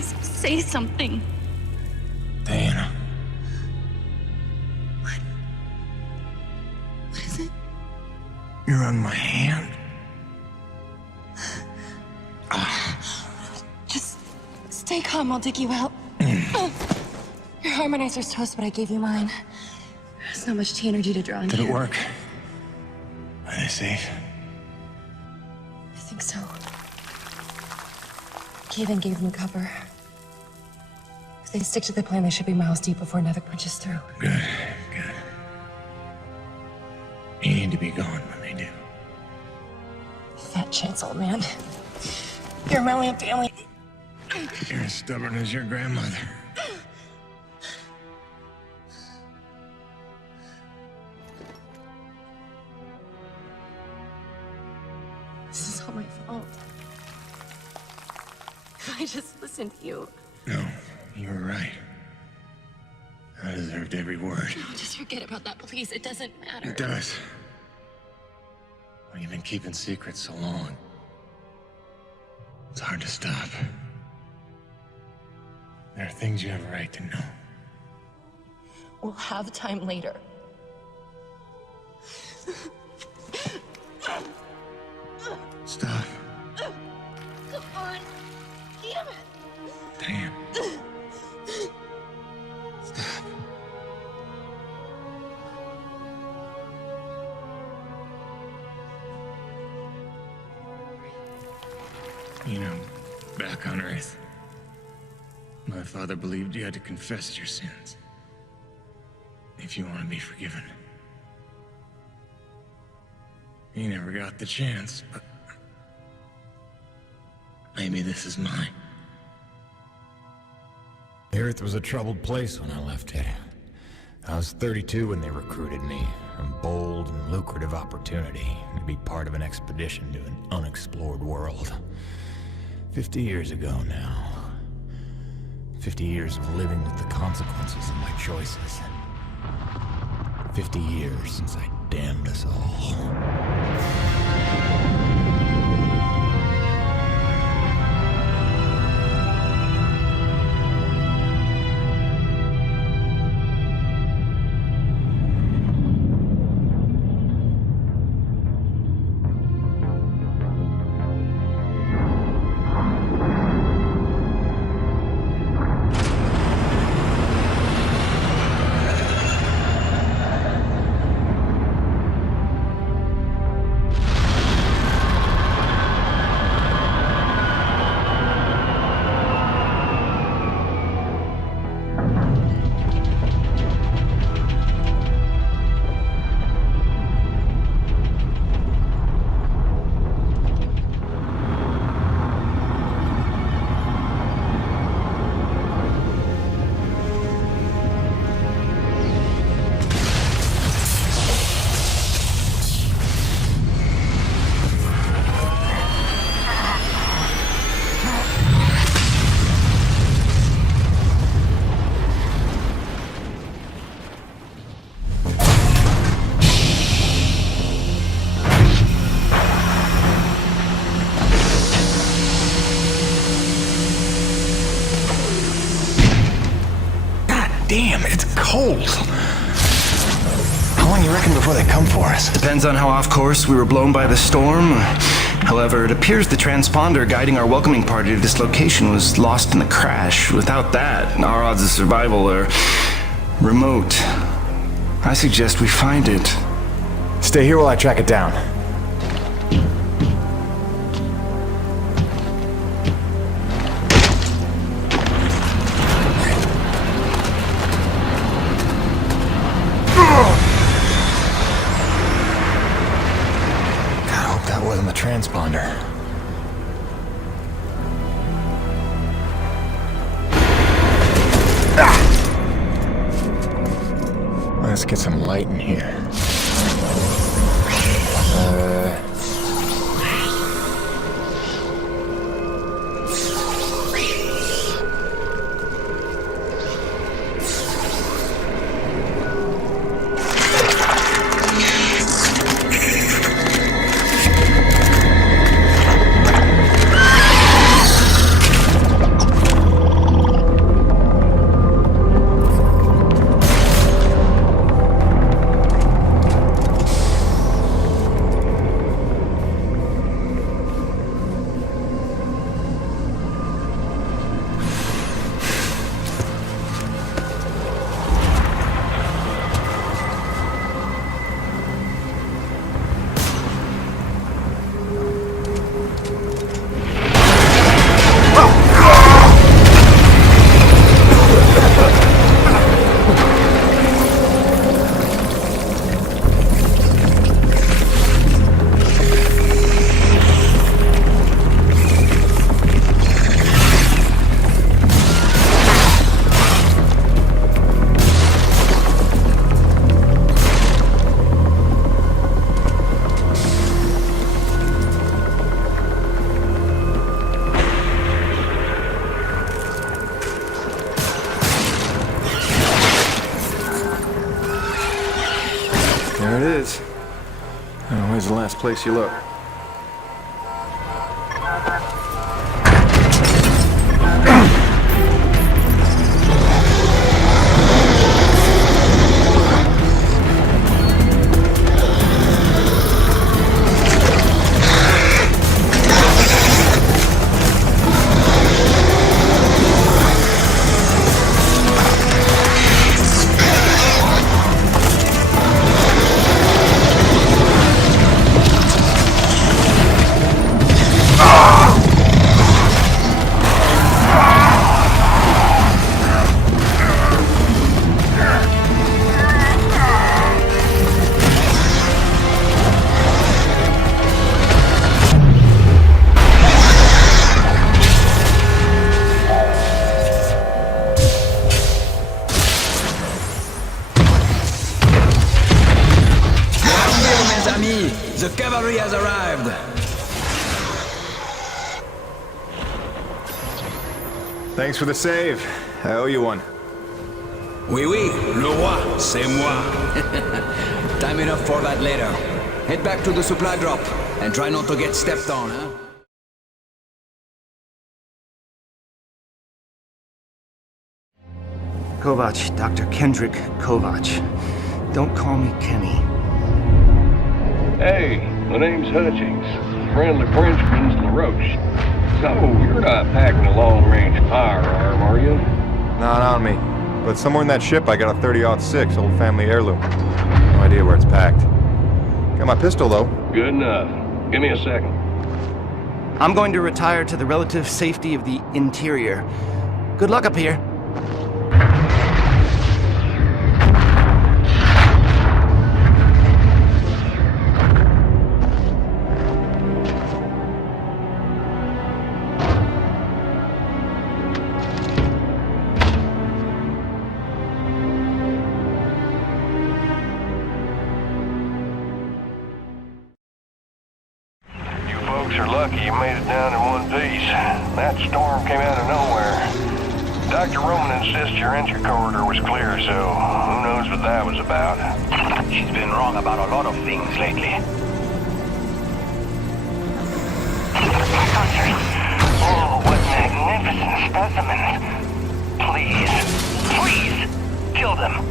Please, say something. Diana. What is it? You're on my hand. Just stay calm, I'll dig you out. Your harmonizer's toast, but I gave you mine. There's not much energy to draw in Did here. it work? Are they safe? I think so. Kaven gave them cover. If they stick to the plan, they should be miles deep before Nevik punches through. Good, good. You need to be gone when they do. Fat chance, old man. You're my only family. You're as stubborn as your grandmother. This is all my fault. I just listened to you. No, you were right. I deserved every word. No, just forget about that, please. It doesn't matter. It does. Well, you've been keeping secrets so long. It's hard to stop. There are things you have a right to know. We'll have time later. Stop. Come on. Damn it. Damn. Stop. You know, back on Earth, my father believed you had to confess your sins if you want to be forgiven. He never got the chance, but maybe this is mine. The Earth was a troubled place when I left it. I was 32 when they recruited me. A bold and lucrative opportunity to be part of an expedition to an unexplored world. 50 years ago now. 50 years of living with the consequences of my choices. 50 years since I damned us all. Damn, it's cold. How long you reckon before they come for us? Depends on how off course we were blown by the storm. However, it appears the transponder guiding our welcoming party to this location was lost in the crash. Without that, our odds of survival are remote. I suggest we find it. Stay here while I track it down. Transponder. Let's get some light in here. it is. Oh, where's the last place you look? The cavalry has arrived! Thanks for the save. I owe you one. Oui, oui, le roi, c'est moi. Time enough for that later. Head back to the supply drop, and try not to get stepped on, huh? Kovac, Dr. Kendrick Kovac. Don't call me Kenny. Hey, my name's Hutchings. Friendly Frenchman's LaRoche. So, you're not packing a long-range firearm, are you? Not on me. But somewhere in that ship I got a 30-06 old family heirloom. No idea where it's packed. Got my pistol, though. Good enough. Give me a second. I'm going to retire to the relative safety of the interior. Good luck up here. You're lucky you made it down in one piece. That storm came out of nowhere. Dr. Roman insists your entry corridor was clear, so who knows what that was about. She's been wrong about a lot of things lately. Oh, what magnificent specimens. Please, kill them.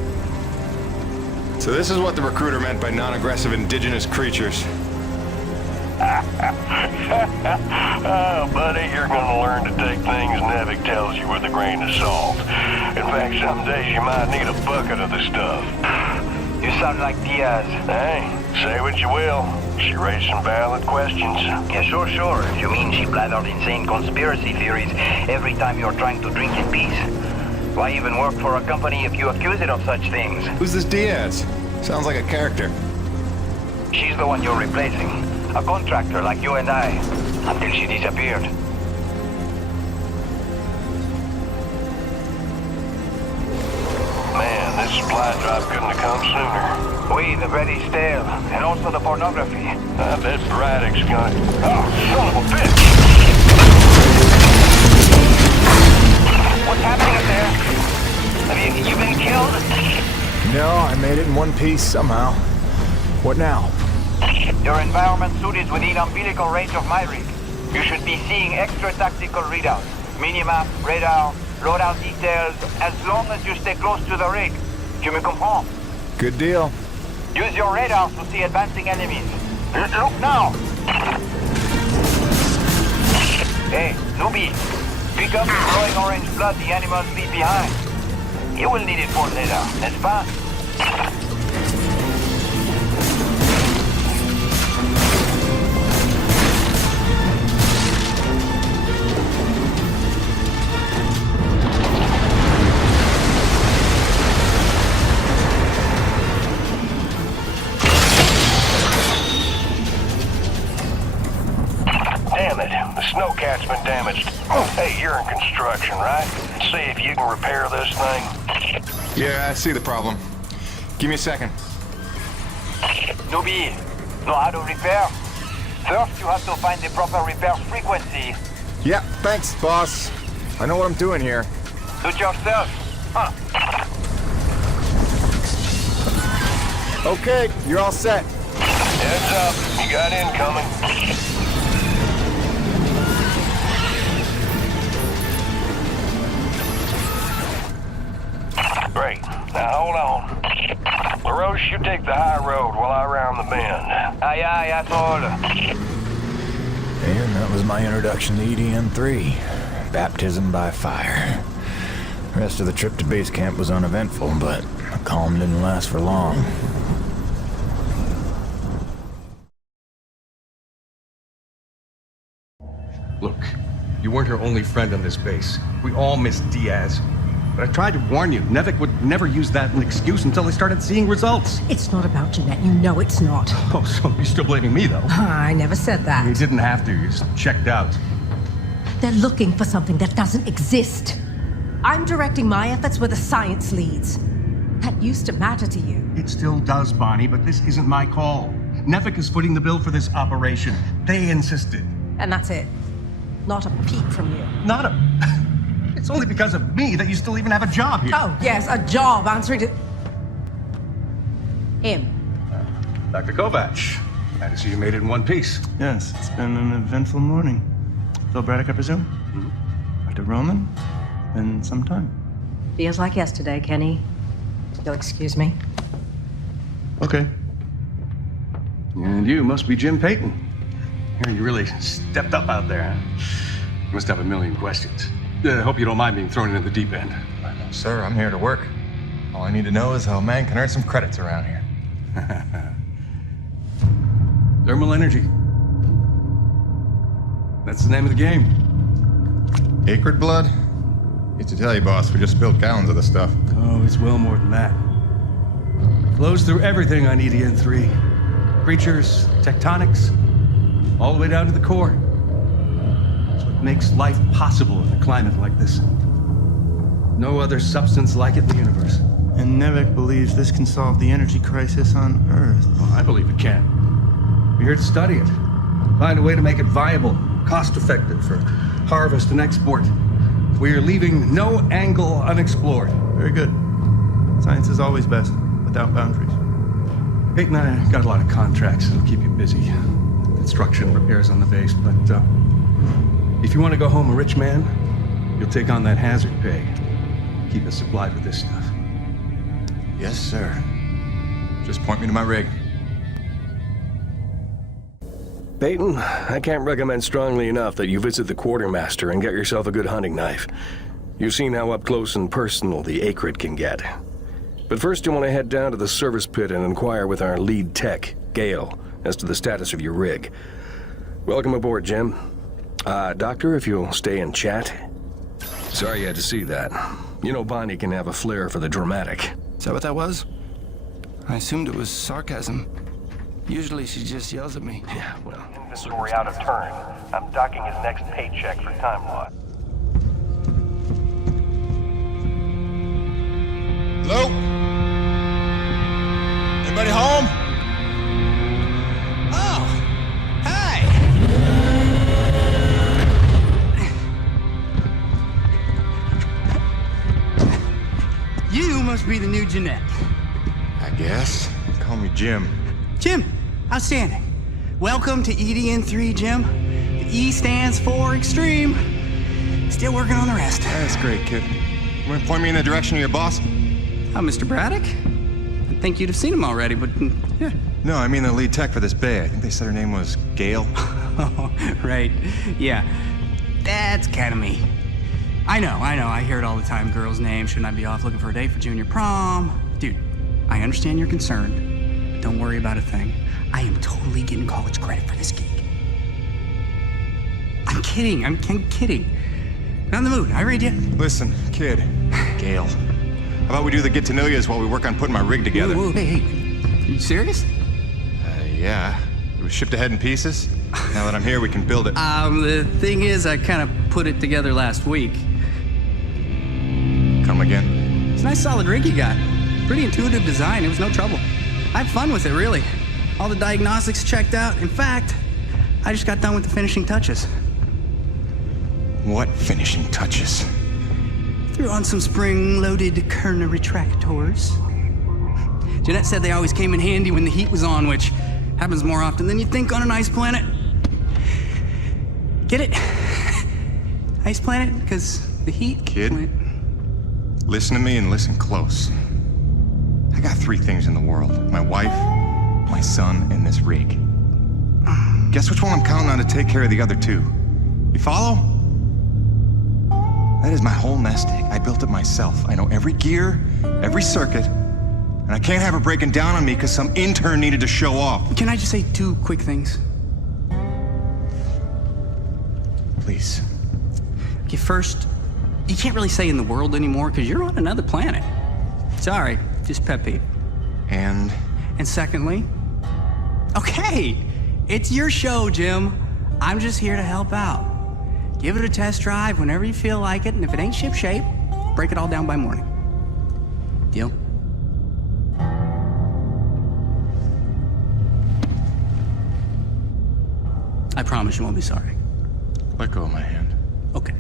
So this is what the recruiter meant by non-aggressive indigenous creatures. Oh, buddy, you're gonna learn to take things Nevik tells you with a grain of salt. In fact, some days you might need a bucket of the stuff. You sound like Diaz. Hey, say what you will. She raised some valid questions. Yeah, sure. You mean she blathered insane conspiracy theories every time you're trying to drink in peace? Why even work for a company if you accuse it of such things? Who's this Diaz? Sounds like a character. She's the one you're replacing. A contractor like you and I, until she disappeared. Man, this supply drop couldn't have come sooner. Oui, the bread is stale, and also the pornography. I bet Braddock's gonna... Oh, son of a bitch! What's happening up there? Have you been killed? No, I made it in one piece somehow. What now? Your environment suit is within umbilical range of my rig. You should be seeing extra tactical readouts. Minimap, radar, loadout details, as long as you stay close to the rig. Tu me comprends? Good deal. Use your radar to see advancing enemies. Look now! Hey, newbie. Pick up the glowing orange blood the animals leave behind. You will need it for later, n'est-ce pas? Damn it, the snowcat's been damaged. Hey, you're in construction, right? See if you can repair this thing. Yeah, I see the problem. Give me a second. Newbie, know how to repair? First, you have to find the proper repair frequency. Yeah, thanks, boss. I know what I'm doing here. Do it yourself. Huh. Okay, you're all set. Heads up. You got incoming. Great. Now hold on. LaRoche, you take the high road while I round the bend. Aye, aye, asshole. And that was my introduction to EDN-3. Baptism by fire. The rest of the trip to base camp was uneventful, but the calm didn't last for long. Look, you weren't her only friend on this base. We all miss Diaz. But I tried to warn you, Nevik would never use that as an excuse until they started seeing results. It's not about Jeanette. You know it's not. Oh, so you're still blaming me, though? I never said that. You didn't have to. You just checked out. They're looking for something that doesn't exist. I'm directing my efforts where the science leads. That used to matter to you. It still does, Bonnie, but this isn't my call. Nevik is footing the bill for this operation. They insisted. And that's it. Not a peep from you. Not a... It's only because of me that you still even have a job here. Oh, yes, a job answering to... him. Dr. Kovac, glad to see you made it in one piece. Yes, it's been an eventful morning. Phil Braddock, I presume? Dr. Roman? Been some time. Feels like yesterday, Kenny. You'll excuse me. Okay. And you must be Jim Payton. Here, you really stepped up out there, huh? You must have a million questions. Hope you don't mind being thrown into the deep end. Sir, I'm here to work. All I need to know is how a man can earn some credits around here. Thermal energy. That's the name of the game. Acrid blood? Used to tell you, boss, we just spilled gallons of the stuff. Oh, it's well more than that. Flows through everything on EDN-3. Creatures, tectonics, all the way down to the core. It's what makes life possible in a climate like this. No other substance like it in the universe. And Nevik believes this can solve the energy crisis on Earth. Well, I believe it can. We're here to study it. Find a way to make it viable, cost-effective for harvest and export. We're leaving no angle unexplored. Very good. Science is always best, without boundaries. Peyton and I got a lot of contracts that'll keep you busy. Construction, repairs on the base, but if you want to go home a rich man, you'll take on that hazard pay. Keep us supplied with this stuff. Yes, sir. Just point me to my rig. Peyton, I can't recommend strongly enough that you visit the quartermaster and get yourself a good hunting knife. You've seen how up close and personal the Acrid can get. But first you want to head down to the service pit and inquire with our lead tech, Gale, as to the status of your rig. Welcome aboard, Jim. Doctor, if you'll stay and chat. Sorry you had to see that. You know Bonnie can have a flair for the dramatic. Is that what that was? I assumed it was sarcasm. Usually she just yells at me. Yeah, well... Inventory out of turn. I'm docking his next paycheck for time loss. Hello? Anybody home? Oh, hi. You must be the new Jeanette. I guess. Call me Jim. Jim, outstanding. Welcome to EDN-3, Jim. The E stands for extreme. Still working on the rest. That's great, kid. You want to point me in the direction of your boss? Oh, Mr. Braddock? I think you'd have seen him already, but yeah. No, I mean the lead tech for this bay. I think they said her name was Gale. Oh, right. Yeah. That's kind of me. I know. I hear it all the time. Girl's name. Shouldn't I be off looking for a date for junior prom? Dude, I understand you're concerned. But don't worry about a thing. I am totally getting college credit for this gig. I'm kidding. I'm kidding. Not in the mood. I read you. Listen, kid. Gale. How about we do the get-to-know-yous while we work on putting my rig together? Whoa, hey. Are you serious? Yeah. It was shipped ahead in pieces. Now that I'm here, we can build it. The thing is, I kind of put it together last week. Come again? It's a nice solid rig you got. Pretty intuitive design. It was no trouble. I had fun with it, really. All the diagnostics checked out. In fact, I just got done with the finishing touches. What finishing touches? Threw on some spring-loaded Kerner retractors. Jeanette said they always came in handy when the heat was on, which happens more often than you think on an ice planet. Get it? Ice planet? Because the heat... Kid, listen to me and listen close. I got 3 things in the world. My wife, my son, and this rig. Guess which one I'm counting on to take care of the other 2? You follow? That is my whole nest egg. I built it myself. I know every gear, every circuit, and I can't have her breaking down on me because some intern needed to show off. Can I just say 2 quick things? Please. Okay, first, you can't really say in the world anymore because you're on another planet. Sorry, just pet peeve. And secondly, okay, it's your show, Jim. I'm just here to help out. Give it a test drive whenever you feel like it, and if it ain't shipshape, break it all down by morning. Deal? I promise you won't be sorry. Let go of my hand. Okay.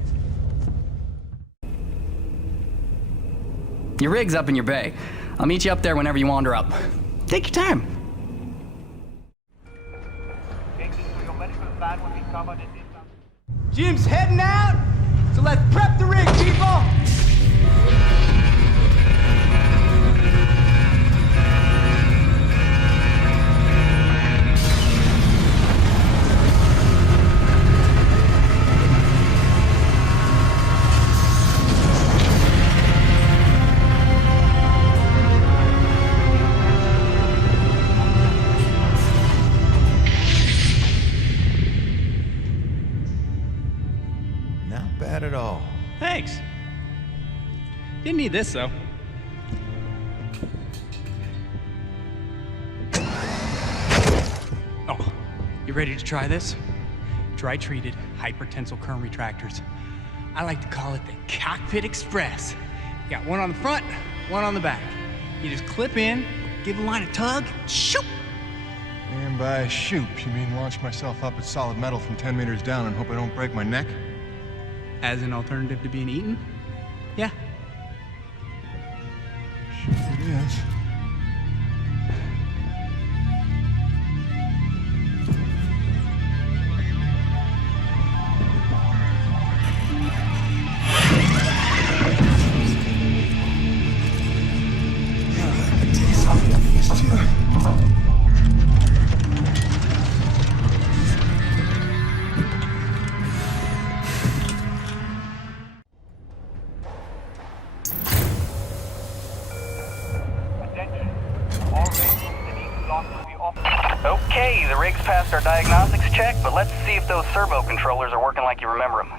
Your rig's up in your bay. I'll meet you up there whenever you wander up. Take your time. Jim's heading out, so let's prep the rig, people! Bad at all. Thanks. Didn't need this, though. Oh, you ready to try this? Dry-treated hypertensile current retractors. I like to call it the Cockpit Express. You got one on the front, one on the back. You just clip in, give the line a tug, shoot! And by shoot, you mean launch myself up at solid metal from 10 meters down and hope I don't break my neck? As an alternative to being eaten? Yeah. Sure it is. Okay, the rig's passed our diagnostics check, but let's see if those servo controllers are working like you remember them.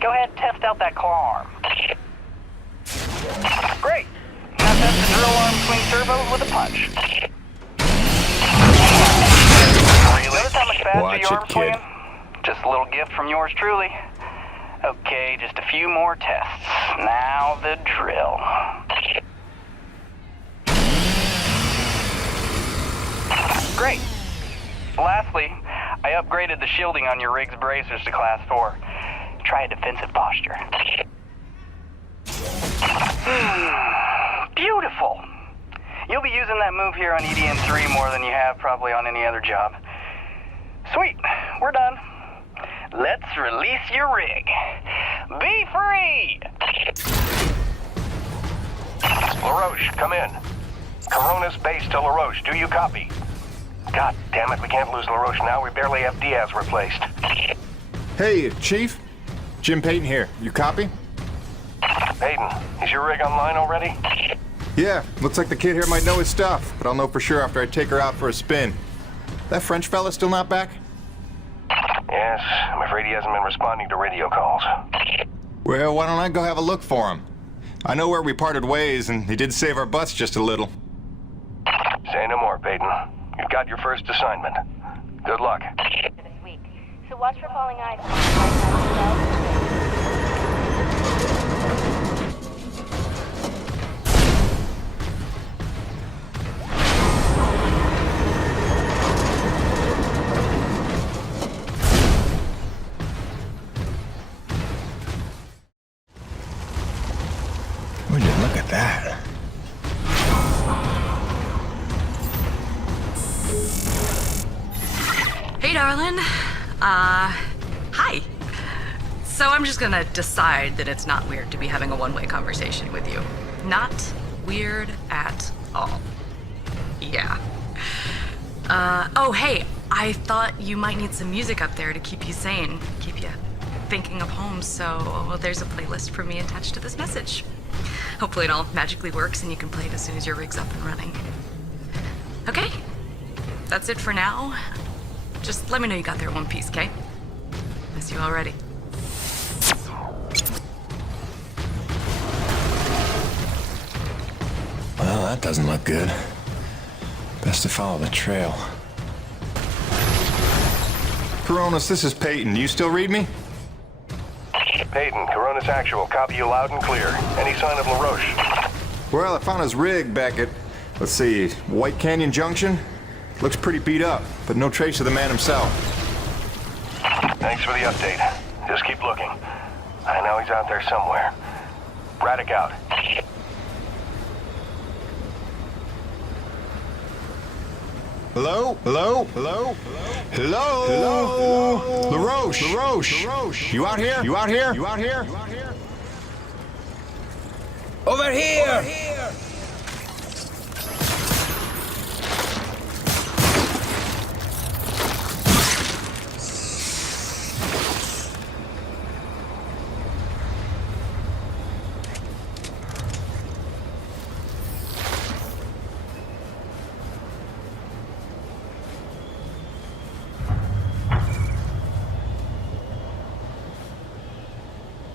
Go ahead and test out that claw arm. Great. Now test the drill arm swing servos with a punch. Notice how much faster your arm's swinging? Just a little gift from yours truly. Okay, just a few more tests. Now the drill. Great. Lastly, I upgraded the shielding on your rig's bracers to Class 4. Try a defensive posture. Beautiful. You'll be using that move here on EDN3 more than you have probably on any other job. Sweet, we're done. Let's release your rig. Be free! LaRoche, come in. Corona's base to LaRoche. Do you copy? God damn it, we can't lose LaRoche now. We barely have Diaz replaced. Hey, Chief. Jim Payton here. You copy? Payton, is your rig online already? Yeah, looks like the kid here might know his stuff, but I'll know for sure after I take her out for a spin. That French fella still not back? Yes, I'm afraid he hasn't been responding to radio calls. Well, why don't I go have a look for him? I know where we parted ways, and he did save our butts just a little. Say no more, Payton. You've got your first assignment. Good luck. This week. So watch for falling eyes. Would you look at that? Hey, darling. Hi. So I'm just gonna decide that it's not weird to be having a one-way conversation with you. Not weird at all. Yeah. Oh, hey, I thought you might need some music up there to keep you sane, keep you thinking of home, so well, there's a playlist for me attached to this message. Hopefully it all magically works and you can play it as soon as your rig's up and running. Okay, that's it for now. Just let me know you got there in one piece, okay? Miss you already. Well, that doesn't look good. Best to follow the trail. Coronis, this is Peyton. You still read me? Peyton, Coronis Actual. Copy you loud and clear. Any sign of LaRoche? Well, I found his rig back at, let's see, White Canyon Junction. Looks pretty beat up, but no trace of the man himself. Thanks for the update. Just keep looking. I know he's out there somewhere. Braddock out. Hello? Hello? Hello? Hello? Hello? LaRoche? LaRoche? LaRoche? You out here? You out here? You out here? Over here!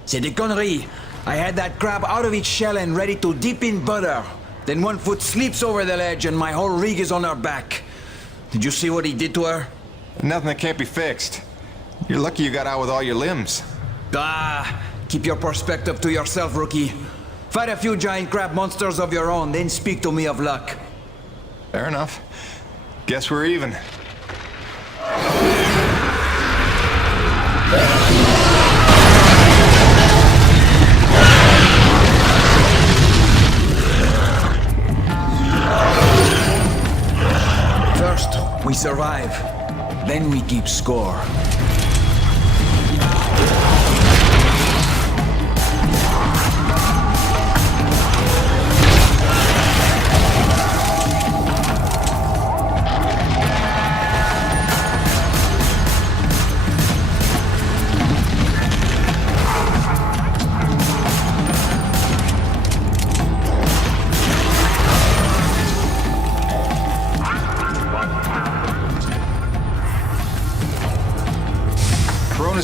C'est des conneries. I had that crab out of its shell and ready to dip in butter. Then one foot slips over the ledge and my whole rig is on her back. Did you see what he did to her? Nothing that can't be fixed. You're lucky you got out with all your limbs. Ah, keep your perspective to yourself, rookie. Fight a few giant crab monsters of your own, then speak to me of luck. Fair enough. Guess we're even. First, we survive. Then we keep score.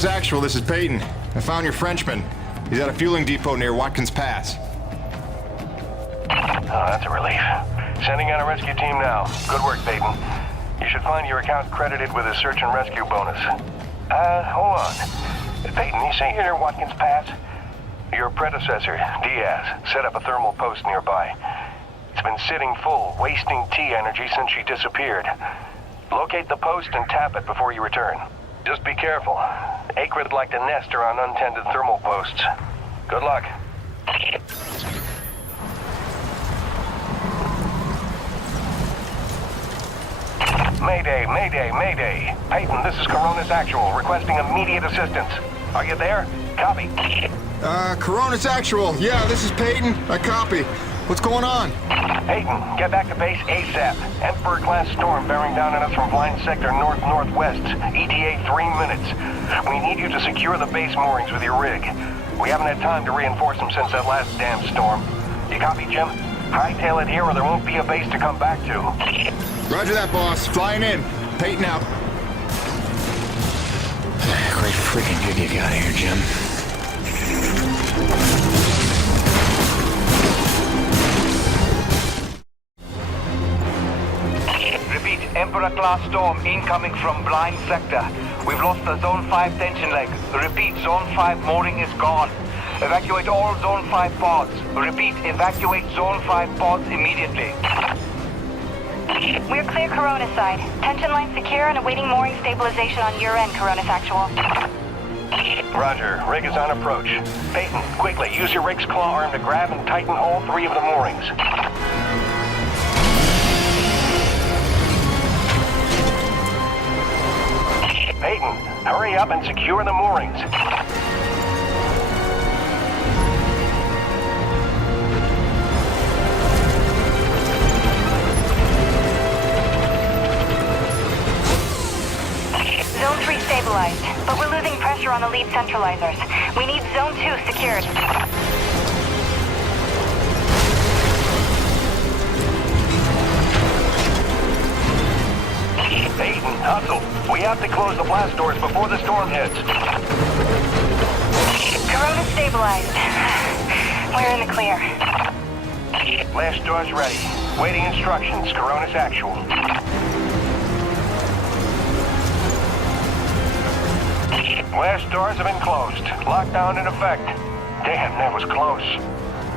Actual, this is Peyton. I found your Frenchman. He's at a fueling depot near Watkins Pass. Oh, that's a relief. Sending out a rescue team now. Good work, Peyton. You should find your account credited with a search and rescue bonus. Hold on. Peyton, you say you're near Watkins Pass? Your predecessor, Diaz, set up a thermal post nearby. It's been sitting full, wasting T energy since she disappeared. Locate the post and tap it before you return. Just be careful. Acrid like to nest around untended thermal posts. Good luck. Mayday, mayday, mayday. Peyton, this is Coronis Actual, requesting immediate assistance. Are you there? Copy. Coronis Actual. Yeah, this is Peyton. I copy. What's going on? Peyton, get back to base ASAP. Emperor-class storm bearing down on us from blind sector north-northwest. ETA 3 minutes. We need you to secure the base moorings with your rig. We haven't had time to reinforce them since that last damn storm. You copy, Jim? Hightail it here or there won't be a base to come back to. Roger that, boss. Flying in. Peyton out. Great freaking gig you got here, Jim. Emperor-class storm incoming from blind sector. We've lost the Zone 5 tension leg. Repeat, Zone 5 mooring is gone. Evacuate all Zone 5 pods. Repeat, evacuate Zone 5 pods immediately. We're clear Coronis side. Tension line secure and awaiting mooring stabilization on your end, Coronis Actual. Roger. Rig is on approach. Peyton, quickly, use your rig's claw arm to grab and tighten all 3 of the moorings. Peyton, hurry up and secure the moorings. Zone 3 stabilized, but we're losing pressure on the lead centralizers. We need Zone 2 secured. Peyton, hustle. We have to close the blast doors before the storm hits. Corona stabilized. We're in the clear. Blast doors ready. Waiting instructions. Corona's actual. Blast doors have been closed. Lockdown in effect. Damn, that was close.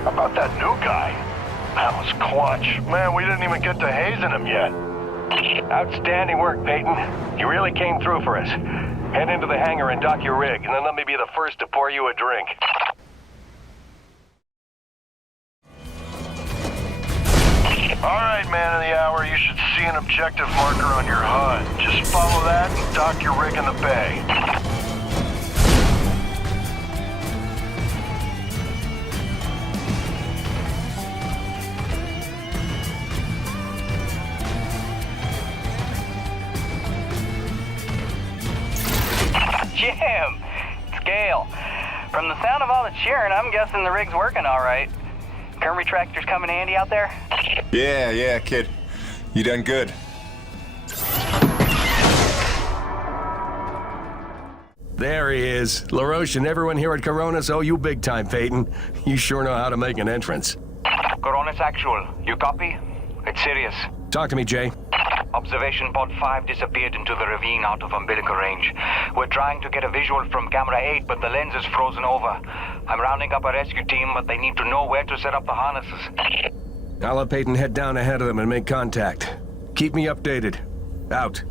How about that new guy? That was clutch. Man, we didn't even get to hazing him yet. Outstanding work, Peyton. You really came through for us. Head into the hangar and dock your rig, and then let me be the first to pour you a drink. All right, man of the hour, you should see an objective marker on your HUD. Just follow that and dock your rig in the bay. Jim! It's Gale. From the sound of all the cheering, I'm guessing the rig's working all right. Current retractors coming handy out there? Yeah, kid. You done good. There he is. LaRoche and everyone here at Coronas owe you big time, Peyton. You sure know how to make an entrance. Corona's actual. You copy? It's serious. Talk to me, Jay. Observation pod 5 disappeared into the ravine out of umbilical range. We're trying to get a visual from camera 8, but the lens is frozen over. I'm rounding up a rescue team, but they need to know where to set up the harnesses. I'll let Peyton head down ahead of them and make contact. Keep me updated. Out.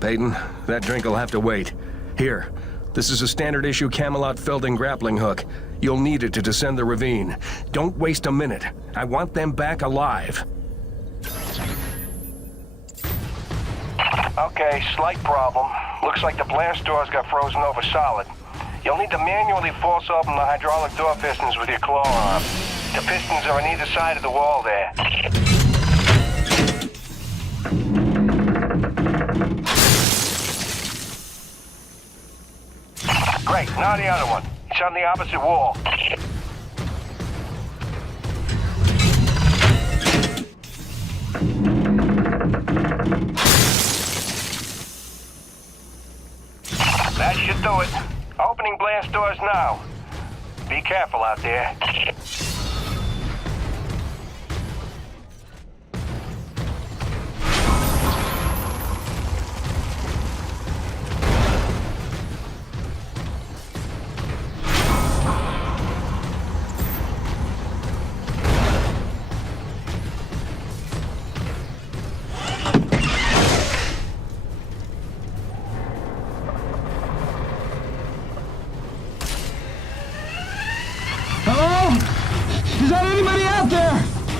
Peyton, that drink will have to wait. Here, this is a standard issue Camelot Felding grappling hook. You'll need it to descend the ravine. Don't waste a minute. I want them back alive. Okay, slight problem. Looks like the blast doors got frozen over solid. You'll need to manually force open the hydraulic door pistons with your claw arm. The pistons are on either side of the wall there. Great, now the other one. It's on the opposite wall. That should do it. Opening blast doors now. Be careful out there.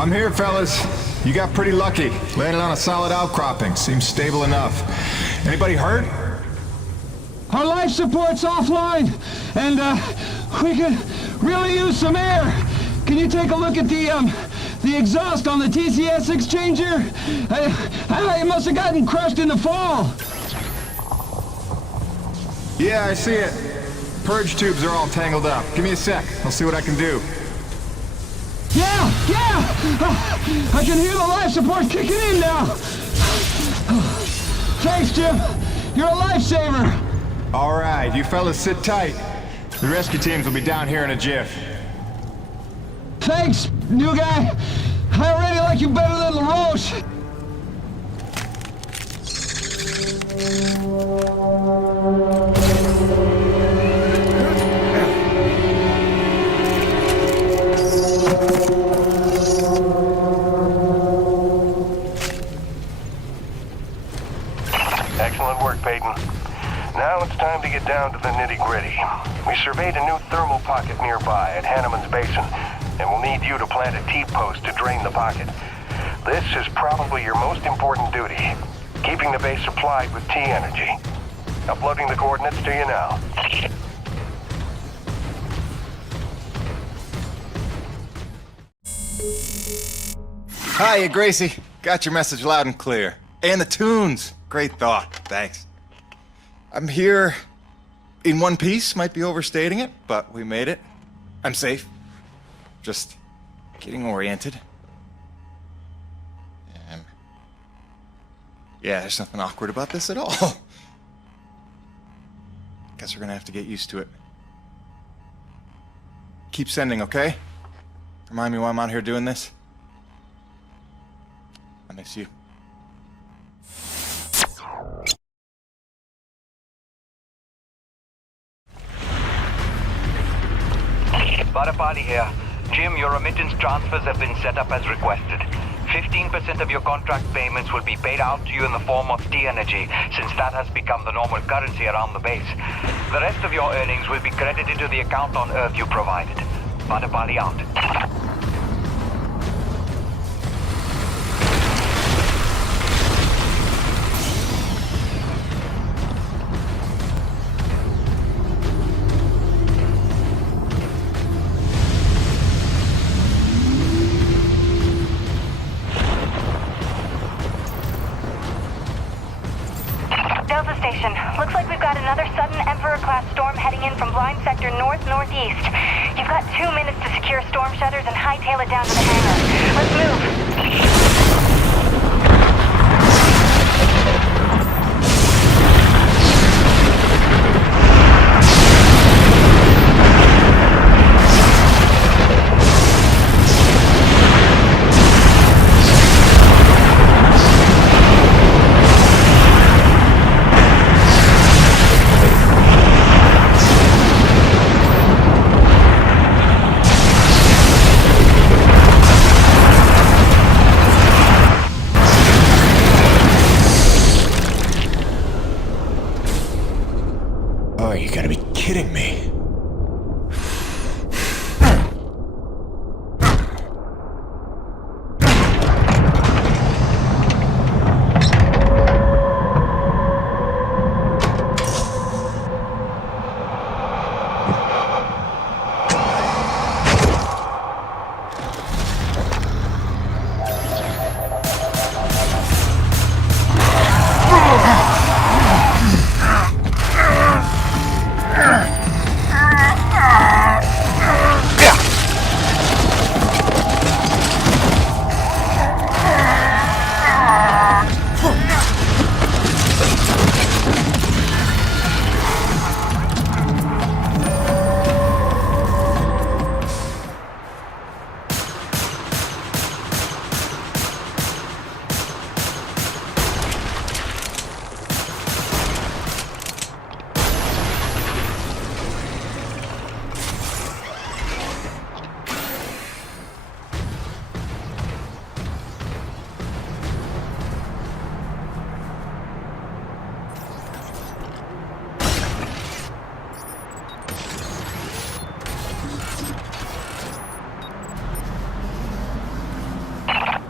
I'm here, fellas. You got pretty lucky. Landed on a solid outcropping. Seems stable enough. Anybody hurt? Our life support's offline, and we could really use some air. Can you take a look at the exhaust on the TCS exchanger? It must have gotten crushed in the fall. Yeah, I see it. Purge tubes are all tangled up. Give me a sec. I'll see what I can do. Yeah! I can hear the life support kicking in now. Thanks, Jim. You're a lifesaver. All right, you fellas sit tight. The rescue teams will be down here in a jiff. Thanks, new guy. I already like you better than LaRoche. Excellent work, Peyton. Now it's time to get down to the nitty-gritty. We surveyed a new thermal pocket nearby at Hanneman's Basin, and we'll need you to plant a T-post to drain the pocket. This is probably your most important duty, keeping the base supplied with T-energy. Uploading the coordinates to you now. Hiya, Gracie. Got your message loud and clear. And the tunes. Great thought. Thanks. I'm here in one piece. Might be overstating it, but we made it. I'm safe. Just getting oriented. Yeah, there's nothing awkward about this at all. Guess we're gonna have to get used to it. Keep sending, okay? Remind me why I'm out here doing this. I miss you. Varapali here. Jim, your remittance transfers have been set up as requested. 15% of your contract payments will be paid out to you in the form of T-Energy, since that has become the normal currency around the base. The rest of your earnings will be credited to the account on Earth you provided. Varapali out. Delta Station. Looks like we've got another sudden Emperor-class storm heading in from blind sector north-northeast. You've got 2 minutes to secure storm shutters and hightail it down to the hangar. Let's move. Oh, you gotta be kidding me.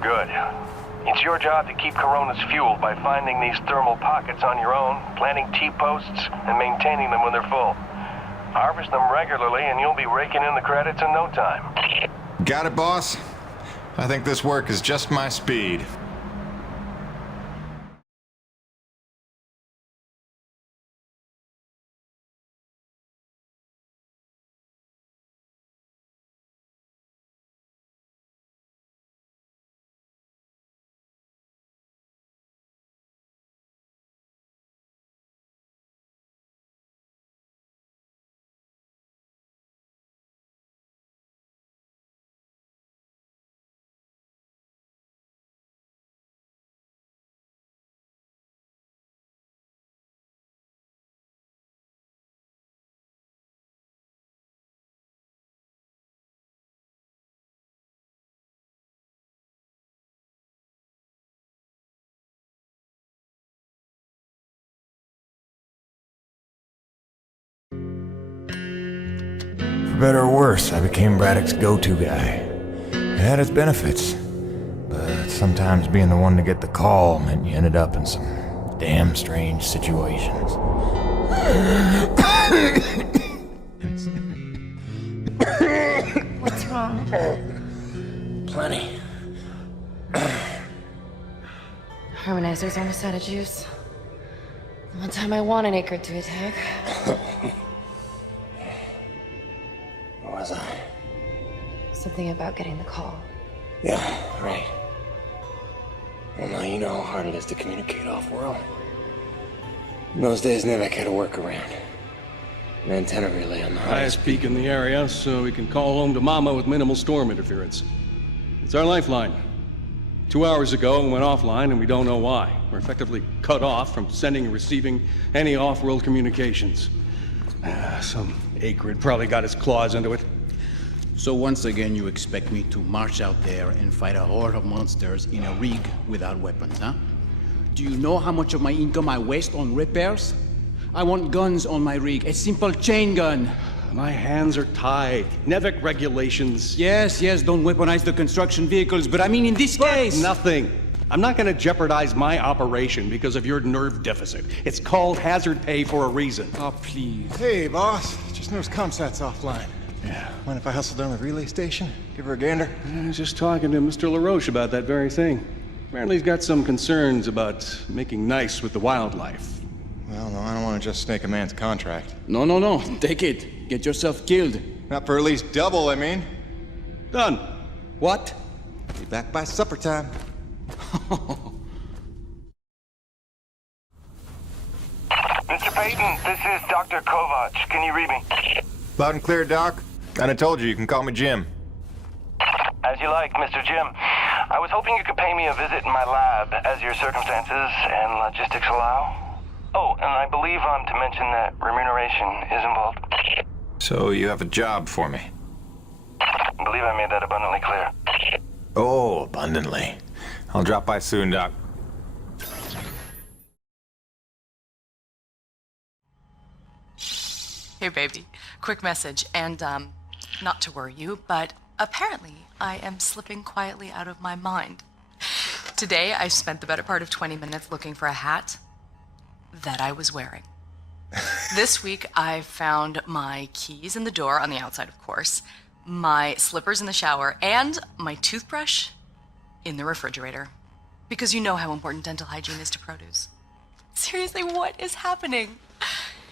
Good. It's your job to keep Coronas fueled by finding these thermal pockets on your own, planting T-posts, and maintaining them when they're full. Harvest them regularly and you'll be raking in the credits in no time. Got it, boss? I think this work is just my speed. For better or worse, I became Braddock's go-to guy. It had its benefits, but sometimes being the one to get the call meant you ended up in some damn strange situations. What's wrong? Plenty. Harmonizer's almost out of juice. The one time I want an acre to attack. Where was I? Something about getting the call. Yeah, right. Well, now you know how hard it is to communicate off-world. In those days, Nevek had a workaround. An antenna relay on the Highest peak in the area, so we can call home to Mama with minimal storm interference. It's our lifeline. 2 hours ago, it went offline, and we don't know why. We're effectively cut off from sending and receiving any off-world communications. Some acrid probably got his claws into it. So once again, you expect me to march out there and fight a horde of monsters in a rig without weapons, huh? Do you know how much of my income I waste on repairs? I want guns on my rig, a simple chain gun. My hands are tied. Nevek regulations. Yes, don't weaponize the construction vehicles, but I mean in this case... Nothing. I'm not gonna jeopardize my operation because of your nerve deficit. It's called hazard pay for a reason. Oh, please. Hey, boss. Just noticed ComSat's offline. Yeah. Mind if I hustle down to the relay station? Give her a gander? I was just talking to Mr. LaRoche about that very thing. Apparently he's got some concerns about making nice with the wildlife. Well, no, I don't want to just snake a man's contract. No. Take it. Get yourself killed. Not for at least double, I mean. Done. What? Be back by supper time. Mr. Payton, this is Dr. Kovac. Can you read me? Loud and clear, Doc. And I told you can call me Jim. As you like, Mr. Jim. I was hoping you could pay me a visit in my lab as your circumstances and logistics allow. Oh, and I believe I'm to mention that remuneration is involved. So you have a job for me? I believe I made that abundantly clear. Oh, abundantly. I'll drop by soon, Doc. Hey, baby. Quick message, and, not to worry you, but apparently I am slipping quietly out of my mind. Today, I spent the better part of 20 minutes looking for a hat that I was wearing. This week, I found my keys in the door, on the outside, of course, my slippers in the shower, and my toothbrush in the refrigerator. Because you know how important dental hygiene is to produce. Seriously, what is happening?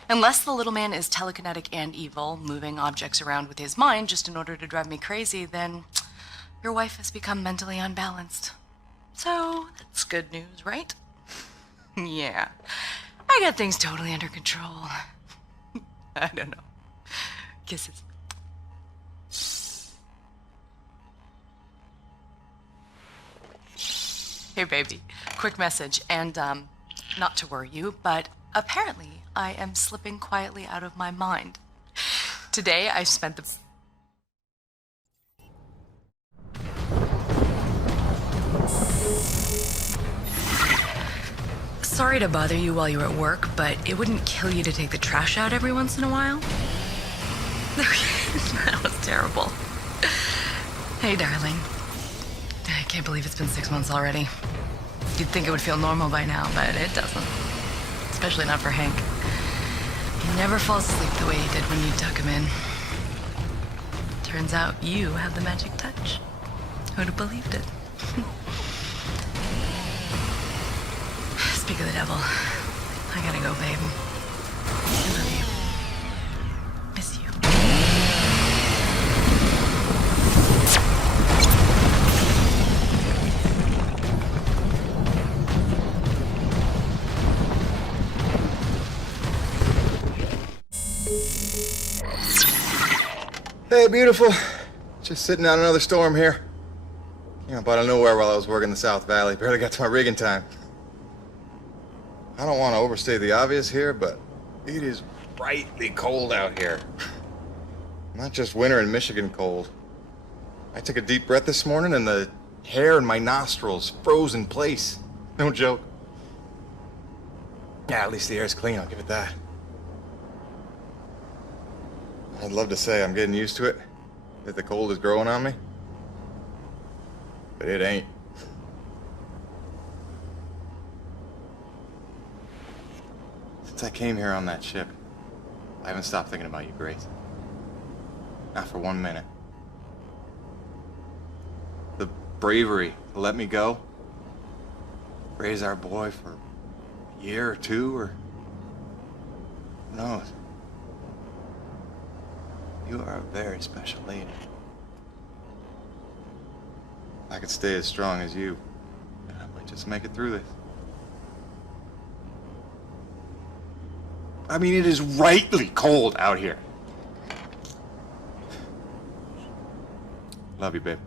Unless the little man is telekinetic and evil, moving objects around with his mind just in order to drive me crazy, then your wife has become mentally unbalanced. So, that's good news, right? Yeah. I got things totally under control. I don't know. Kisses. Hey, baby. Quick message, and, not to worry you, but apparently I am slipping quietly out of my mind. Today, I spent the... Sorry to bother you while you're at work, but it wouldn't kill you to take the trash out every once in a while? That was terrible. Hey, darling. I can't believe it's been 6 months already. You'd think it would feel normal by now, but it doesn't. Especially not for Hank. He never falls asleep the way he did when you tuck him in. Turns out you have the magic touch. Who'd have believed it? Speak of the devil. I gotta go, babe. I love you. Miss you. Hey, beautiful. Just sitting out another storm here. Came up out of nowhere while I was working the South Valley. Barely got to my rig in time. I don't want to overstate the obvious here, but it is frightfully cold out here. Not just winter in Michigan cold. I took a deep breath this morning and the hair in my nostrils froze in place. No joke. Yeah, at least the air's clean, I'll give it that. I'd love to say I'm getting used to it, that the cold is growing on me, but it ain't. Since I came here on that ship, I haven't stopped thinking about you, Grace. Not for 1 minute. The bravery to let me go, raise our boy for a year or two, or who knows? You are a very special lady. If I could stay as strong as you, I might just make it through this. I mean, it is rightly cold out here. Love you, babe.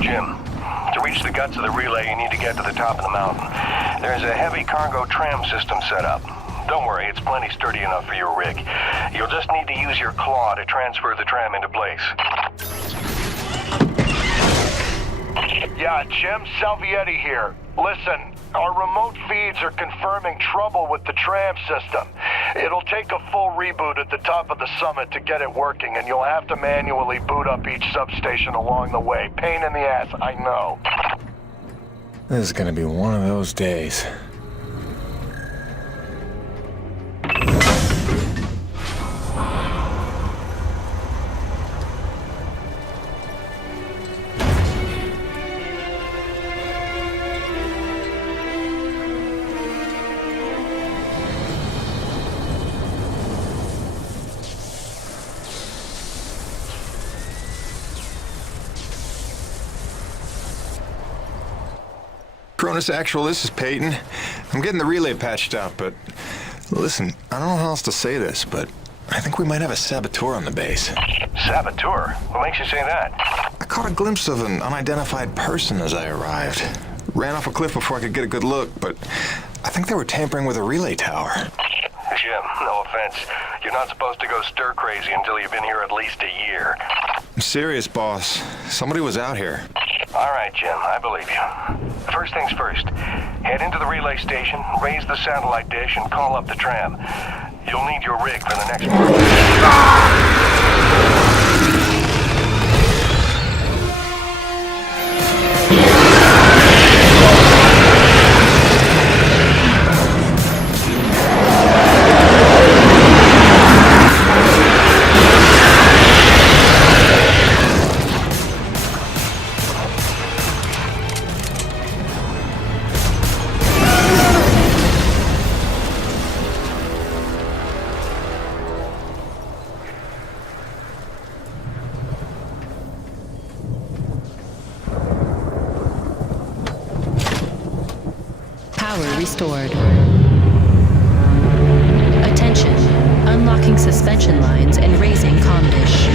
Jim, to reach the guts of the relay, you need to get to the top of the mountain. There's a heavy cargo tram system set up. Don't worry, it's plenty sturdy enough for your rig. You'll just need to use your claw to transfer the tram into place. Yeah, Jim, Salvietti here. Listen, our remote feeds are confirming trouble with the tram system. It'll take a full reboot at the top of the summit to get it working, and you'll have to manually boot up each substation along the way. Pain in the ass, I know. This is gonna be one of those days. Cronus Actual, this is Peyton. I'm getting the relay patched up, but listen, I don't know how else to say this, but I think we might have a saboteur on the base. Saboteur? What makes you say that? I caught a glimpse of an unidentified person as I arrived. Ran off a cliff before I could get a good look, but I think they were tampering with a relay tower. Jim, no offense. You're not supposed to go stir crazy until you've been here at least a year. I'm serious, boss. Somebody was out here. All right, Jim, I believe you. First things first, head into the relay station, raise the satellite dish, and call up the tram. You'll need your rig for the next part. Power restored. Attention, unlocking suspension lines and raising comm dish.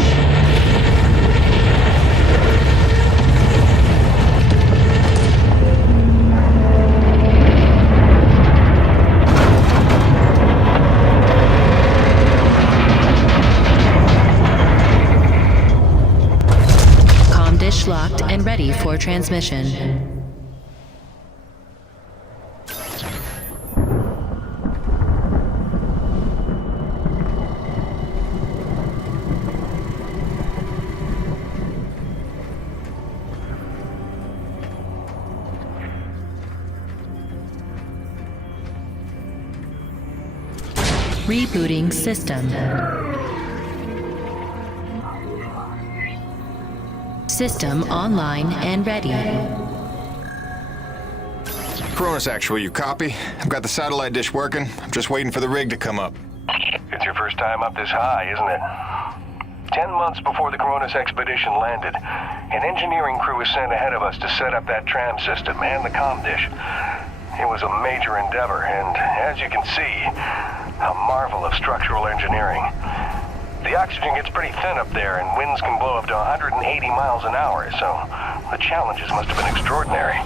Comm dish locked and ready for transmission. Rebooting system. System online and ready. Cronus Actual, you copy? I've got the satellite dish working. I'm just waiting for the rig to come up. It's your first time up this high, isn't it? 10 months before the Cronus expedition landed, an engineering crew was sent ahead of us to set up that tram system and the comm dish. It was a major endeavor, and as you can see, a marvel of structural engineering. The oxygen gets pretty thin up there, and winds can blow up to 180 miles an hour, so the challenges must have been extraordinary.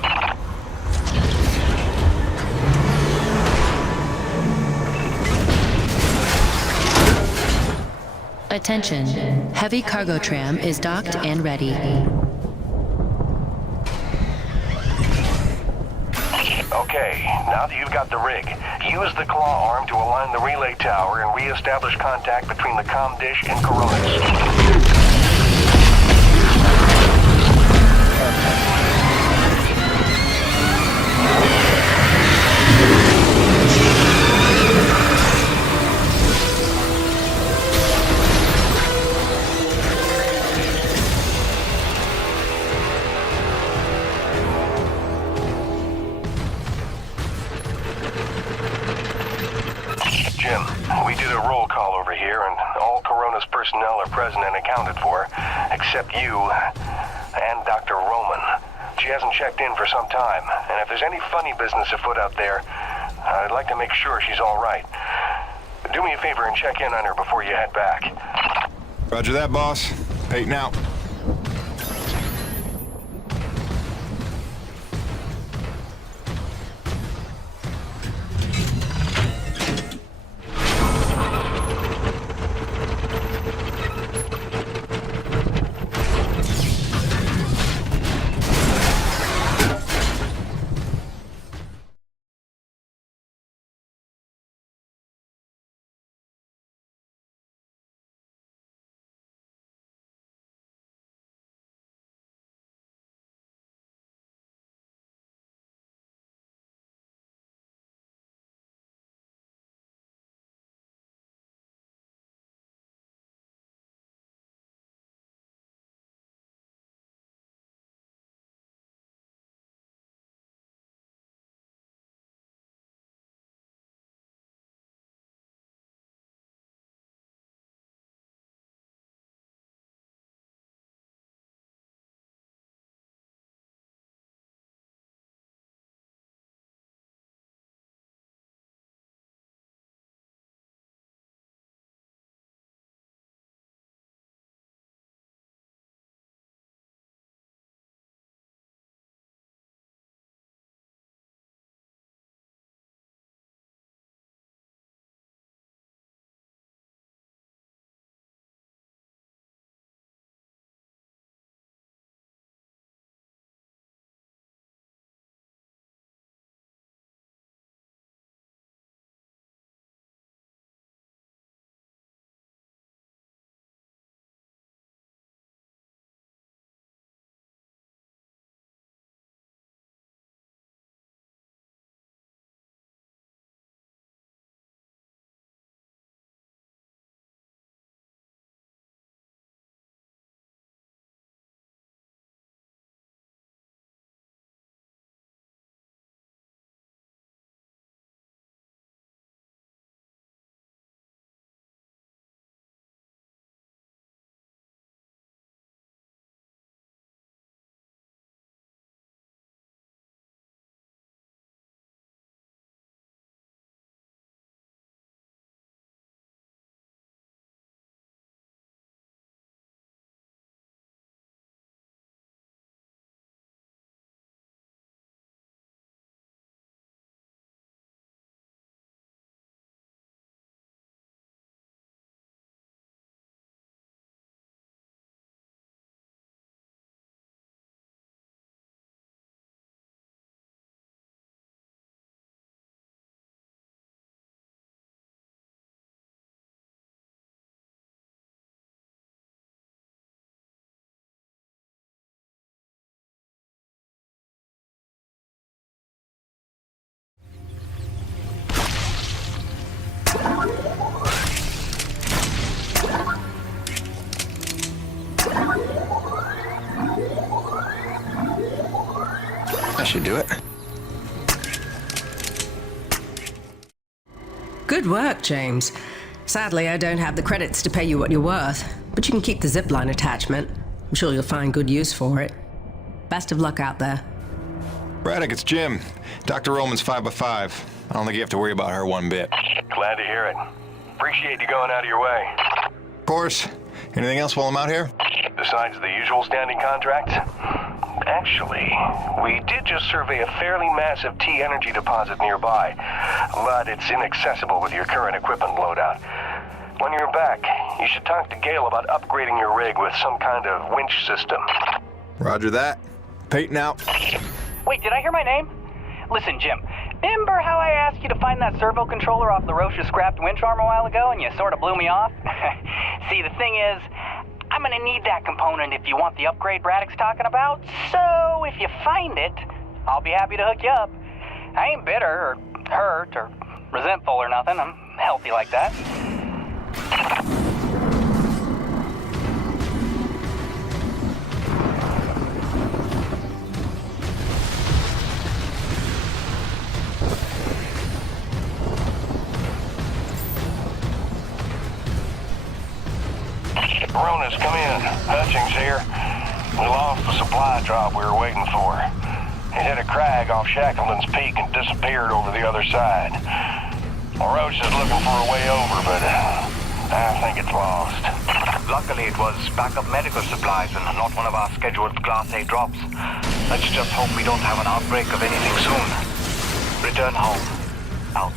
Attention, heavy cargo tram is docked and ready. Okay, now that you've got the rig, use the claw arm to align the relay tower and re-establish contact between the comm dish and Coronas. Jim, we did a roll call over here, and all Corona's personnel are present and accounted for, except you and Dr. Roman. She hasn't checked in for some time, and if there's any funny business afoot out there, I'd like to make sure she's all right. Do me a favor and check in on her before you head back. Roger that, boss. Peyton out. That should do it. Good work, James. Sadly, I don't have the credits to pay you what you're worth, but you can keep the zipline attachment. I'm sure you'll find good use for it. Best of luck out there. Braddock, it's Jim. Dr. Roman's 5x5. I don't think you have to worry about her one bit. Glad to hear it. Appreciate you going out of your way. Of course. Anything else while I'm out here? Besides the usual standing contracts? Actually, we did just survey a fairly massive T-energy deposit nearby, but it's inaccessible with your current equipment loadout. When you're back, you should talk to Gale about upgrading your rig with some kind of winch system. Roger that. Peyton out. Wait, did I hear my name? Listen, Jim, remember how I asked you to find that servo controller off LaRoche's scrapped winch arm a while ago and you sort of blew me off? See, the thing is, I'm gonna need that component if you want the upgrade Braddock's talking about, so if you find it, I'll be happy to hook you up. I ain't bitter or hurt or resentful or nothing. I'm healthy like that. Ronas, come in. Hutchings here. We lost the supply drop we were waiting for. It hit a crag off Shackleton's Peak and disappeared over the other side. LaRoche is looking for a way over, but I think it's lost. Luckily, it was backup medical supplies and not one of our scheduled Class A drops. Let's just hope we don't have an outbreak of anything soon. Return home. Out.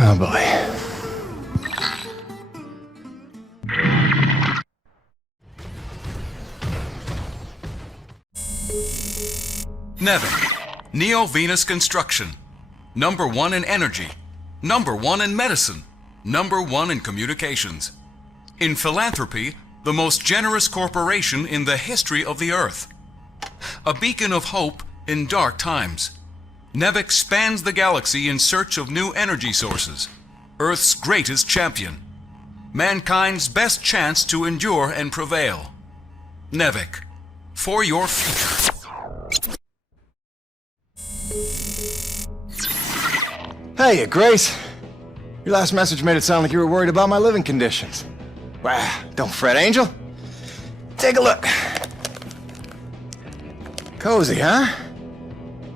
Oh boy. Nevik, Neo-Venus Construction. #1 in energy. #1 in medicine. #1 in communications. In philanthropy, the most generous corporation in the history of the Earth. A beacon of hope in dark times. Nevik spans the galaxy in search of new energy sources. Earth's greatest champion. Mankind's best chance to endure and prevail. Nevik, for your future. Hey, Grace. Your last message made it sound like you were worried about my living conditions. Wow, don't fret, Angel. Take a look. Cozy, huh?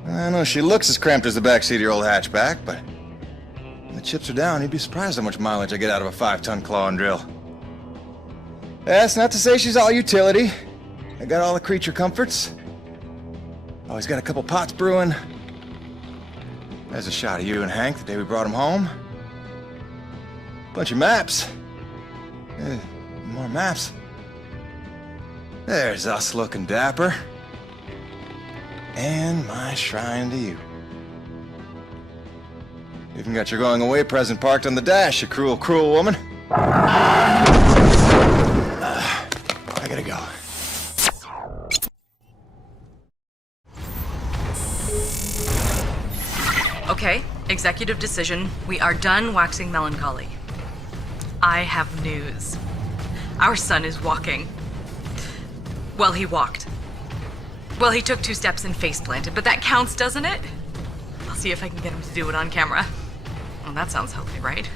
I know she looks as cramped as the backseat of your old hatchback, but when the chips are down, you'd be surprised how much mileage I get out of a 5-ton claw and drill. That's not to say she's all utility. I got all the creature comforts. Always got a couple pots brewing. There's a shot of you and Hank the day we brought him home. Bunch of maps. More maps. There's us looking dapper. And my shrine to you. Even got your going away present parked on the dash, you cruel, cruel woman. I gotta go. Okay, executive decision. We are done waxing melancholy. I have news. Our son is walking. Well, he walked. Well, he took 2 steps and face planted, but that counts, doesn't it? I'll see if I can get him to do it on camera. Well, that sounds healthy, right?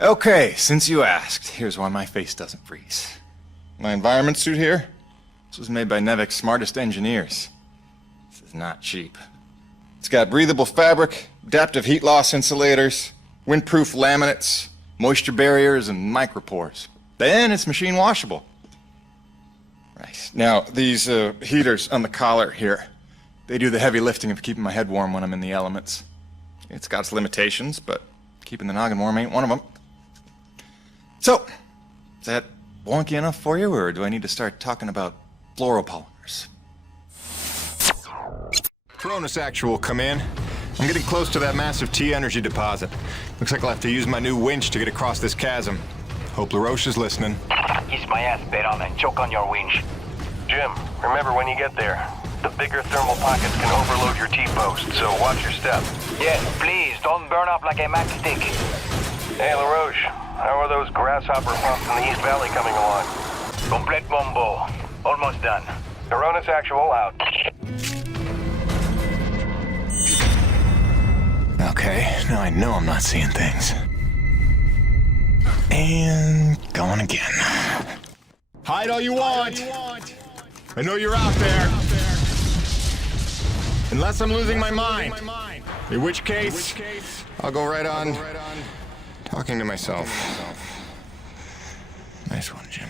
Okay, since you asked, here's why my face doesn't freeze. My environment suit here, this was made by Nevik's smartest engineers. This is not cheap. It's got breathable fabric, adaptive heat loss insulators, windproof laminates, moisture barriers, and micropores. Then it's machine washable. Right. Now, these heaters on the collar here, they do the heavy lifting of keeping my head warm when I'm in the elements. It's got its limitations, but keeping the noggin warm ain't one of them. So, is that wonky enough for you, or do I need to start talking about fluoropolymers? Cronus Actual, come in. I'm getting close to that massive T-energy deposit. Looks like I'll have to use my new winch to get across this chasm. Hope LaRoche is listening. Kiss my ass, Baron, and choke on your winch. Jim, remember when you get there, the bigger thermal pockets can overload your T-post, so watch your step. Yes, please, don't burn up like a matchstick. Hey, LaRoche, How are those grasshopper pumps in the East Valley coming along? Complete bombo. Almost done. Coronis Actual out. Okay, now I know I'm not seeing things. And going again. Hide all you want! I know you're out there. Unless I'm losing my mind. In which case, I'll go right on talking to myself. Nice one, Jim.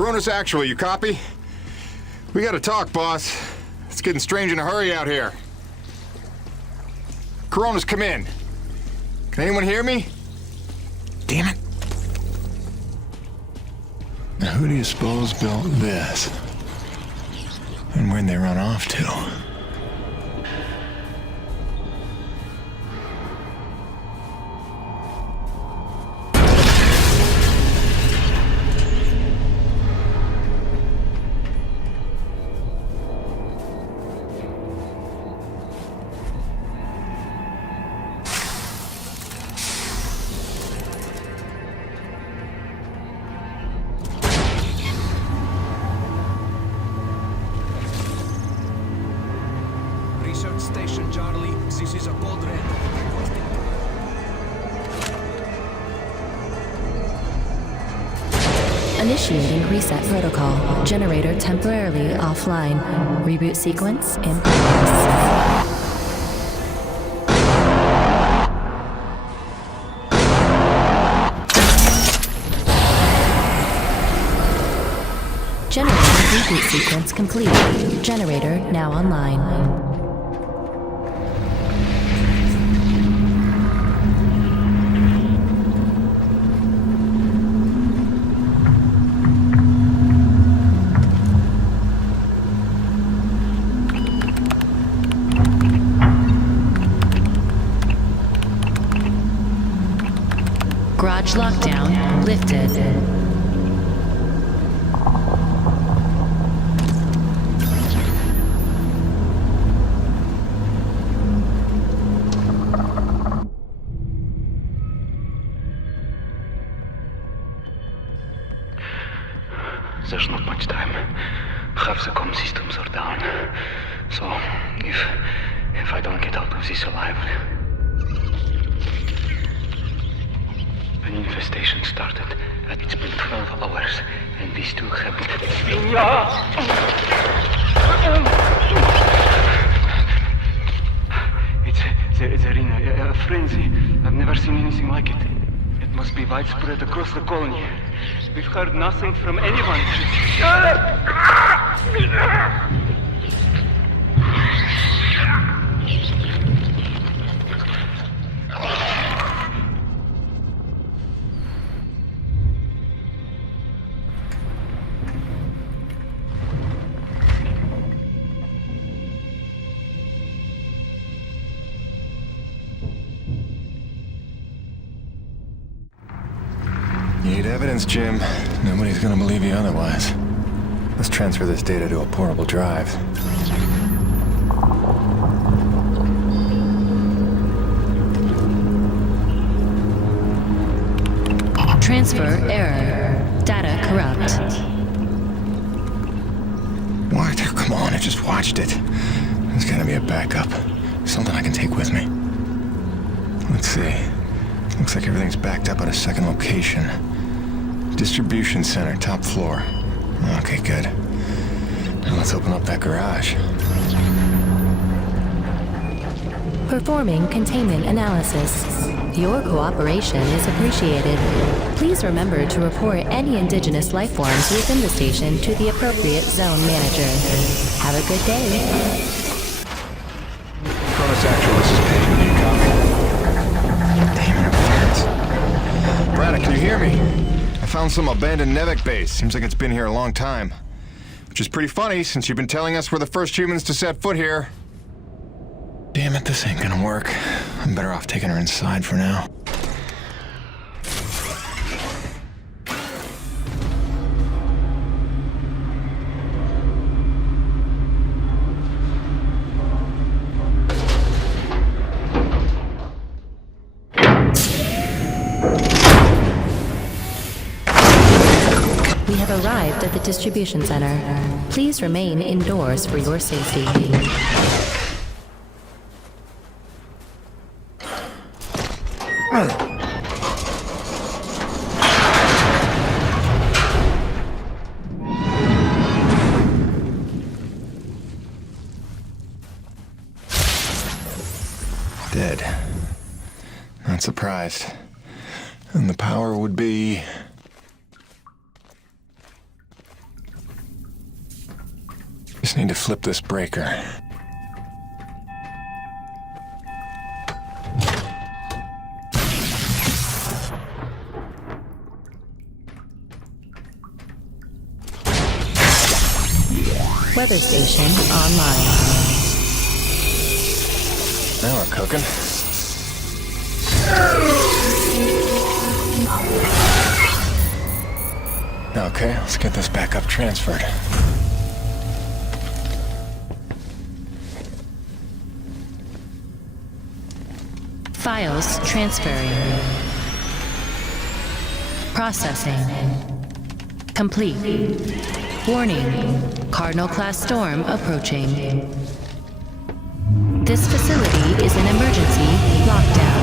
Coronis Actual, you copy? We gotta talk, boss. It's getting strange in a hurry out here. Coronis, come in. Can anyone hear me? Damn it. Now who do you suppose built this? And where'd they run off to? Station Charlie, this is a code red. Initiating reset protocol. Generator temporarily offline. Reboot sequence in progress. Generator reboot sequence complete. Generator now online. Garage lockdown lifted. There's not much time. Half the comm systems are down. So, if I don't get out of this alive... An infestation started, and it's been 12 hours, and these two haven't... never seen anything like it. It must be widespread across the colony. We've heard nothing from anyone. Need evidence, Jim. Nobody's gonna believe you otherwise. Let's transfer this data to a portable drive. Transfer error. Data corrupt. What? Come on, I just watched it. There's gotta be a backup. Something I can take with me. Let's see. Looks like everything's backed up at a second location. Distribution center, top floor. Okay, good. Now let's open up that garage. Performing containment analysis. Your cooperation is appreciated. Please remember to report any indigenous life forms within the station to the appropriate zone manager. Have a good day. Cronus Actual, this is Peyton. Do you copy? Damn interference. Braddock, can you hear me? I found some abandoned Nevek base. Seems like it's been here a long time. Which is pretty funny, since you've been telling us we're the first humans to set foot here. Damn it, this ain't gonna work. I'm better off taking her inside for now. We have arrived at the distribution center. Please remain indoors for your safety. Dead. Not surprised. And the power would be... Just need to flip this breaker. Weather station online. Now we're cooking. Okay, let's get this back up transferred. Files transferring. Processing. Complete. Warning. Cardinal-class storm approaching. This facility is an emergency lockdown.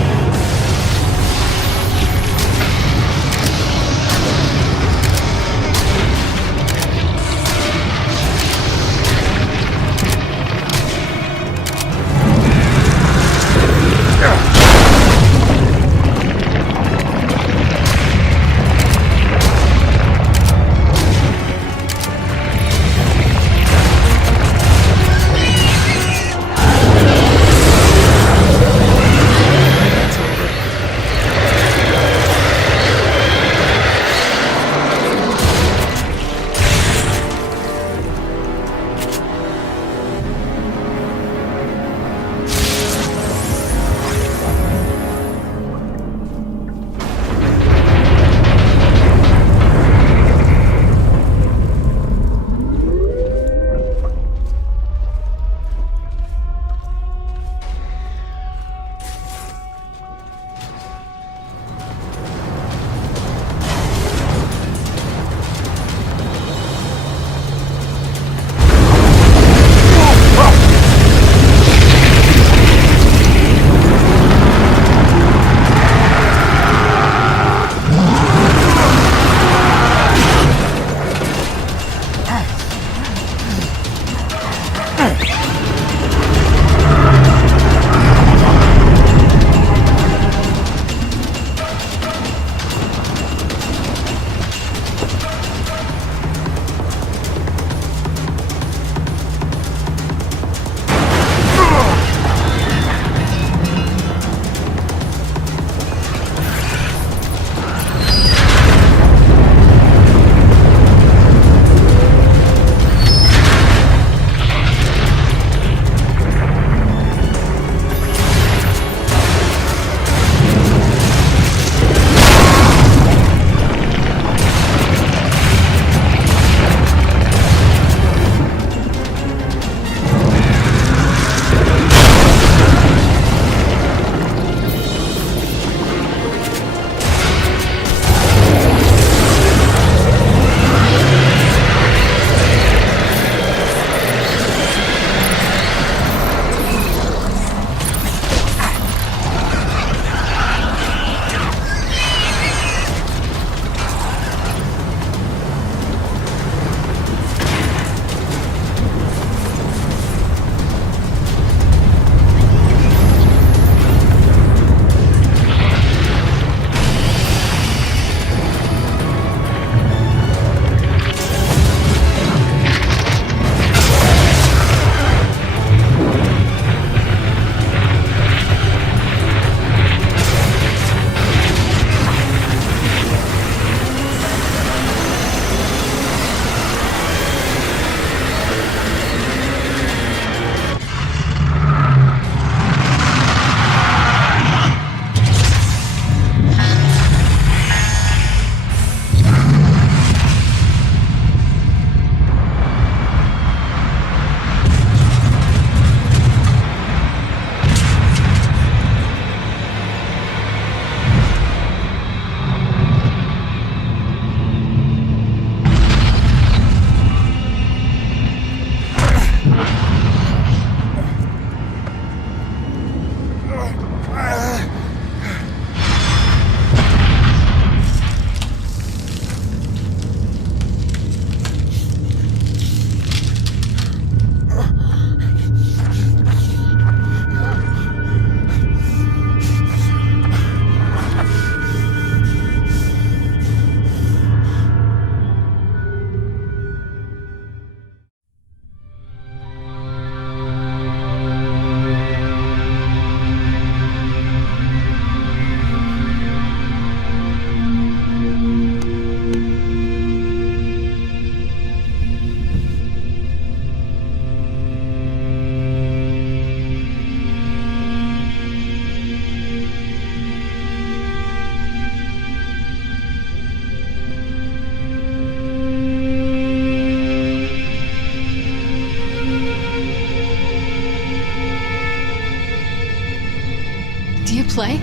play?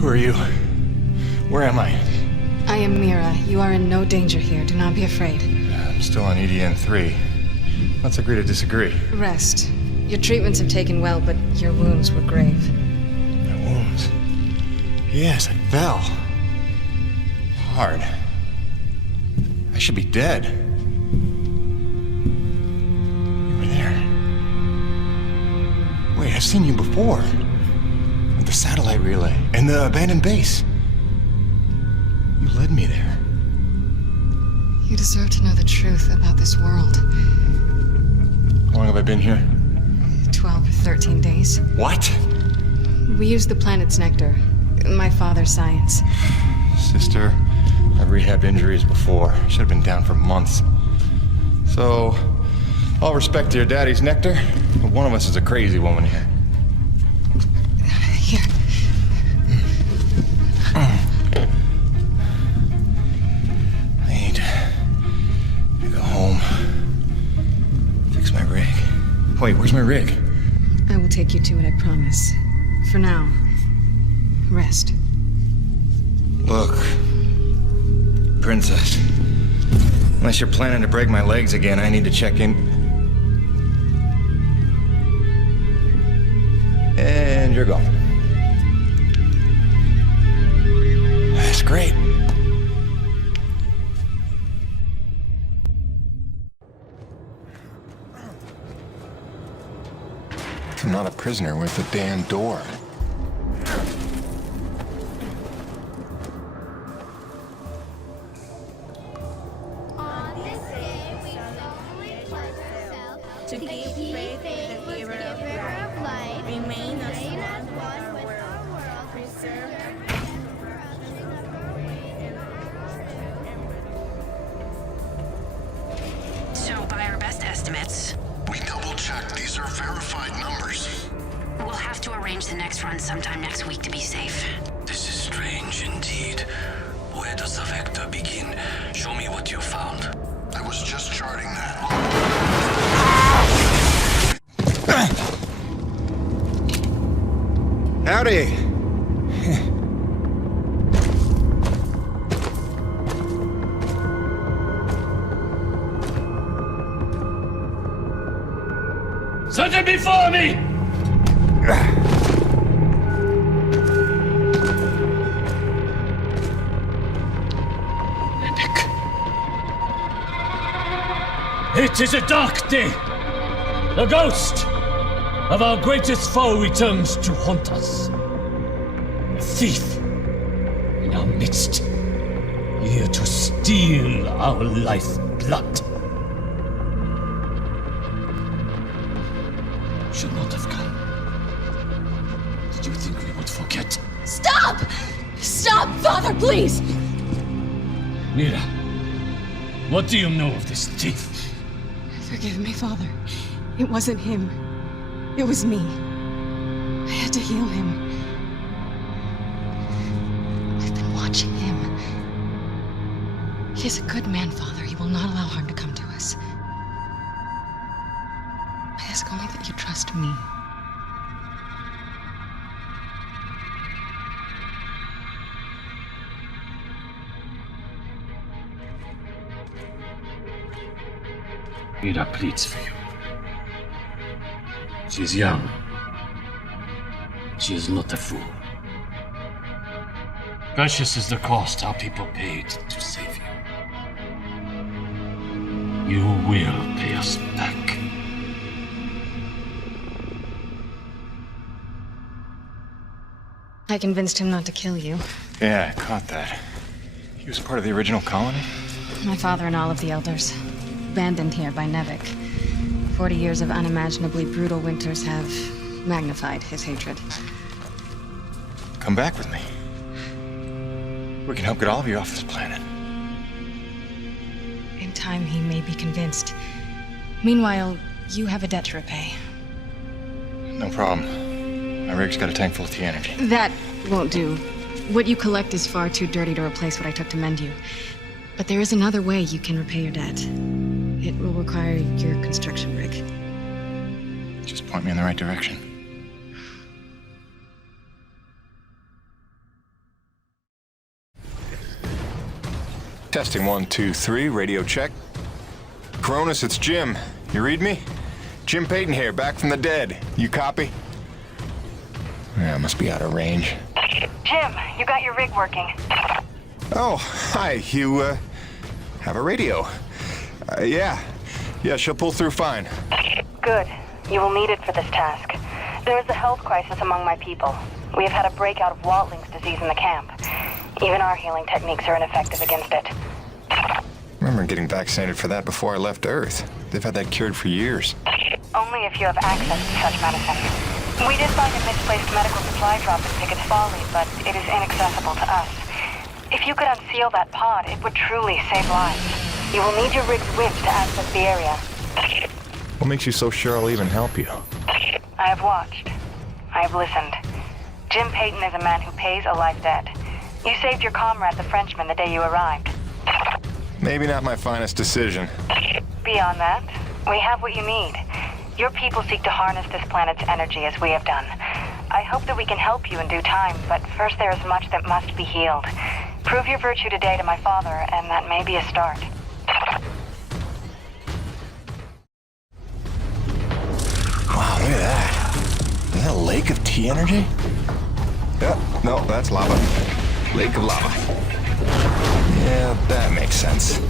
Who are you? Where am I? I am Mira. You are in no danger here. Do not be afraid. I'm still on EDN 3. Let's agree to disagree. Rest. Your treatments have taken well, but your wounds were grave. My wounds? Yes, I fell. Hard. I should be dead. You were there. Wait, I've seen you before. At the satellite relay and the abandoned base. You led me there. You deserve to know the truth about this world. How long have I been here? 12 or 13 days. What? We used the planet's nectar. My father's science. Sister, I've rehabbed injuries before. Should have been down for months. So, all respect to your daddy's nectar, but one of us is a crazy woman here. Here. I need to go home. Fix my rig. Wait, where's my rig? I will take you to it, I promise. For now, rest. Look, Princess. Unless you're planning to break my legs again, I need to check in. And you're gone. That's great. I'm not a prisoner with the damn door. To keep faith in the giver of life, remain as one with our world, preserve So, by our best estimates, we double-checked. These are verified numbers. we'll have to arrange the next run sometime next week to be safe. This is strange indeed. Where does the vector begin? Show me what you found. I was just charting that. Howdy. Set it before me! It is a dark day. The ghost of our greatest foe returns to haunt us. A thief in our midst, here to steal our lifeblood. Should not have come. Did you think we would forget? Stop! Stop, Father, please! Mira, what do you know of this thief? Forgive me, Father. It wasn't him. It was me. I had to heal him. I've been watching him. He is a good man, Father. He will not allow harm to come to us. I ask only that you trust me. Mira pleads for you. She is young. She is not a fool. Precious is the cost our people paid to save you. You will pay us back. I convinced him not to kill you. Yeah, I caught that. He was part of the original colony? My father and all of the elders. Abandoned here by Nevik. 40 years of unimaginably brutal winters have magnified his hatred. Come back with me. We can help get all of you off this planet. In time, he may be convinced. Meanwhile, you have a debt to repay. No problem. My rig's got a tank full of T-energy. That won't do. What you collect is far too dirty to replace what I took to mend you. But there is another way you can repay your debt. It will require your construction rig. Just point me in the right direction. Testing 1, 2, 3, radio check. Cronus, it's Jim. You read me? Jim Payton here, back from the dead. You copy? Yeah, must be out of range. Jim, you got your rig working. Oh, hi. You, have a radio. Yeah, she'll pull through fine. Good. You will need it for this task. There is a health crisis among my people. We have had a breakout of Watling's disease in the camp. Even our healing techniques are ineffective against it. I remember getting vaccinated for that before I left Earth. They've had that cured for years. Only if you have access to such medicine. We did find a misplaced medical supply drop in Pickett's Folly, but it is inaccessible to us. If you could unseal that pod, it would truly save lives. You will need your rig's whip to access the area. What makes you so sure I'll even help you? I have watched. I have listened. Jim Payton is a man who pays a life debt. You saved your comrade, the Frenchman, the day you arrived. Maybe not my finest decision. Beyond that, we have what you need. Your people seek to harness this planet's energy as we have done. I hope that we can help you in due time, but first there is much that must be healed. Prove your virtue today to my father, and that may be a start. Wow, look at that. Is that a lake of T energy? Yep, no, that's lava. Lake of lava. Yeah, that makes sense.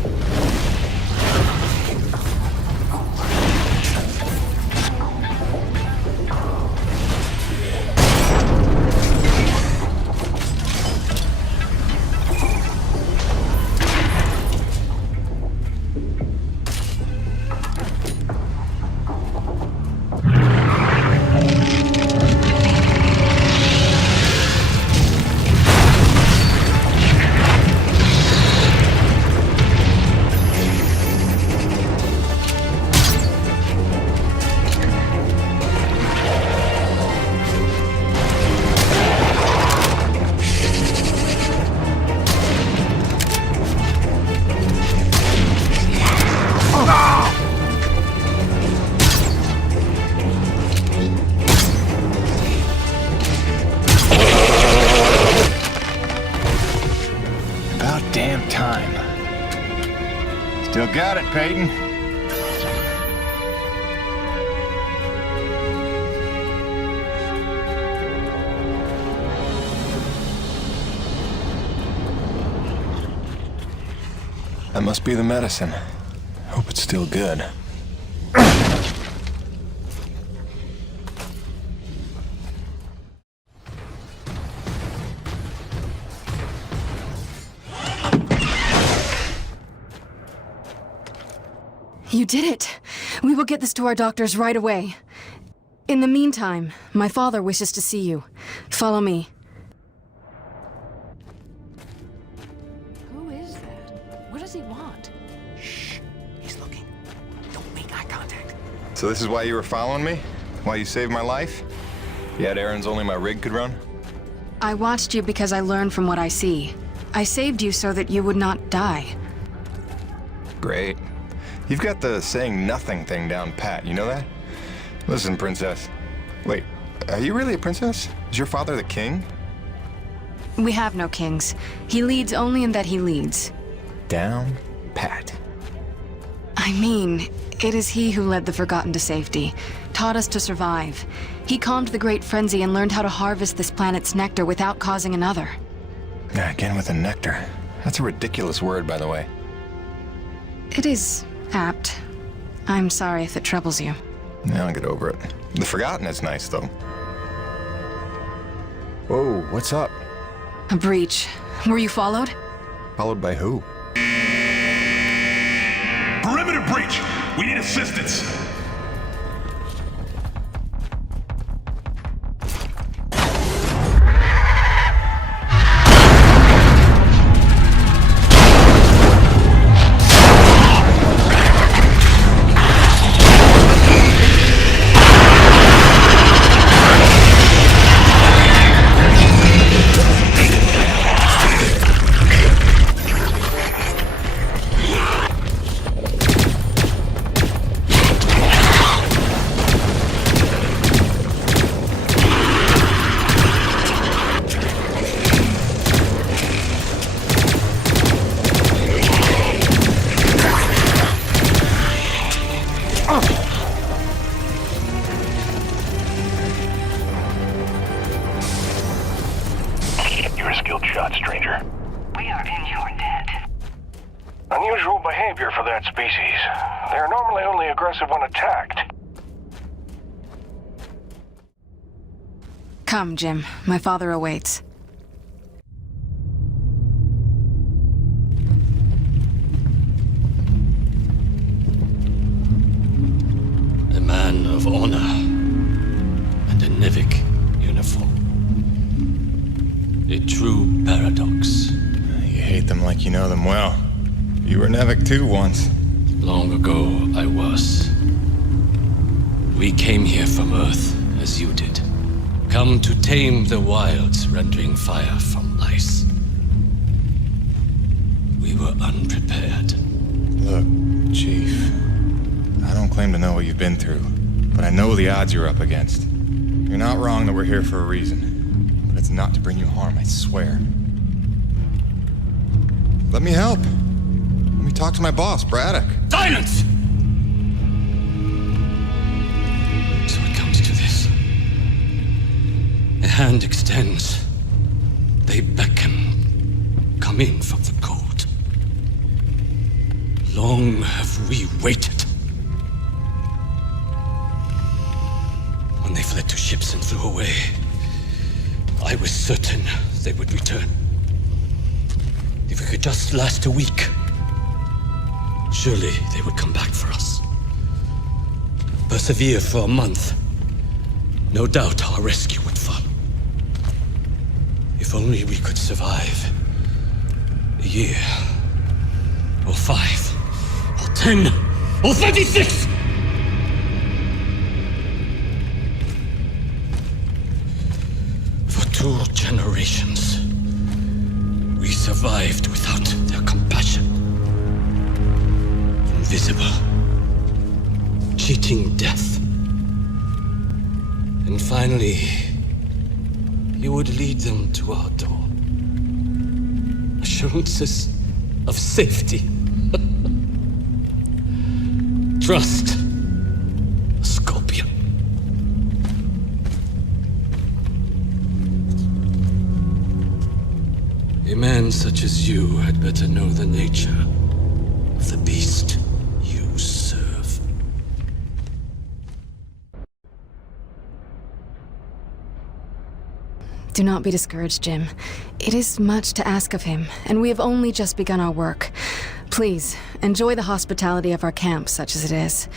Still got it, Peyton. That must be the medicine. Hope it's still good. You did it! We will get this to our doctors right away. In the meantime, my father wishes to see you. Follow me. Who is that? What does he want? Shh. He's looking. Don't make eye contact. So this is why you were following me? Why you saved my life? You had errands only my rig could run? I watched you because I learned from what I see. I saved you so that you would not die. Great. You've got the saying nothing thing down pat, you know that? Listen, princess. Wait, are you really a princess? Is your father the king? We have no kings. He leads only in that he leads. Down pat. I mean, it is he who led the Forgotten to safety, taught us to survive. He calmed the Great Frenzy and learned how to harvest this planet's nectar without causing another. Yeah, again with the nectar. That's a ridiculous word, by the way. It is apt. I'm sorry if it troubles you. Yeah, I'll get over it. The Forgotten is nice, though. Whoa, what's up? A breach. Were you followed? Followed by who? Perimeter breach! We need assistance! behavior for that species. They're normally only aggressive when attacked. Come, Jim. My father awaits. A man of honor and a Nevik uniform. A true paradox. You hate them like you know them well. You were Nevik too once. Long ago, I was. We came here from Earth, as you did. Come to tame the wilds, rendering fire from ice. We were unprepared. Look, Chief, I don't claim to know what you've been through, but I know the odds you're up against. You're not wrong that we're here for a reason, but it's not to bring you harm, I swear. Let me help. Let me talk to my boss, Braddock. Silence! So it comes to this. A hand extends. They beckon. Come in from the cold. Long have we waited. When they fled to ships and flew away, I was certain they would return. If we could just last a week, surely they would come back for us. Persevere for a month. No doubt our rescue would follow. If only we could survive. A year. Or 5. Or 10. Or 36! For 2 generations, we survived without their compassion. Invisible. Cheating death. And finally, you would lead them to our door. Assurances of safety. Trust. A scorpion. A man such as you had better know the nature of the beast you serve. Do not be discouraged, Jim. It is much to ask of him, and we have only just begun our work. Please, enjoy the hospitality of our camp, such as it is.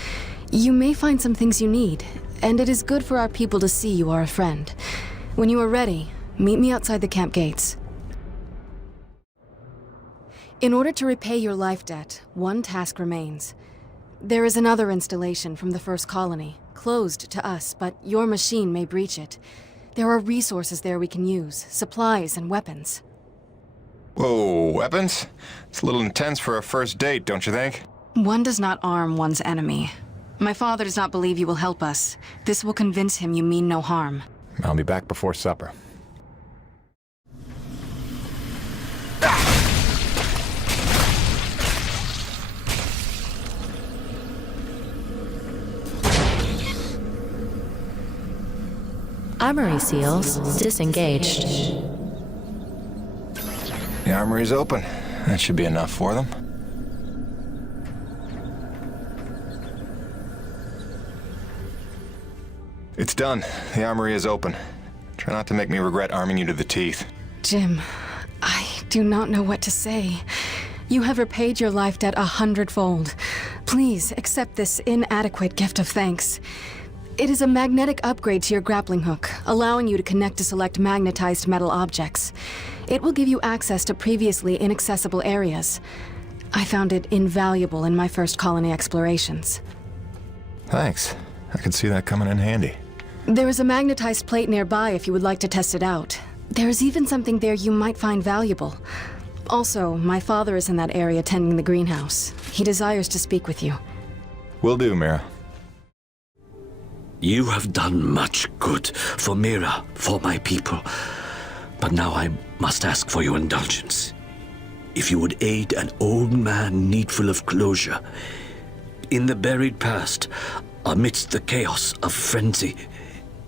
You may find some things you need, and it is good for our people to see you are a friend. When you are ready, meet me outside the camp gates. In order to repay your life debt, one task remains. There is another installation from the first colony, closed to us, but your machine may breach it. There are resources there we can use, supplies and weapons. Whoa, weapons? It's a little intense for a first date, don't you think? One does not arm one's enemy. My father does not believe you will help us. This will convince him you mean no harm. I'll be back before supper. Armory seals disengaged. The armory's open. That should be enough for them. It's done. The armory is open. Try not to make me regret arming you to the teeth. Jim, I do not know what to say. You have repaid your life debt 100-fold. Please accept this inadequate gift of thanks. It is a magnetic upgrade to your grappling hook, allowing you to connect to select magnetized metal objects. It will give you access to previously inaccessible areas. I found it invaluable in my first colony explorations. Thanks. I could see that coming in handy. There is a magnetized plate nearby if you would like to test it out. There is even something there you might find valuable. Also, my father is in that area tending the greenhouse. He desires to speak with you. Will do, Mira. You have done much good for Mira, for my people. But now I must ask for your indulgence. If you would aid an old man needful of closure. In the buried past, amidst the chaos of frenzy,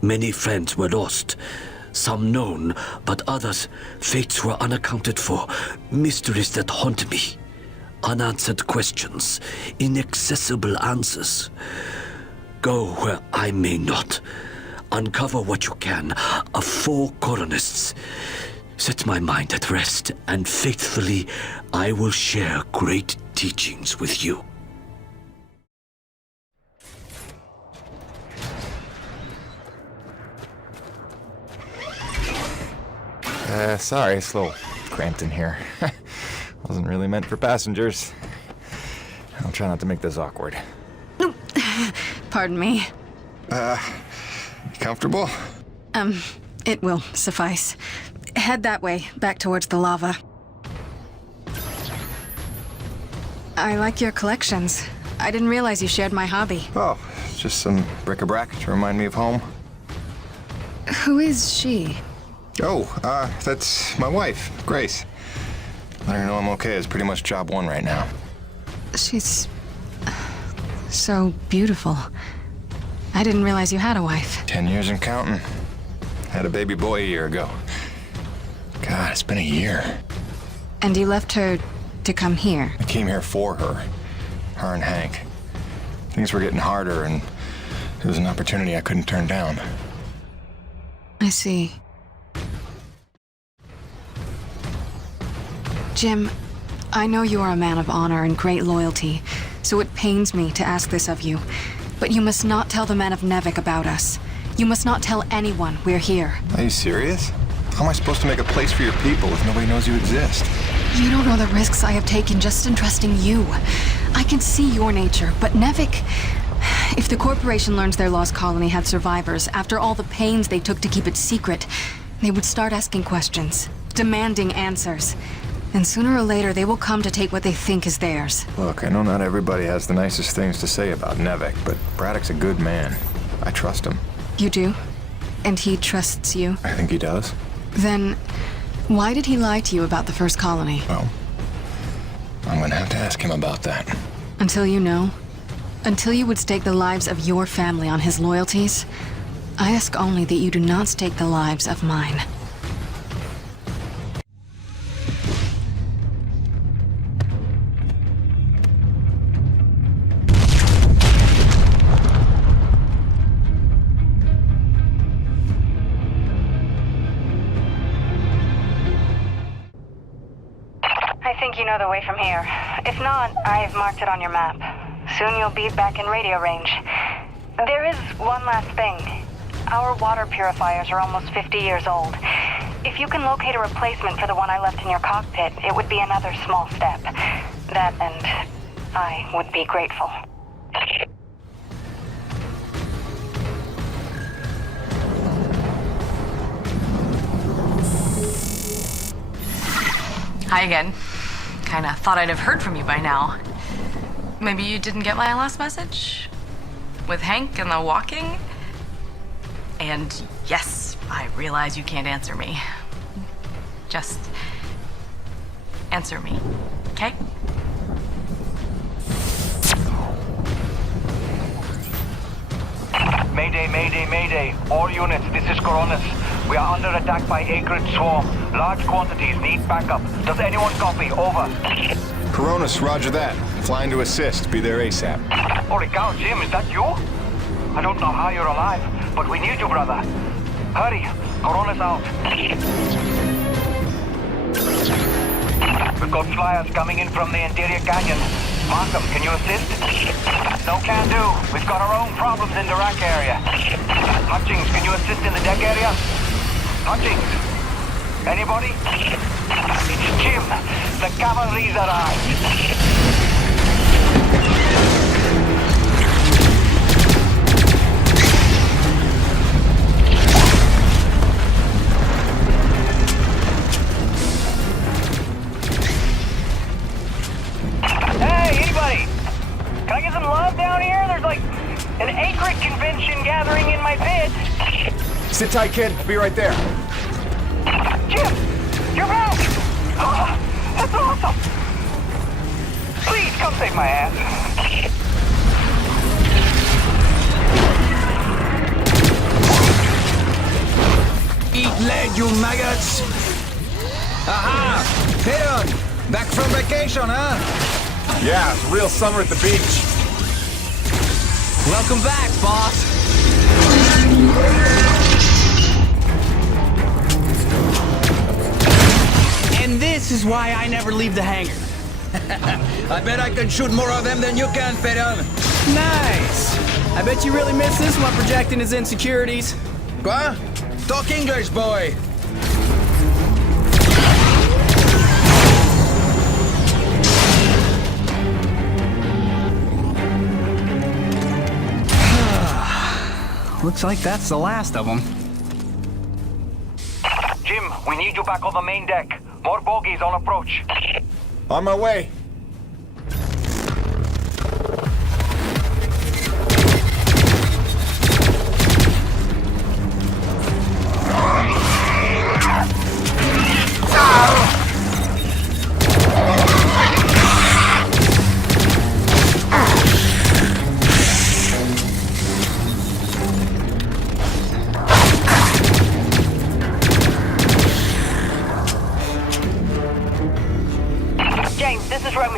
many friends were lost. Some known, but others, fates were unaccounted for, mysteries that haunt me. unanswered questions, inaccessible answers. Go where I may not. Uncover what you can of 4 colonists. Set my mind at rest, and faithfully I will share great teachings with you. Sorry, it's a little cramped in here. Wasn't really meant for passengers. I'll try not to make this awkward. Pardon me. You comfortable? It will suffice. Head that way, back towards the lava. I like your collections. I didn't realize you shared my hobby. Oh, it's just some bric-a-brac to remind me of home. Who is she? Oh, that's my wife, Grace. Let her know I'm okay is pretty much job 1 right now. She's so beautiful. I didn't realize you had a wife. 10 years and counting. Had a baby boy a year ago. God, it's been a year. And you left her to come here? I came here for her. Her and Hank. Things were getting harder, and it was an opportunity I couldn't turn down. I see. Jim, I know you are a man of honor and great loyalty, so it pains me to ask this of you. But you must not tell the men of Nevik about us. You must not tell anyone we're here. Are you serious? How am I supposed to make a place for your people if nobody knows you exist? You don't know the risks I have taken just in trusting you. I can see your nature, but Nevik... If the corporation learns their lost colony had survivors, after all the pains they took to keep it secret, they would start asking questions, demanding answers. And sooner or later, they will come to take what they think is theirs. Look, I know not everybody has the nicest things to say about Nevik, but Braddock's a good man. I trust him. You do? And he trusts you? I think he does. Then, why did he lie to you about the first colony? Well, I'm gonna have to ask him about that. Until you know? Until you would stake the lives of your family on his loyalties, I ask only that you do not stake the lives of mine. I think you know the way from here. If not, I've marked it on your map. Soon you'll be back in radio range. There is one last thing. Our water purifiers are almost 50 years old. If you can locate a replacement for the one I left in your cockpit, it would be another small step. That and I would be grateful. Hi again. Kinda thought I'd have heard from you by now. Maybe you didn't get my last message? With Hank and the walking? And yes, I realize you can't answer me. Just answer me, okay? Mayday, mayday, mayday. All units, this is Coronis. We are under attack by Acrid Swarm. Large quantities need backup. Does anyone copy? Over. Coronis, roger that. Flying to assist. Be there ASAP. Holy cow, Jim, is that you? I don't know how you're alive, but we need you, brother. Hurry. Coronis out. We've got flyers coming in from the interior canyon. Markham, can you assist? No can do. We've got our own problems in the rack area. Hutchings, can you assist in the deck area? Hutchings? Anybody? It's Jim. The cavalry's arrived. Hey, anybody? Can I get some love down here? There's like an Acrid convention gathering in my pit. Sit tight, kid. I'll be right there. Jim! You're back! Oh, that's awesome! Please come save my ass. Eat lead, you maggots! Aha! Hey on! Back from vacation, huh? Yeah, it's a real summer at the beach. Welcome back, boss. And this is why I never leave the hangar. I bet I can shoot more of them than you can, Fedon. Nice. I bet you really miss this one projecting his insecurities. Quoi? Talk English, boy. Looks like that's the last of them. Jim, we need you back on the main deck. More bogies on approach. On my way.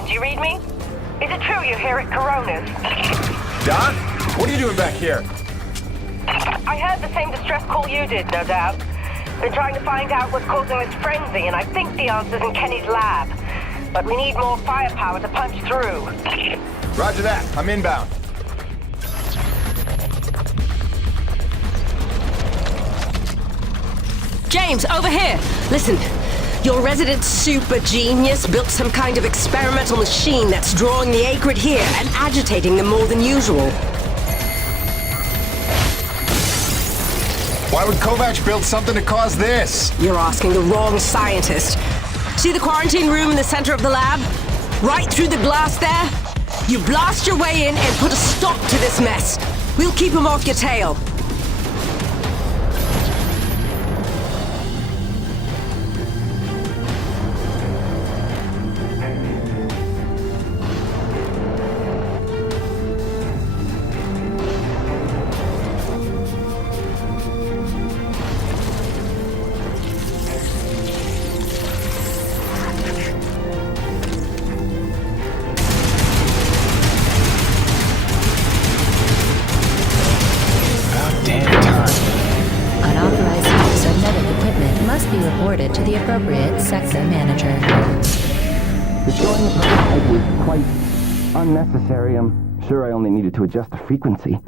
Do you read me? Is it true you're here at Corona's? Doc? What are you doing back here? I heard the same distress call you did, no doubt. Been trying to find out what's causing this frenzy, and I think the answer's in Kenny's lab. But we need more firepower to punch through. Roger that. I'm inbound. James, over here! Listen, your resident super genius built some kind of experimental machine that's drawing the Acrid here and agitating them more than usual. Why would Kovacs build something to cause this? You're asking the wrong scientist. See the quarantine room in the center of the lab? Right through the blast there? You blast your way in and put a stop to this mess. We'll keep him off your tail. To the appropriate sector manager. Destroying the prototype was quite unnecessary. I'm sure I only needed to adjust the frequency.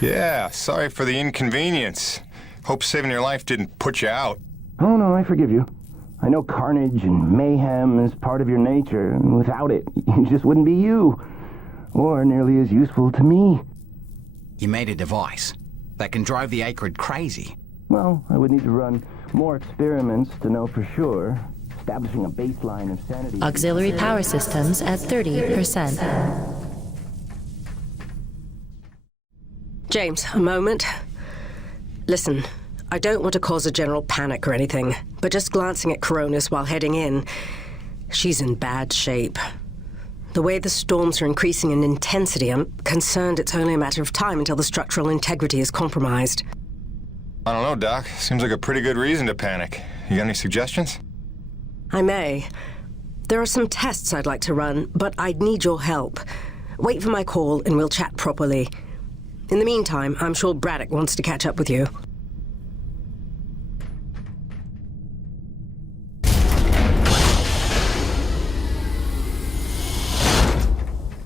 Yeah, sorry for the inconvenience. Hope saving your life didn't put you out. Oh no, I forgive you. I know carnage and mayhem is part of your nature, and without it, you just wouldn't be you. Or nearly as useful to me. You made a device that can drive the Acrid crazy. Well, I would need to run more experiments to know for sure. Establishing a baseline of sanity. Auxiliary power systems at 30%. James, a moment. Listen, I don't want to cause a general panic or anything, but just glancing at Coronis while heading in, she's in bad shape. The way the storms are increasing in intensity, I'm concerned it's only a matter of time until the structural integrity is compromised. I don't know, Doc. Seems like a pretty good reason to panic. You got any suggestions? I may. There are some tests I'd like to run, but I'd need your help. Wait for my call and we'll chat properly. In the meantime, I'm sure Braddock wants to catch up with you.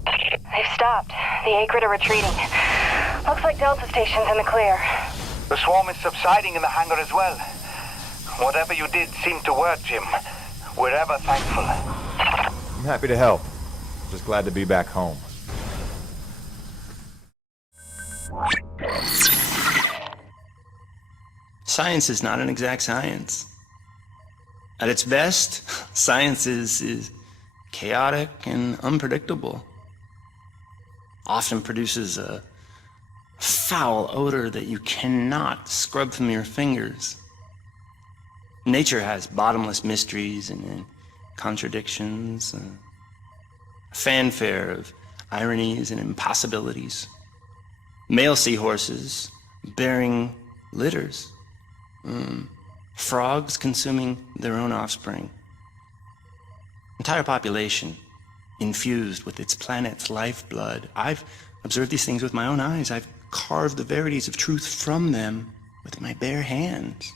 They've stopped. The Acrid are retreating. Looks like Delta Station's in the clear. The swarm is subsiding in the hangar as well. Whatever you did seemed to work, Jim. We're ever thankful. I'm happy to help. Just glad to be back home. Science is not an exact science. At its best, science is chaotic and unpredictable. Often produces a foul odor that you cannot scrub from your fingers. Nature has bottomless mysteries and contradictions, a fanfare of ironies and impossibilities. Male seahorses bearing litters, frogs consuming their own offspring. Entire population infused with its planet's lifeblood. I've observed these things with my own eyes. I've carved the verities of truth from them with my bare hands.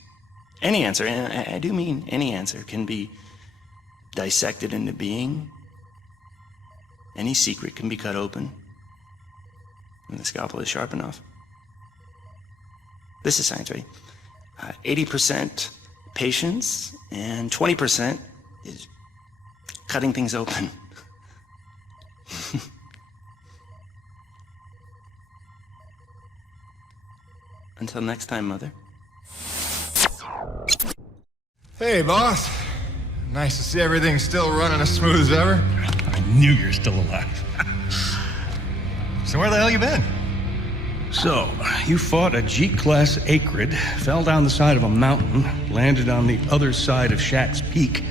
Any answer, and I do mean any answer, can be dissected into being. Any secret can be cut open when the scalpel is sharp enough. This is science, right? 80% patience and 20% is cutting things open. Until next time, Mother. Hey, boss. Nice to see everything still running as smooth as ever. I knew you're still alive. So where the hell you been? So, you fought a G-class acrid, fell down the side of a mountain, landed on the other side of Shack's Peak,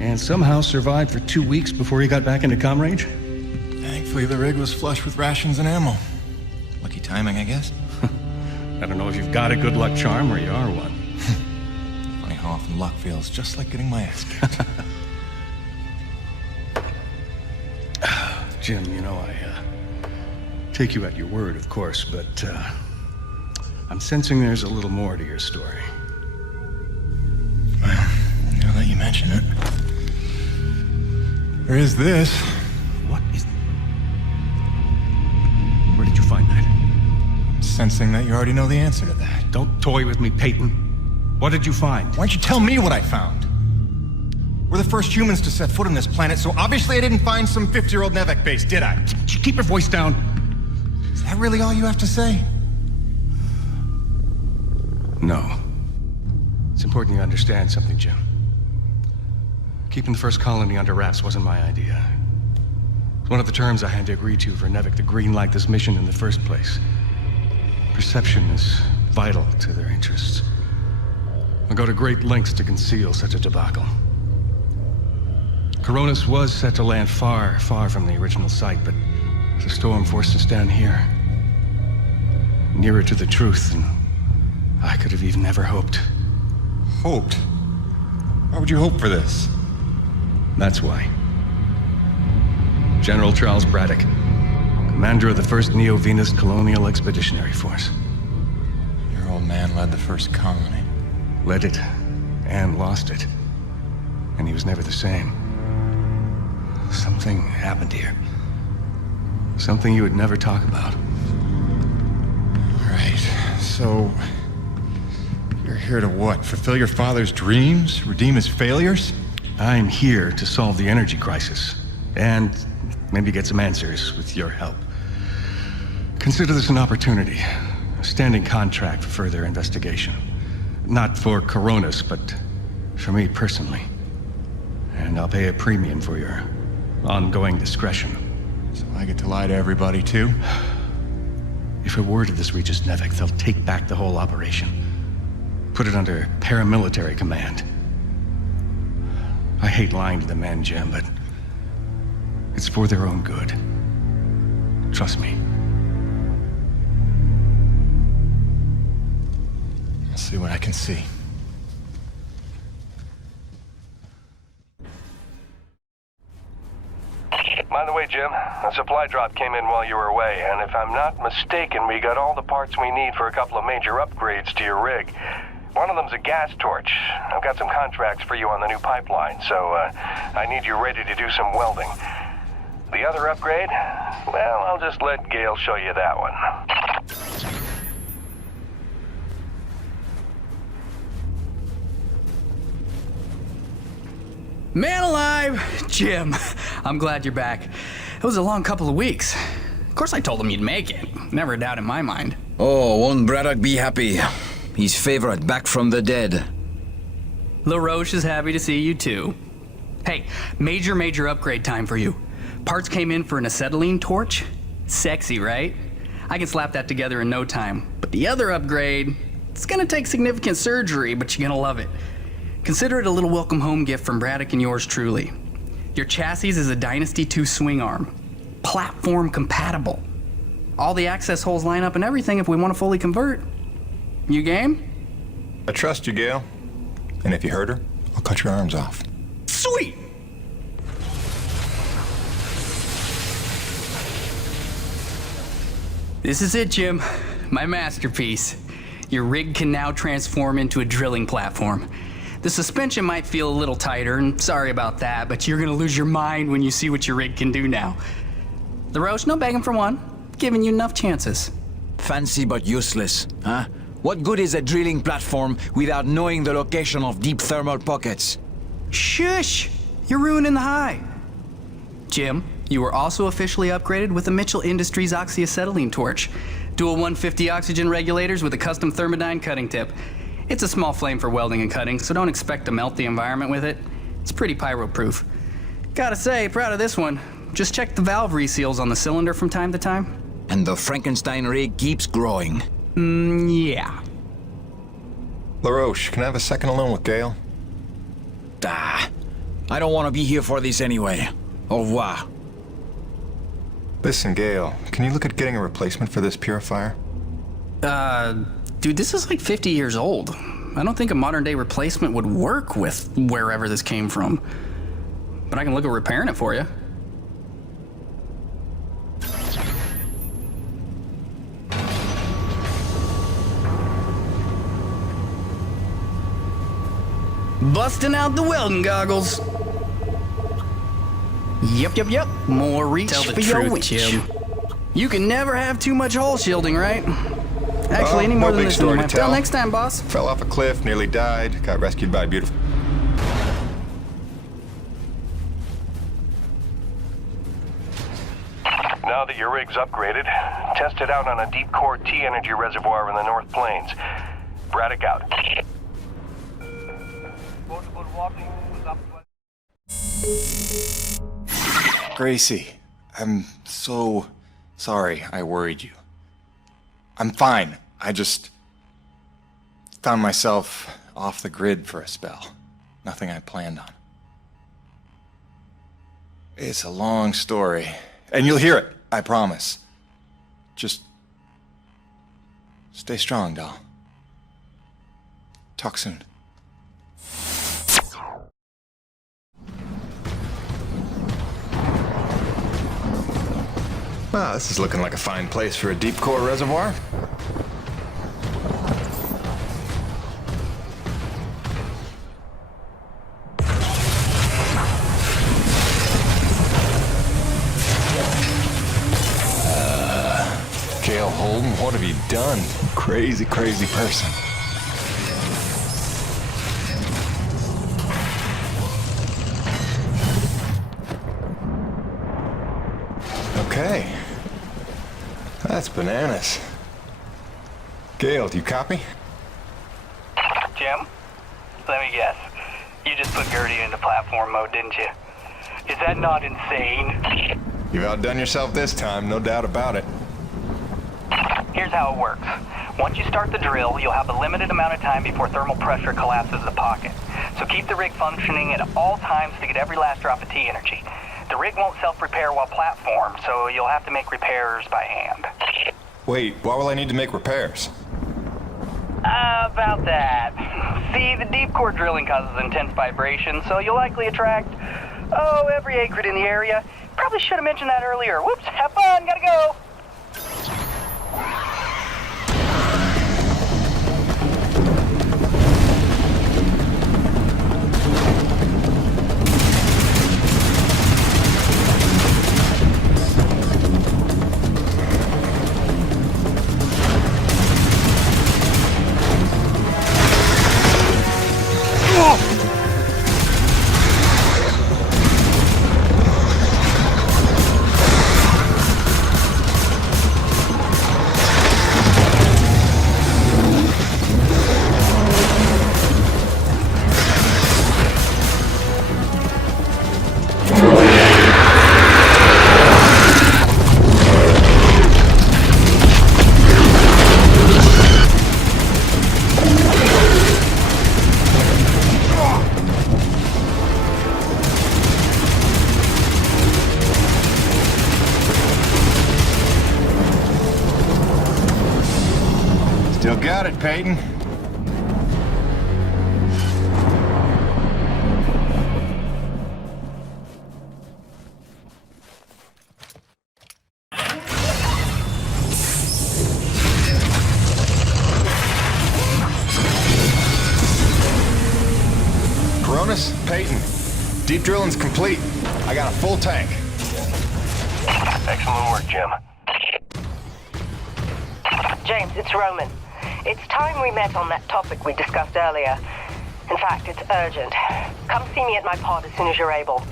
and somehow survived for 2 weeks before you got back into comm range? Thankfully, the rig was flush with rations and ammo. Lucky timing, I guess. I don't know if you've got a good luck charm or you are one. Funny how often luck feels just like getting my ass kicked. Jim, you know, I take you at your word, of course, but I'm sensing there's a little more to your story. Well, now that you mention it. There is this. What is... Where did you find that? I'm sensing that you already know the answer to that. Don't toy with me, Peyton. What did you find? Why don't you tell me what I found? We're the first humans to set foot on this planet, so obviously I didn't find some 50-year-old Nevek base, did I? Keep your voice down. Is that really all you have to say? No. It's important you understand something, Jim. Keeping the first colony under wraps wasn't my idea. It's one of the terms I had to agree to for Nevek to greenlight this mission in the first place. Perception is vital to their interests. I'll go to great lengths to conceal such a debacle. Coronis was set to land far, far from the original site, but the storm forced us down here. Nearer to the truth than I could have even ever hoped. Hoped? Why would you hope for this? That's why. General Charles Braddock, commander of the 1st Neo-Venus Colonial Expeditionary Force. Your old man led the first colony. Led it, and lost it. And he was never the same. Something happened here. Something you would never talk about. All right, so... you're here to what? Fulfill your father's dreams? Redeem his failures? I'm here to solve the energy crisis. And maybe get some answers with your help. Consider this an opportunity. A standing contract for further investigation. Not for Coronis, but for me personally. And I'll pay a premium for your ongoing discretion. So I get to lie to everybody, too? If a word of this reaches Nevek, they'll take back the whole operation. Put it under paramilitary command. I hate lying to the men, Jim, but it's for their own good. Trust me. I'll see what I can see. By the way, Jim, a supply drop came in while you were away, and if I'm not mistaken, we got all the parts we need for a couple of major upgrades to your rig. One of them's a gas torch. I've got some contracts for you on the new pipeline, so I need you ready to do some welding. The other upgrade? Well, I'll just let Gale show you that one. Man alive! Jim, I'm glad you're back. It was a long couple of weeks. Of course I told him you'd make it. Never a doubt in my mind. Oh, won't Braddock be happy? His favorite back from the dead. LaRoche is happy to see you too. Hey, major upgrade time for you. Parts came in for an acetylene torch. Sexy, right? I can slap that together in no time. But the other upgrade, it's gonna take significant surgery, but you're gonna love it. Consider it a little welcome home gift from Braddock and yours truly. Your chassis is a Dynasty 2 swing arm. Platform compatible. All the access holes line up and everything if we want to fully convert. You game? I trust you, Gale. And if you hurt her, I'll cut your arms off. Sweet! This is it, Jim. My masterpiece. Your rig can now transform into a drilling platform. The suspension might feel a little tighter, and sorry about that, but you're gonna lose your mind when you see what your rig can do now. LaRoche, no begging for one. Giving you enough chances. Fancy but useless, huh? What good is a drilling platform without knowing the location of deep thermal pockets? Shush! You're ruining the high. Jim, you were also officially upgraded with a Mitchell Industries oxyacetylene torch. Dual 150 oxygen regulators with a custom thermodyne cutting tip. It's a small flame for welding and cutting, so don't expect to melt the environment with it. It's pretty pyro-proof. Gotta say, proud of this one. Just check the valve reseals on the cylinder from time to time. And the Frankenstein rig keeps growing. Yeah. LaRoche, can I have a second alone with Gale? I don't want to be here for this anyway. Au revoir. Listen, Gale, can you look at getting a replacement for this purifier? Dude, this is like 50 years old. I don't think a modern-day replacement would work with wherever this came from. But I can look at repairing it for you. Busting out the welding goggles. Yep. More reach for your witch. Jim. You can never have too much hull shielding, right? Actually, any more than this. Till next time, boss. Fell off a cliff, nearly died, got rescued by a beautiful... Now that your rig's upgraded, test it out on a deep core T-energy reservoir in the North Plains. Braddock out. Gracie, I'm so sorry I worried you. I'm fine. I just found myself off the grid for a spell. Nothing I planned on. It's a long story, and you'll hear it, I promise. Just stay strong, doll. Talk soon. Ah, this is looking like a fine place for a deep core reservoir. Gale Holden, what have you done? Crazy person. Okay. That's bananas. Gale, do you copy? Jim? Let me guess. You just put Gertie into platform mode, didn't you? Is that not insane? You've outdone yourself this time, no doubt about it. Here's how it works. Once you start the drill, you'll have a limited amount of time before thermal pressure collapses the pocket. So keep the rig functioning at all times to get every last drop of T-energy. The rig won't self-repair while platformed, so you'll have to make repairs by hand. Wait, why will I need to make repairs? About that. See, the deep core drilling causes intense vibration, so you'll likely attract, every acrid in the area. Probably should have mentioned that earlier. Whoops, have fun, gotta go. Still got it, Peyton. Peyton. Deep drilling's complete. I got a full tank. Excellent work, Jim. James, it's Roman. It's time we met on that topic we discussed earlier. In fact, it's urgent. Come see me at my pod as soon as you're able.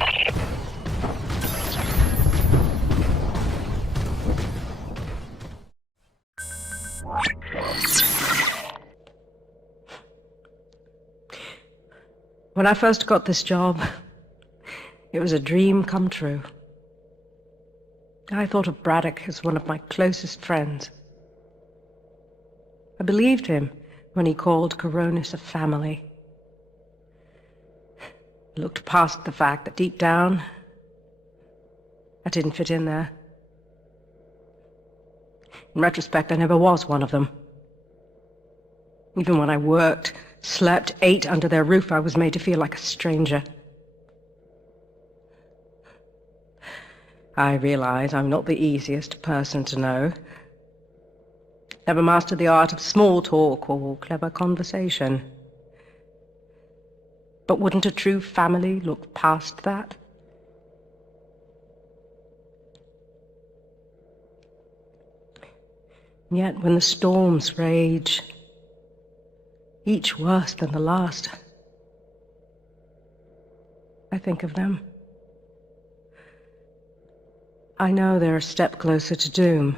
When I first got this job, it was a dream come true. I thought of Braddock as one of my closest friends. I believed him when he called Coronis a family. I looked past the fact that deep down, I didn't fit in there. In retrospect, I never was one of them. Even when I worked, slept, ate under their roof, I was made to feel like a stranger. I realize I'm not the easiest person to know. Never mastered the art of small talk or clever conversation. But wouldn't a true family look past that? And yet, when the storms rage, each worse than the last, I think of them. I know they're a step closer to doom.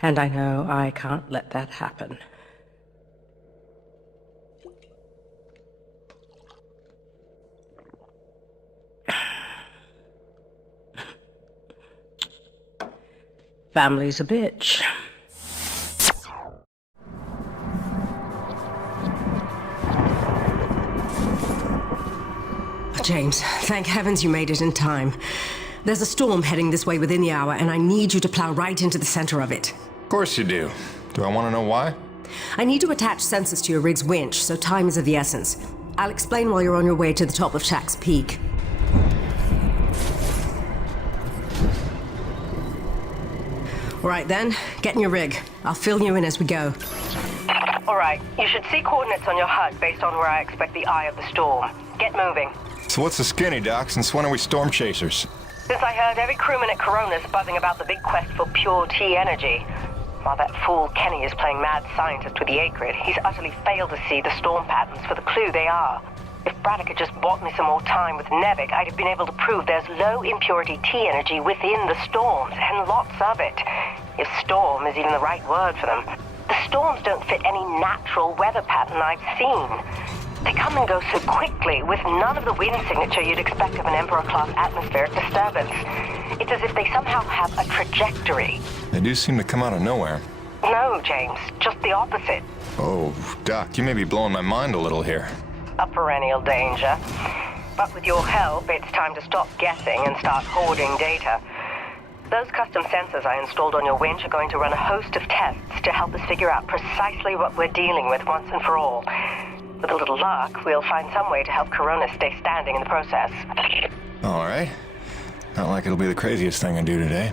And I know I can't let that happen. Family's a bitch. James, thank heavens you made it in time. There's a storm heading this way within the hour, and I need you to plow right into the center of it. Of course you do. Do I want to know why? I need to attach sensors to your rig's winch, so time is of the essence. I'll explain while you're on your way to the top of Shack's Peak. All right then, get in your rig. I'll fill you in as we go. All right, you should see coordinates on your HUD based on where I expect the eye of the storm. Get moving. So what's the skinny, Doc? Since when are we storm chasers? Since I heard every crewman at Coronis buzzing about the big quest for pure T energy. While that fool Kenny is playing mad scientist with the Acrid, he's utterly failed to see the storm patterns for the clue they are. If Braddock had just bought me some more time with Nevik, I'd have been able to prove there's low impurity T energy within the storms, and lots of it. If storm is even the right word for them. The storms don't fit any natural weather pattern I've seen. They come and go so quickly, with none of the wind signature you'd expect of an Emperor-class atmospheric disturbance. It's as if they somehow have a trajectory. They do seem to come out of nowhere. No, James, just the opposite. Oh, Doc, you may be blowing my mind a little here. A perennial danger. But with your help, it's time to stop guessing and start hoarding data. Those custom sensors I installed on your winch are going to run a host of tests to help us figure out precisely what we're dealing with once and for all. With a little luck, we'll find some way to help Coronis stay standing in the process. All right. Not like it'll be the craziest thing I do today.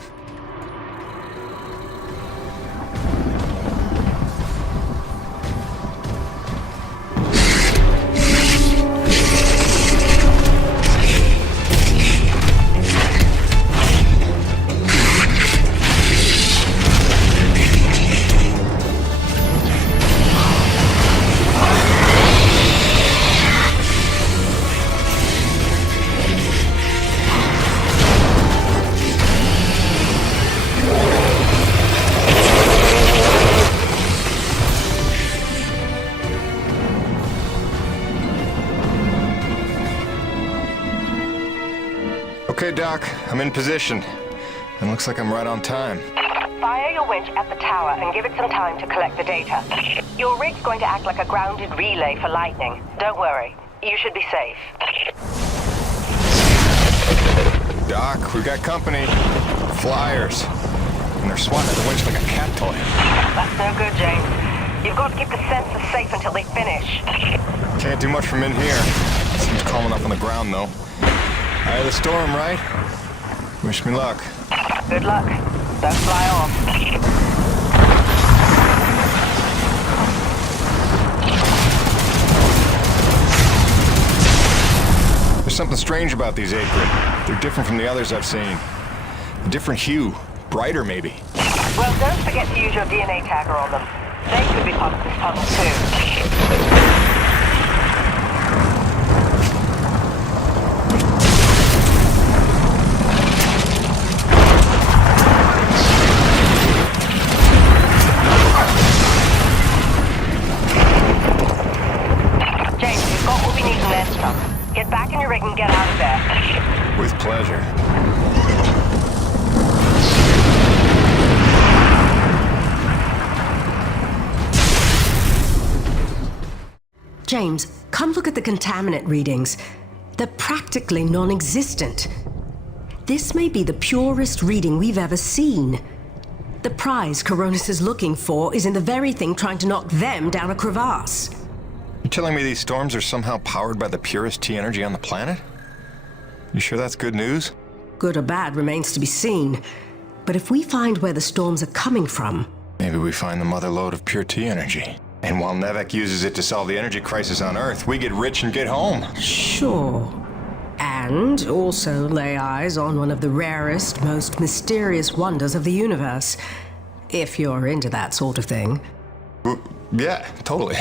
Okay, Doc, I'm in position. And looks like I'm right on time. Fire your winch at the tower and give it some time to collect the data. Your rig's going to act like a grounded relay for lightning. Don't worry, you should be safe. Doc, we've got company. Flyers. And they're swatting at the winch like a cat toy. That's no good, James. You've got to keep the sensors safe until they finish. Can't do much from in here. Seems calm enough on the ground, though. Eye of the storm, right? Wish me luck. Good luck. Don't fly off. There's something strange about these Acrid. They're different from the others I've seen. A different hue. Brighter, maybe. Well, don't forget to use your DNA tagger on them. They could be part of this puzzle, too. Get back in your rig and get out of there. With pleasure. James, come look at the contaminant readings. They're practically non-existent. This may be the purest reading we've ever seen. The prize Coronis is looking for is in the very thing trying to knock them down a crevasse. You're telling me these storms are somehow powered by the purest T energy on the planet? You sure that's good news? Good or bad remains to be seen. But if we find where the storms are coming from... Maybe we find the mother lode of pure T energy. And while Nevek uses it to solve the energy crisis on Earth, we get rich and get home. Sure. And also lay eyes on one of the rarest, most mysterious wonders of the universe. If you're into that sort of thing. Yeah, totally.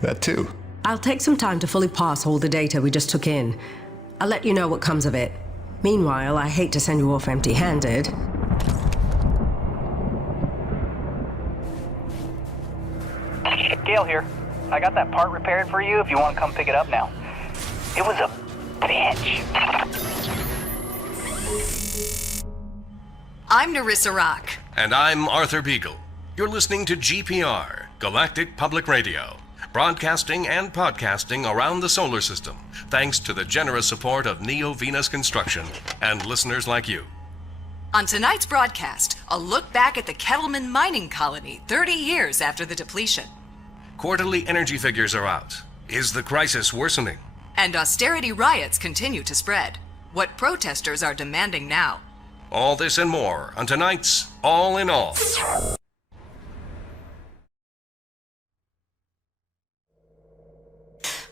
That too. I'll take some time to fully parse all the data we just took in. I'll let you know what comes of it. Meanwhile, I hate to send you off empty-handed. Gale here. I got that part repaired for you if you want to come pick it up now. It was a bitch. I'm Narissa Rock. And I'm Arthur Beagle. You're listening to GPR, Galactic Public Radio, broadcasting and podcasting around the solar system, thanks to the generous support of Neo-Venus Construction and listeners like you. On tonight's broadcast, a look back at the Kettleman mining colony 30 years after the depletion. Quarterly energy figures are out. Is the crisis worsening? And austerity riots continue to spread. What protesters are demanding now. All this and more on tonight's All in All.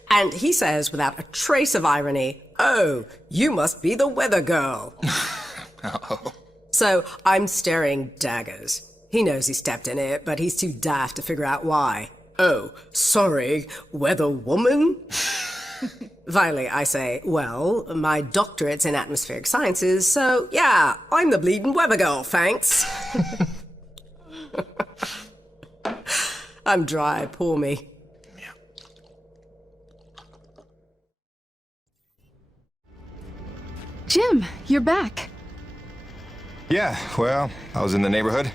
And he says without a trace of irony, "Oh, you must be the weather girl." Oh. So I'm staring daggers. He knows he stepped in it, but he's too daft to figure out why. "Oh, sorry, weather woman?" Finally, I say, "Well, my doctorate's in atmospheric sciences, so yeah, I'm the bleeding weather girl, thanks." I'm dry, poor me. Jim, you're back. Yeah, well, I was in the neighborhood.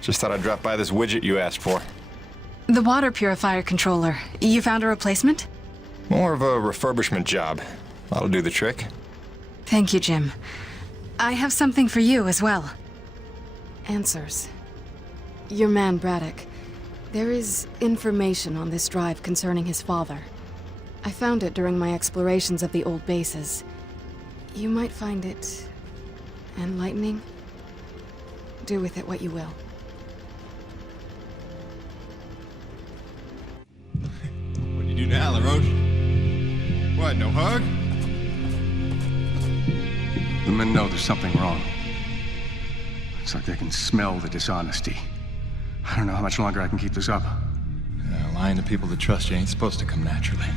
Just thought I'd drop by this widget you asked for. The water purifier controller. You found a replacement? More of a refurbishment job. That'll do the trick. Thank you, Jim. I have something for you as well. Answers. Your man, Braddock. There is information on this drive concerning his father. I found it during my explorations of the old bases. You might find it enlightening. Do with it what you will. What do you do now, LaRoche? What, no hug? The men know there's something wrong. It's like they can smell the dishonesty. I don't know how much longer I can keep this up. Lying to people that trust you ain't supposed to come naturally.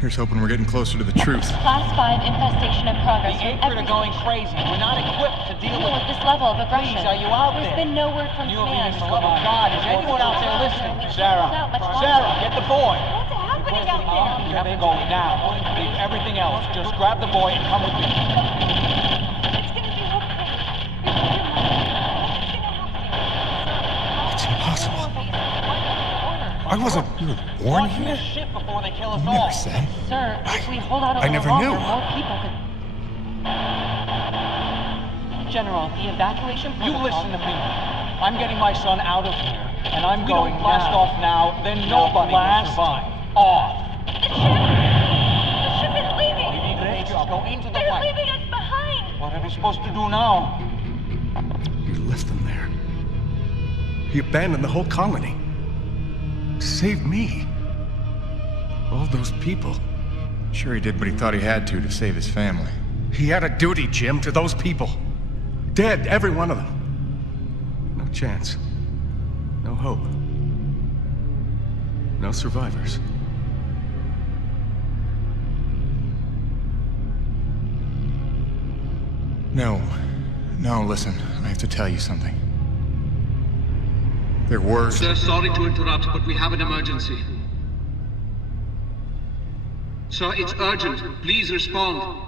Here's hoping we're getting closer to the truth. Class 5 infestation in progress. The Acrid are going crazy. We're not equipped to deal with this level of aggression. Please, are you out There's there? been no word from command. For the love of God, is anyone out there listening? Sarah, get the boy. What's happening out there? You have to go now. Leave everything else. Just grab the boy and come with me. It's impossible. I wasn't born here. Shit before they kill us You all. never said. Sir, if we hold out a I little never longer, knew. more people could... General, the evacuation You protocol... listen to me. I'm getting my son out of here, and I'm We going don't blast now. off now, then nobody will survive. Off. The ship is leaving! Go into the They're light. leaving us behind! What are we supposed to do now? You left them there. You abandoned the whole colony. Save me. All those people. Sure he did what he thought he had to save his family. He had a duty, Jim, to those people. Dead, every one of them. No chance. No hope. No survivors. No, listen, I have to tell you something. There were... Sir, sorry to interrupt, but we have an emergency. Sir, it's urgent. Please respond.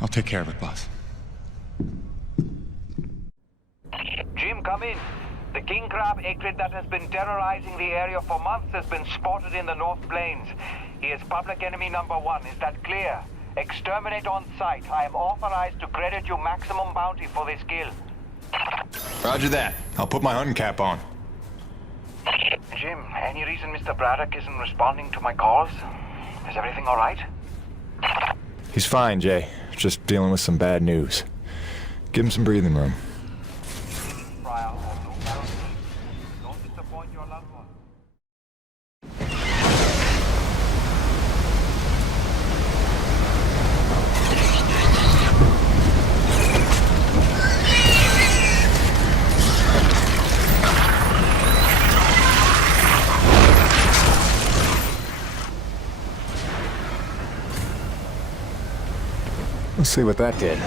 I'll take care of it, boss. Jim, come in. The king crab acrid that has been terrorizing the area for months has been spotted in the North Plains. He is public enemy #1. Is that clear? Exterminate on sight. I am authorized to credit you maximum bounty for this kill. Roger that. I'll put my hunting cap on. Jim, any reason Mr. Braddock isn't responding to my calls? Is everything all right? He's fine, Jay. Just dealing with some bad news. Give him some breathing room. Don't disappoint your loved one. Let's see what that did.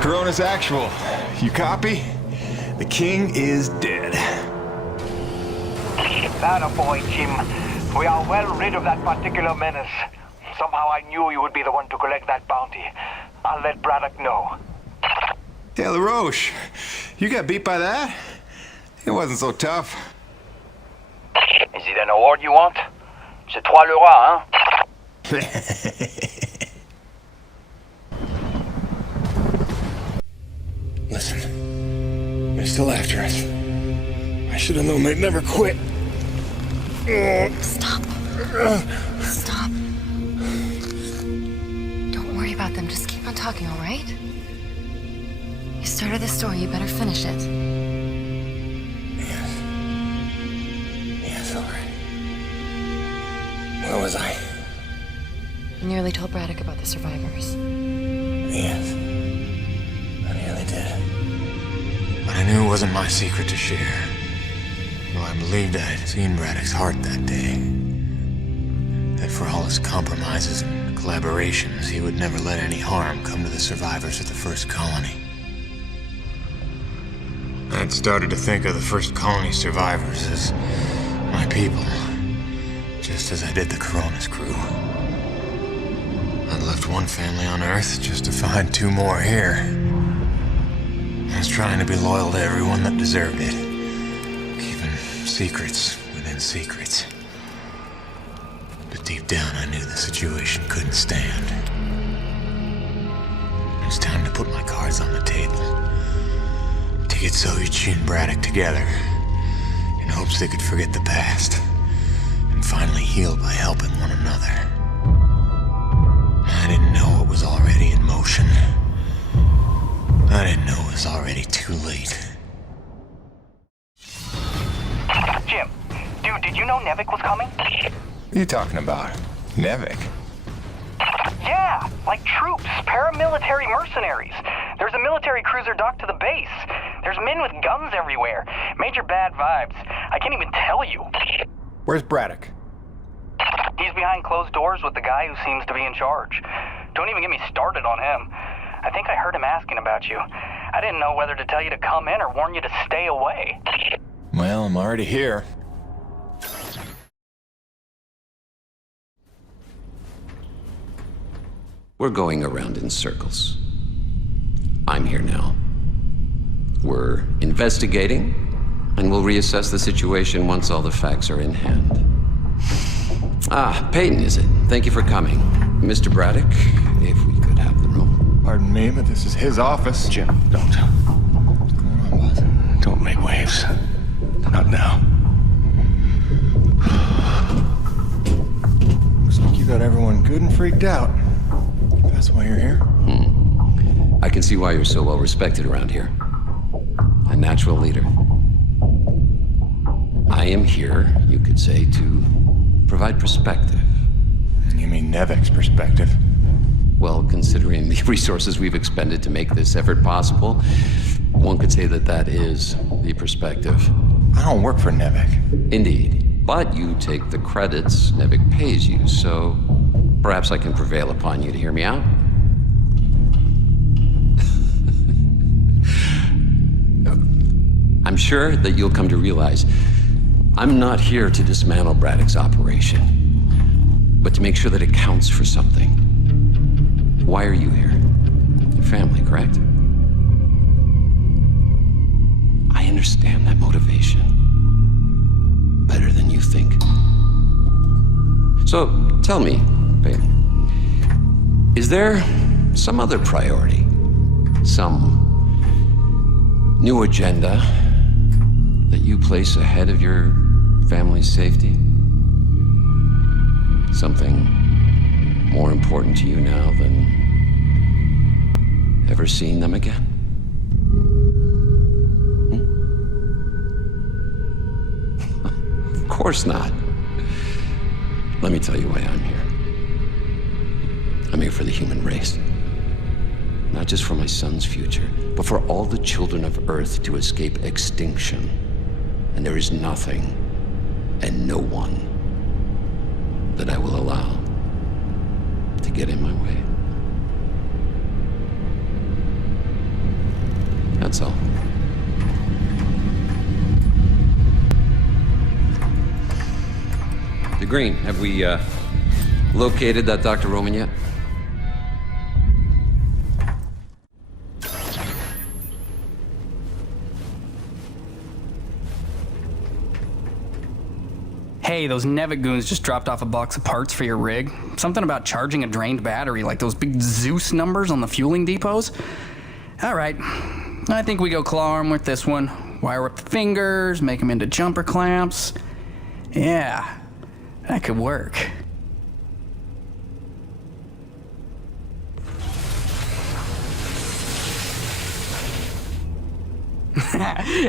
Corona's actual. You copy? The king is dead. Attaboy, Jim. We are well rid of that particular menace. Somehow I knew you would be the one to collect that bounty. I'll let Braddock know. Yeah, LaRoche, you got beat by that? It wasn't so tough. Is it an award you want? C'est 3 le roi, hein? Listen, they're still after us. I should have known they'd never quit. Stop. Stop. Don't worry about them. Just keep on talking, all right? You started the story. You better finish it. Yes, all right. Where was I? You nearly told Braddock about the survivors. Yes. I nearly did. But I knew it wasn't my secret to share. Well, I believed I'd seen Braddock's heart that day. That for all his compromises and collaborations, he would never let any harm come to the survivors of the first colony. I'd started to think of the first colony survivors as my people, just as I did the Corona's crew. I'd left one family on Earth just to find 2 more here. I was trying to be loyal to everyone that deserved it. Secrets within secrets. But deep down, I knew the situation couldn't stand. It was time to put my cards on the table. To get Soichi and Braddock together, in hopes they could forget the past, and finally heal by helping one another. I didn't know what was already in motion. I didn't know it was already too late. Jim, dude, did you know Nevik was coming? What are you talking about? Nevik? Yeah, like troops, paramilitary mercenaries. There's a military cruiser docked to the base. There's men with guns everywhere. Major bad vibes. I can't even tell you. Where's Braddock? He's behind closed doors with the guy who seems to be in charge. Don't even get me started on him. I think I heard him asking about you. I didn't know whether to tell you to come in or warn you to stay away. Well, I'm already here. We're going around in circles. I'm here now. We're investigating, and we'll reassess the situation once all the facts are in hand. Ah, Peyton, is it? Thank you for coming. Mr. Braddock, if we could have the room. Pardon me, but this is his office. Jim, don't. Don't make waves. Not now. Looks like you got everyone good and freaked out. That's why you're here. I can see why you're so well respected around here. A natural leader. I am here, you could say, to provide perspective. You mean Nevik's perspective? Well, considering the resources we've expended to make this effort possible, one could say that that is the perspective. I don't work for Nevik. Indeed. But you take the credits Nevik pays you, so perhaps I can prevail upon you to hear me out. I'm sure that you'll come to realize I'm not here to dismantle Braddock's operation, but to make sure that it counts for something. Why are you here? Your family, correct? I understand that motivation better than you think. So, tell me, Peyton, is there some other priority? Some new agenda that you place ahead of your family's safety? Something more important to you now than ever seeing them again? Of course not. Let me tell you why I'm here. I'm here for the human race. Not just for my son's future, but for all the children of Earth to escape extinction. And there is nothing and no one that I will allow to get in my way. That's all. The Green, have we located that Dr. Roman yet? Hey, those Nevik goons just dropped off a box of parts for your rig. Something about charging a drained battery, like those big Zeus numbers on the fueling depots. All right, I think we go claw arm with this one. Wire up the fingers, make them into jumper clamps. Yeah, that could work.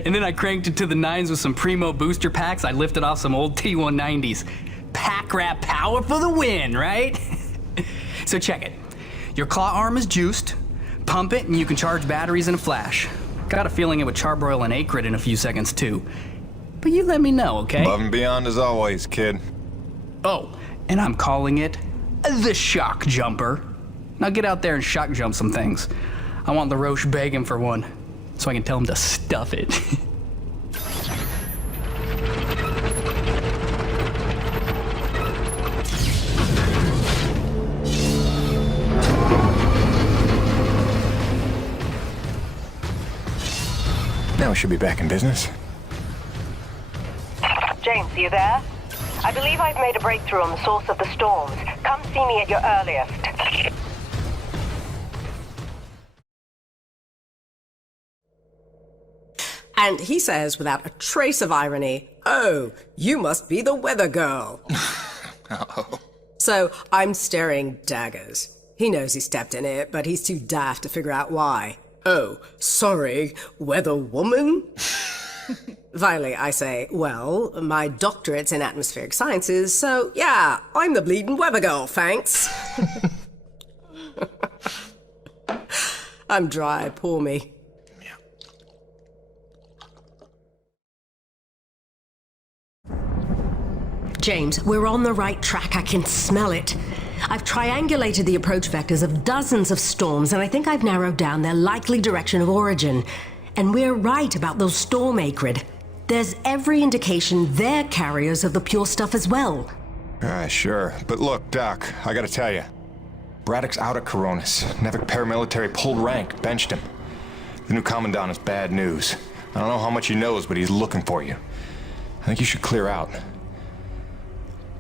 And then I cranked it to the nines with some Primo booster packs. I lifted off some old T190s. Pack rat power for the win, right? So check it. Your claw arm is juiced. Pump it and you can charge batteries in a flash. Got a feeling it would charbroil an acrid in a few seconds too. But you let me know, okay? Above and beyond as always, kid. Oh, and I'm calling it the shock jumper. Now get out there and shock jump some things. I want LaRoche begging for one, so I can tell him to stuff it. Now we should be back in business. James, are you there? I believe I've made a breakthrough on the source of the storms. Come see me at your earliest. And he says, without a trace of irony, "Oh, you must be the weather girl." Uh-oh. So I'm staring daggers. He knows he stepped in it, but he's too daft to figure out why. "Oh, sorry, weather woman?" Finally, I say, "Well, my doctorate's in atmospheric sciences, so yeah, I'm the bleeding weather girl, thanks." I'm dry, poor me. James, we're on the right track. I can smell it. I've triangulated the approach vectors of dozens of storms, and I think I've narrowed down their likely direction of origin. And we're right about those storm acrid. There's every indication they're carriers of the pure stuff as well. Sure. But look, Doc, I gotta tell you. Braddock's out at Coronis. Nevik paramilitary pulled rank, benched him. The new commandant is bad news. I don't know how much he knows, but he's looking for you. I think you should clear out.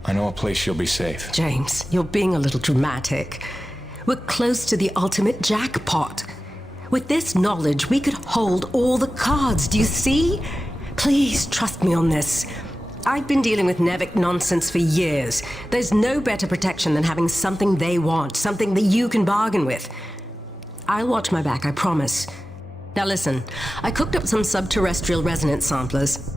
I know a place you'll be safe. James, you're being a little dramatic. We're close to the ultimate jackpot. With this knowledge, we could hold all the cards, do you see? Please trust me on this. I've been dealing with Nevik nonsense for years. There's no better protection than having something they want, something that you can bargain with. I'll watch my back, I promise. Now listen, I cooked up some subterrestrial resonance samplers.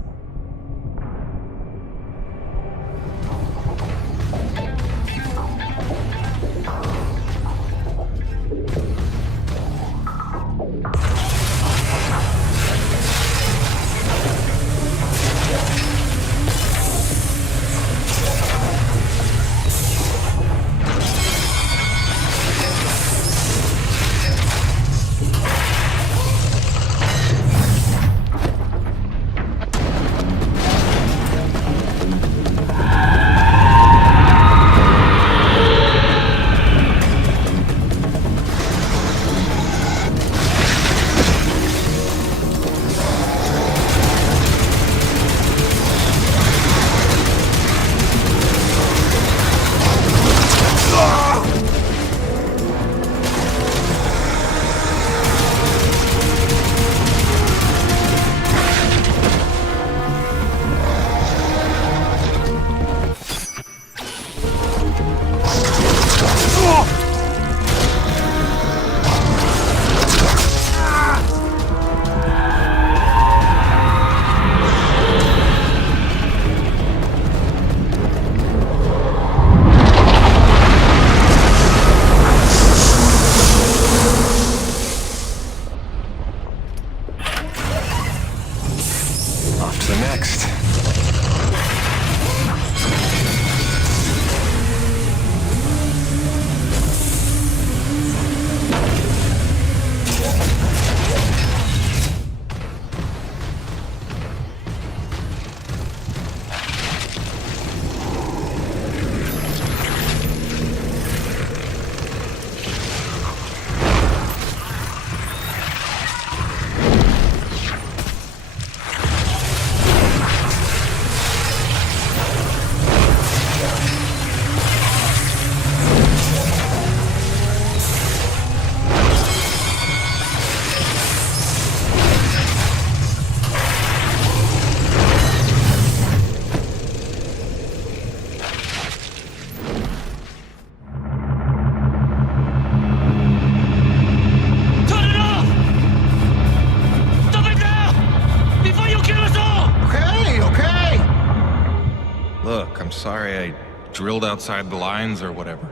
Sorry I drilled outside the lines or whatever.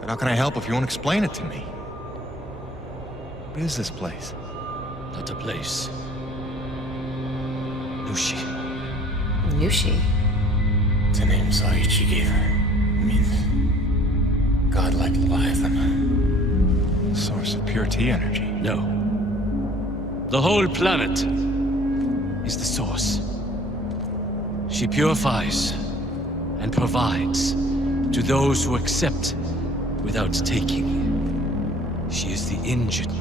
But how can I help if you won't explain it to me? What is this place? Not a place. Nushi. Nushi? It's a name Saichi gave her. It means godlike Leviathan. Source of pure T energy. No. The whole planet is the source. She purifies and provides to those who accept without taking. She is the engine,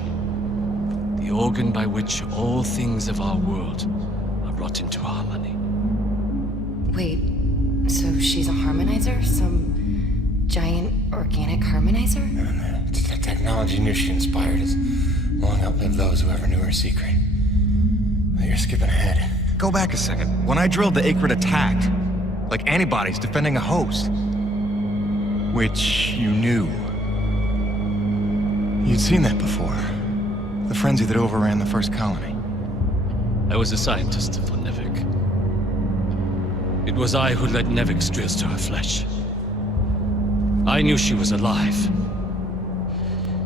the organ by which all things of our world are brought into harmony. Wait, so she's a harmonizer? Some giant organic harmonizer? No. The technology Nushi inspired has long outlived those who ever knew her secret. But you're skipping ahead. Go back a second. When I drilled, the Acrid attacked. Like antibodies defending a host. Which you knew. You'd seen that before. The frenzy that overran the first colony. I was a scientist for Nevik. It was I who led Nevik's drills to her flesh. I knew she was alive.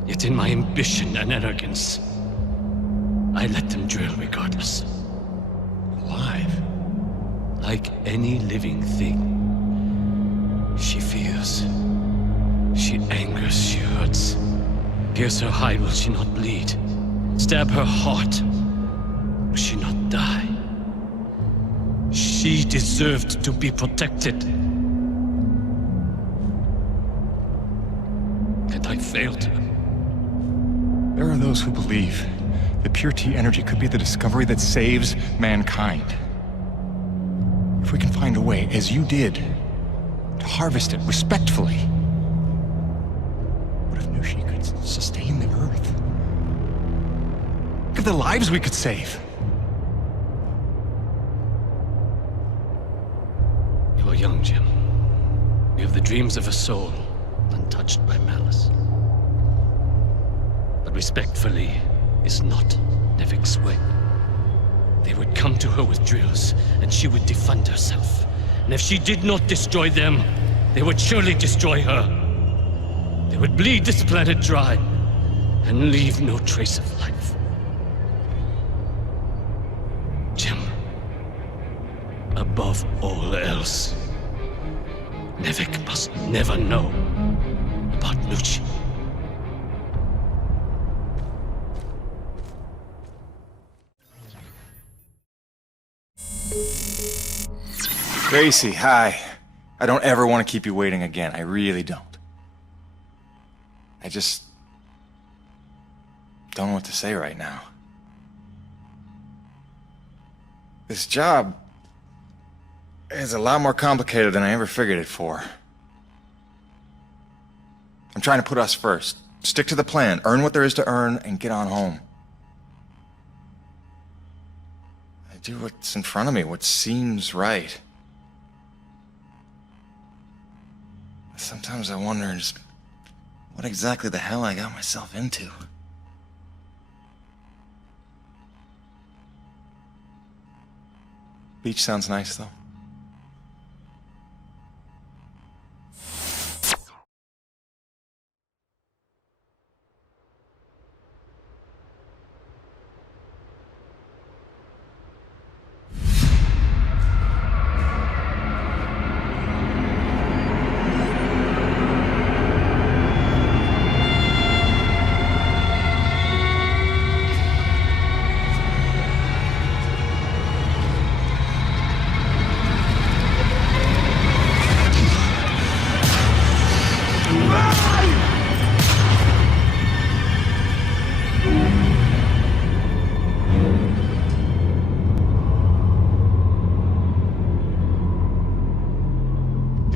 Yet in my ambition and arrogance, I let them drill regardless. Alive? Like any living thing. She fears. She angers, she hurts. Pierce her hide, will she not bleed? Stab her heart, will she not die? She deserved to be protected. And I failed her. There are those who believe that pure T energy could be the discovery that saves mankind. If we can find a way, as you did, to harvest it respectfully. What if Nushi could sustain the Earth? Look at the lives we could save. You are young, Jim. You have the dreams of a soul, untouched by malice. But respectfully is not Nevik's way. They would come to her with drills, and she would defend herself. And if she did not destroy them, they would surely destroy her. They would bleed this planet dry, and leave no trace of life. Jim, above all else, Nevik must never know about Nucci. Gracie, hi. I don't ever want to keep you waiting again. I really don't. I just don't know what to say right now. This job is a lot more complicated than I ever figured it for. I'm trying to put us first. Stick to the plan, earn what there is to earn, and get on home. I do what's in front of me, what seems right. Sometimes I wonder just what exactly the hell I got myself into. Beach sounds nice, though.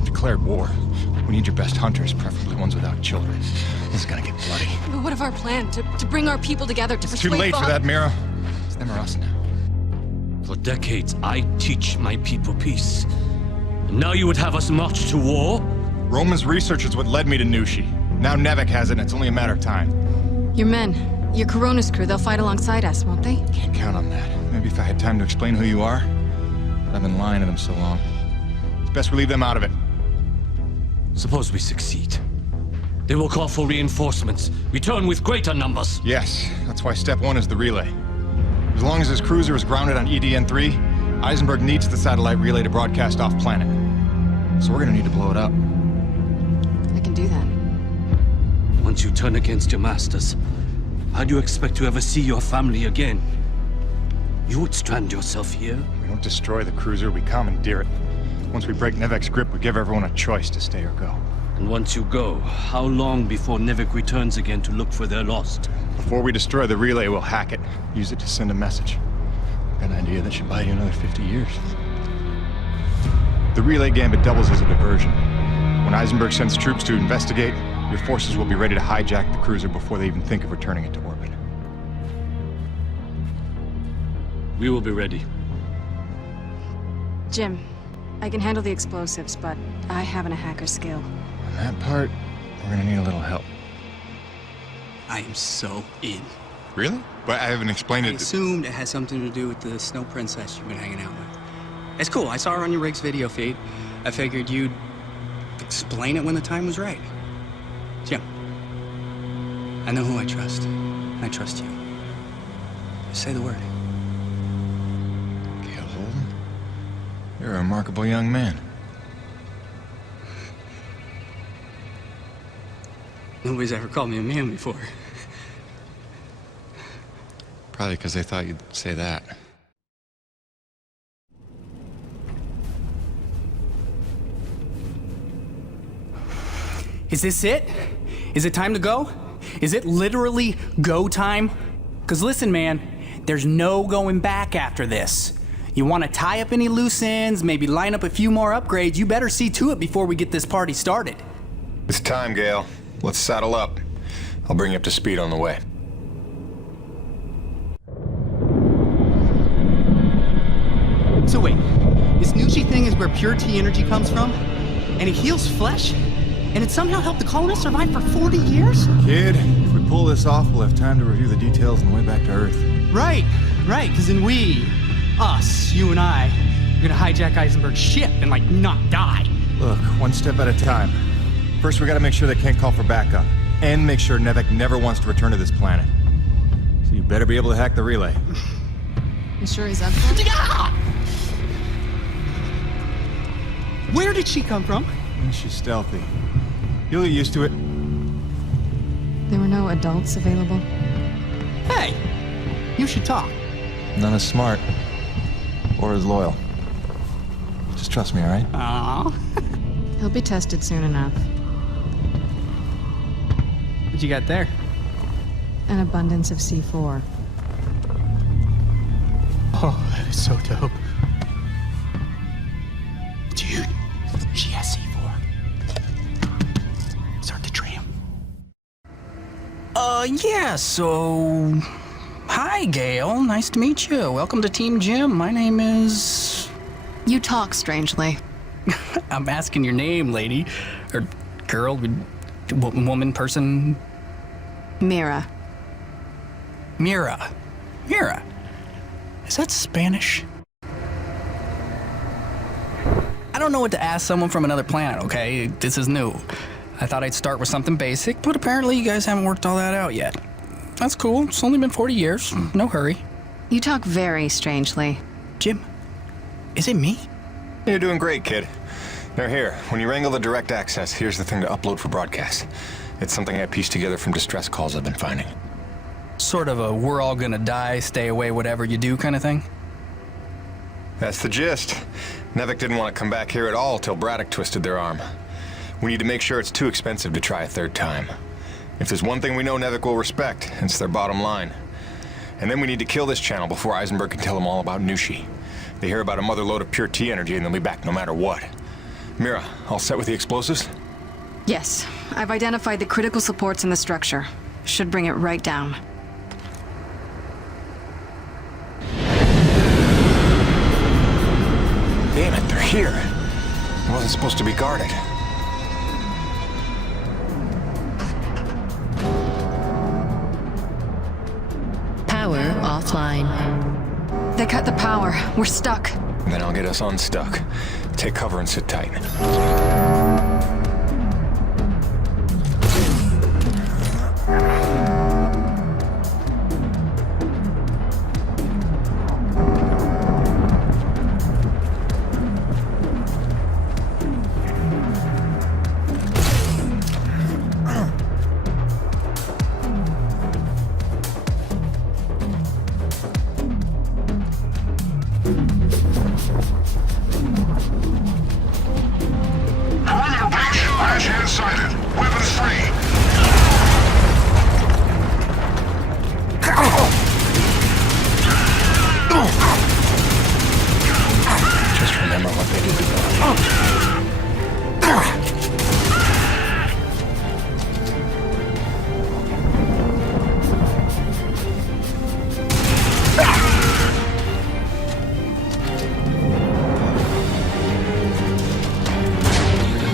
Declared war. We need your best hunters, preferably ones without children. This is gonna get bloody. But what of our plan? To bring our people together, to persuade Too late for Bob? that, Mira. It's them or us now. For decades, I teach my people peace. And now you would have us march to war? Roman's research is what led me to Nushi. Now Nevik has it, and it's only a matter of time. Your men, your Coronis crew, they'll fight alongside us, won't they? Can't count on that. Maybe if I had time to explain who you are. But I've been lying to them so long. It's best we leave them out of it. Suppose we succeed. They will call for reinforcements. Return with greater numbers. Yes, that's why step one is the relay. As long as his cruiser is grounded on EDN-3, Eisenberg needs the satellite relay to broadcast off-planet. So we're gonna need to blow it up. I can do that. Once you turn against your masters, how do you expect to ever see your family again? You would strand yourself here? We don't destroy the cruiser, we commandeer it. Once we break Nevik's grip, we give everyone a choice to stay or go. And once you go, how long before Nevik returns again to look for their lost? Before we destroy the relay, we'll hack it. Use it to send a message. Got an idea that should buy you another 50 years. The relay gambit doubles as a diversion. When Eisenberg sends troops to investigate, your forces will be ready to hijack the cruiser before they even think of returning it to orbit. We will be ready. Jim, I can handle the explosives, but I haven't a hacker skill. On that part, we're gonna need a little help. I am so in. Really? But I haven't explained I it. assumed it had something to do with the snow princess you've been hanging out with. It's cool. I saw her on your rig's video feed. I figured you'd explain it when the time was right. Jim, I know who I trust. I trust you. Just say the word. You're a remarkable young man. Nobody's ever called me a man before. Probably because they thought you'd say that. Is this it? Is it time to go? Is it literally go time? Because listen, man, there's no going back after this. You want to tie up any loose ends, maybe line up a few more upgrades, you better see to it before we get this party started. It's time, Gale. Let's saddle up. I'll bring you up to speed on the way. So wait, this Nushi thing is where pure T energy comes from? And it heals flesh? And it somehow helped the colonists survive for 40 years? Kid, if we pull this off, we'll have time to review the details on the way back to Earth. Right, because then us, you and I, are gonna hijack Eisenberg's ship and, not die. Look, one step at a time. First, we gotta make sure they can't call for backup. And make sure Nevek never wants to return to this planet. So you better be able to hack the relay. You sure he's up for it? Where did she come from? She's stealthy. You'll get used to it. There were no adults available? Hey, you should talk. None as smart. Or as loyal. Just trust me, alright? Aww. He'll be tested soon enough. What you got there? An abundance of C4. Oh, that is so dope. Dude, she has C4. Start the tram. Yeah, so... Hi, Gale. Nice to meet you. Welcome to Team Jim. My name is... You talk strangely. I'm asking your name, lady. Or girl, woman, person... Mira. Mira. Is that Spanish? I don't know what to ask someone from another planet, okay? This is new. I thought I'd start with something basic, but apparently you guys haven't worked all that out yet. That's cool. It's only been 40 years. No hurry. You talk very strangely. Jim, is it me? You're doing great, kid. Now here, when you wrangle the direct access, here's the thing to upload for broadcast. It's something I pieced together from distress calls I've been finding. Sort of a we're all gonna die, stay away, whatever you do kind of thing? That's the gist. Nevek didn't want to come back here at all till Braddock twisted their arm. We need to make sure it's too expensive to try a third time. If there's one thing we know Nevek will respect, it's their bottom line. And then we need to kill this channel before Eisenberg can tell them all about Nushi. They hear about a mother load of pure T energy and they'll be back no matter what. Mira, all set with the explosives? Yes. I've identified the critical supports in the structure. Should bring it right down. Damn it, they're here. It wasn't supposed to be guarded. Power offline. They cut the power. We're stuck. Then I'll get us unstuck. Take cover and sit tight.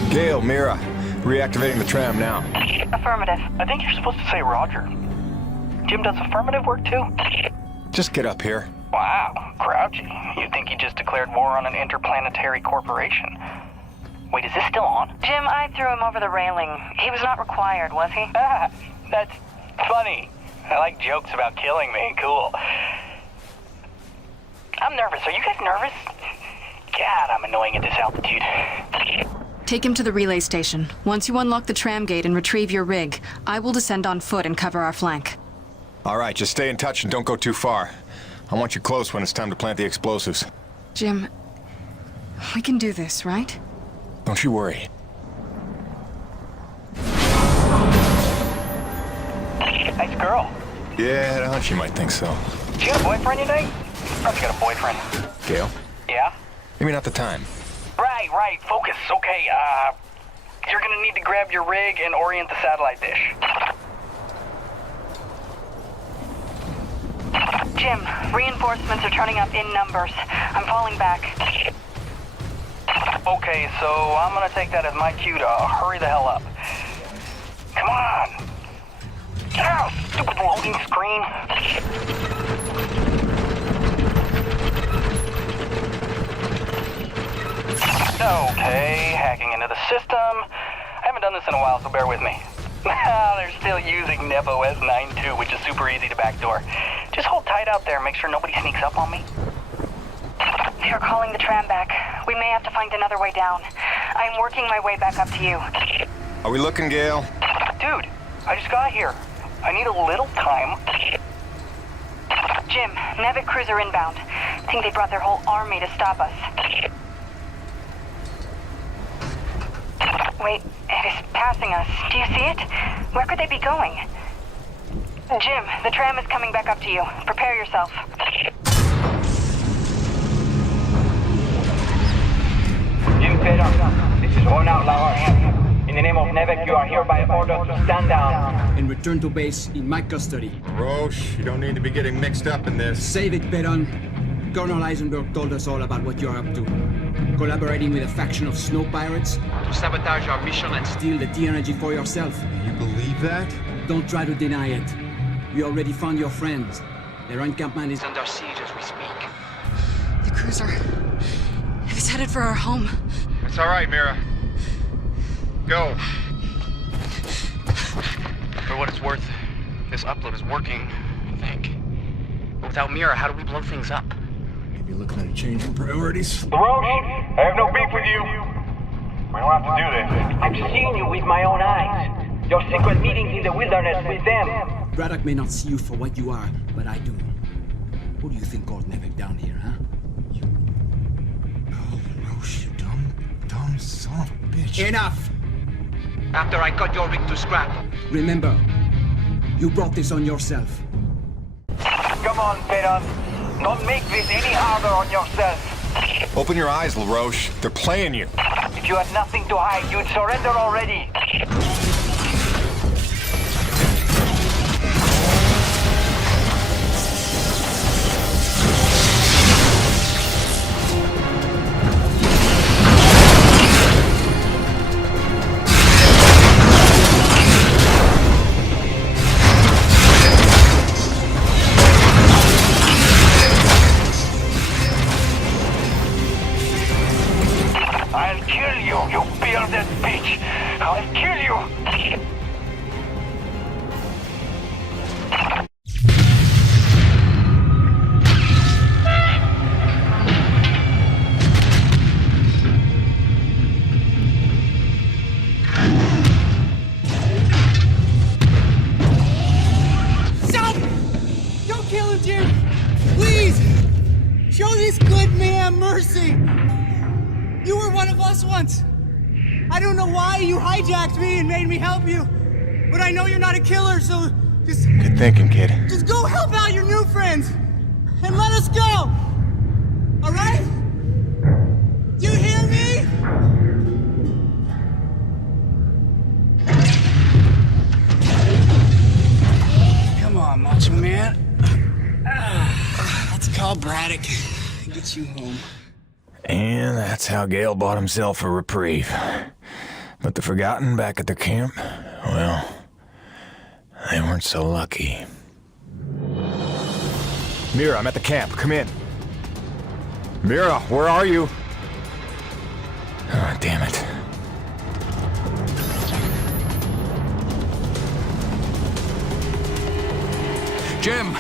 Gale, Mira, reactivating the tram now. Affirmative. I think you're supposed to say Roger. Jim does affirmative work too? Just get up here. Wow, grouchy. You'd think he just declared war on an interplanetary corporation. Wait, is this still on? Jim, I threw him over the railing. He was not required, was he? Ah, that's funny. I like jokes about killing me. Cool. I'm nervous. Are you guys nervous? God, I'm annoying at this altitude. Take him to the relay station. Once you unlock the tram gate and retrieve your rig, I will descend on foot and cover our flank. All right, just stay in touch and don't go too far. I want you close when it's time to plant the explosives. Jim, we can do this, right? Don't you worry. Nice girl. Yeah, I had a hunch you might think so. She got a boyfriend, you think? Probably got a boyfriend. Gail? Yeah? Maybe not the time. Right. Focus. Okay, you're gonna need to grab your rig and orient the satellite dish. Jim, reinforcements are turning up in numbers. I'm falling back. Okay, so I'm gonna take that as my cue to hurry the hell up. Come on! Ow, stupid loading screen! Okay, hacking into the system. I haven't done this in a while, so bear with me. They're still using NebOS 9.2, which is super easy to backdoor. Just hold tight out there, make sure nobody sneaks up on me. They're calling the tram back. We may have to find another way down. I'm working my way back up to you. Are we looking, Gail? Dude, I just got here. I need a little time. Jim, Nevik cruiser inbound. Think they brought their whole army to stop us. Wait, it is passing us. Do you see it? Where could they be going? Jim, the tram is coming back up to you. Prepare yourself. Jim Fedor, this is Ronald Lahore. In the name of Nevik, you are hereby ordered to stand down. And return to base in my custody. Roche, you don't need to be getting mixed up in this. Save it, Perron. Colonel Eisenberg told us all about what you're up to. Collaborating with a faction of snow pirates to sabotage our mission and steal the T-energy for yourself. You believe that? Don't try to deny it. You already found your friends. Their encampment is under siege as we speak. The cruiser. It's headed for our home. It's all right, Mira. Go. For what it's worth, this upload is working, I think. But without Mira, how do we blow things up? Maybe looking at a change in priorities. Roche, I have no beef with you. We don't have to do this. I've seen you with my own eyes. Your secret meetings in the wilderness with them. Braddock may not see you for what you are, but I do. Who do you think called Nevik down here, huh? Oh, Roche, you dumb son of a bitch. Enough! After I cut your rig to scrap. Remember, you brought this on yourself. Come on, Perron. Don't make this any harder on yourself. Open your eyes, LaRoche. They're playing you. If you had nothing to hide, you'd surrender already. I'll kill you, you bearded bitch! I'll kill you! Stop! Don't kill him, Jim! Please! Show this good man mercy! You were one of us once. I don't know why you hijacked me and made me help you, but I know you're not a killer, so just... Good thinking, kid. Just go help out your new friends, and let us go! All right? Do you hear me? Come on, Macho Man. Let's call Braddock. Get you home. And that's how Gale bought himself a reprieve. But the Forgotten back at their camp, well, they weren't so lucky. Mira, I'm at the camp. Come in. Mira, where are you? Oh, damn it. Jim,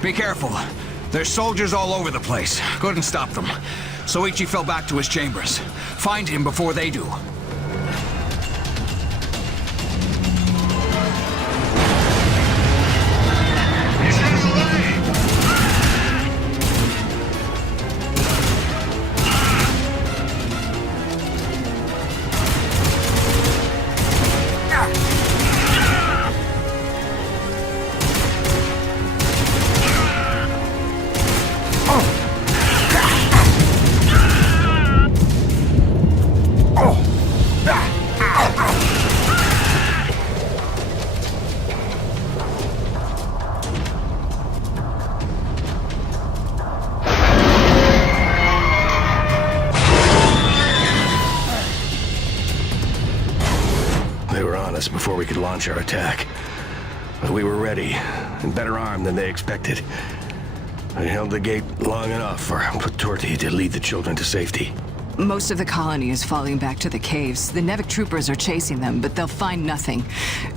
be careful. There's soldiers all over the place. Couldn't stop them. Soichi fell back to his chambers. Find him before they do. us before we could launch our attack. But we were ready, and better armed than they expected. I held the gate long enough for Patorti to lead the children to safety. Most of the colony is falling back to the caves. The Nevik troopers are chasing them, but they'll find nothing.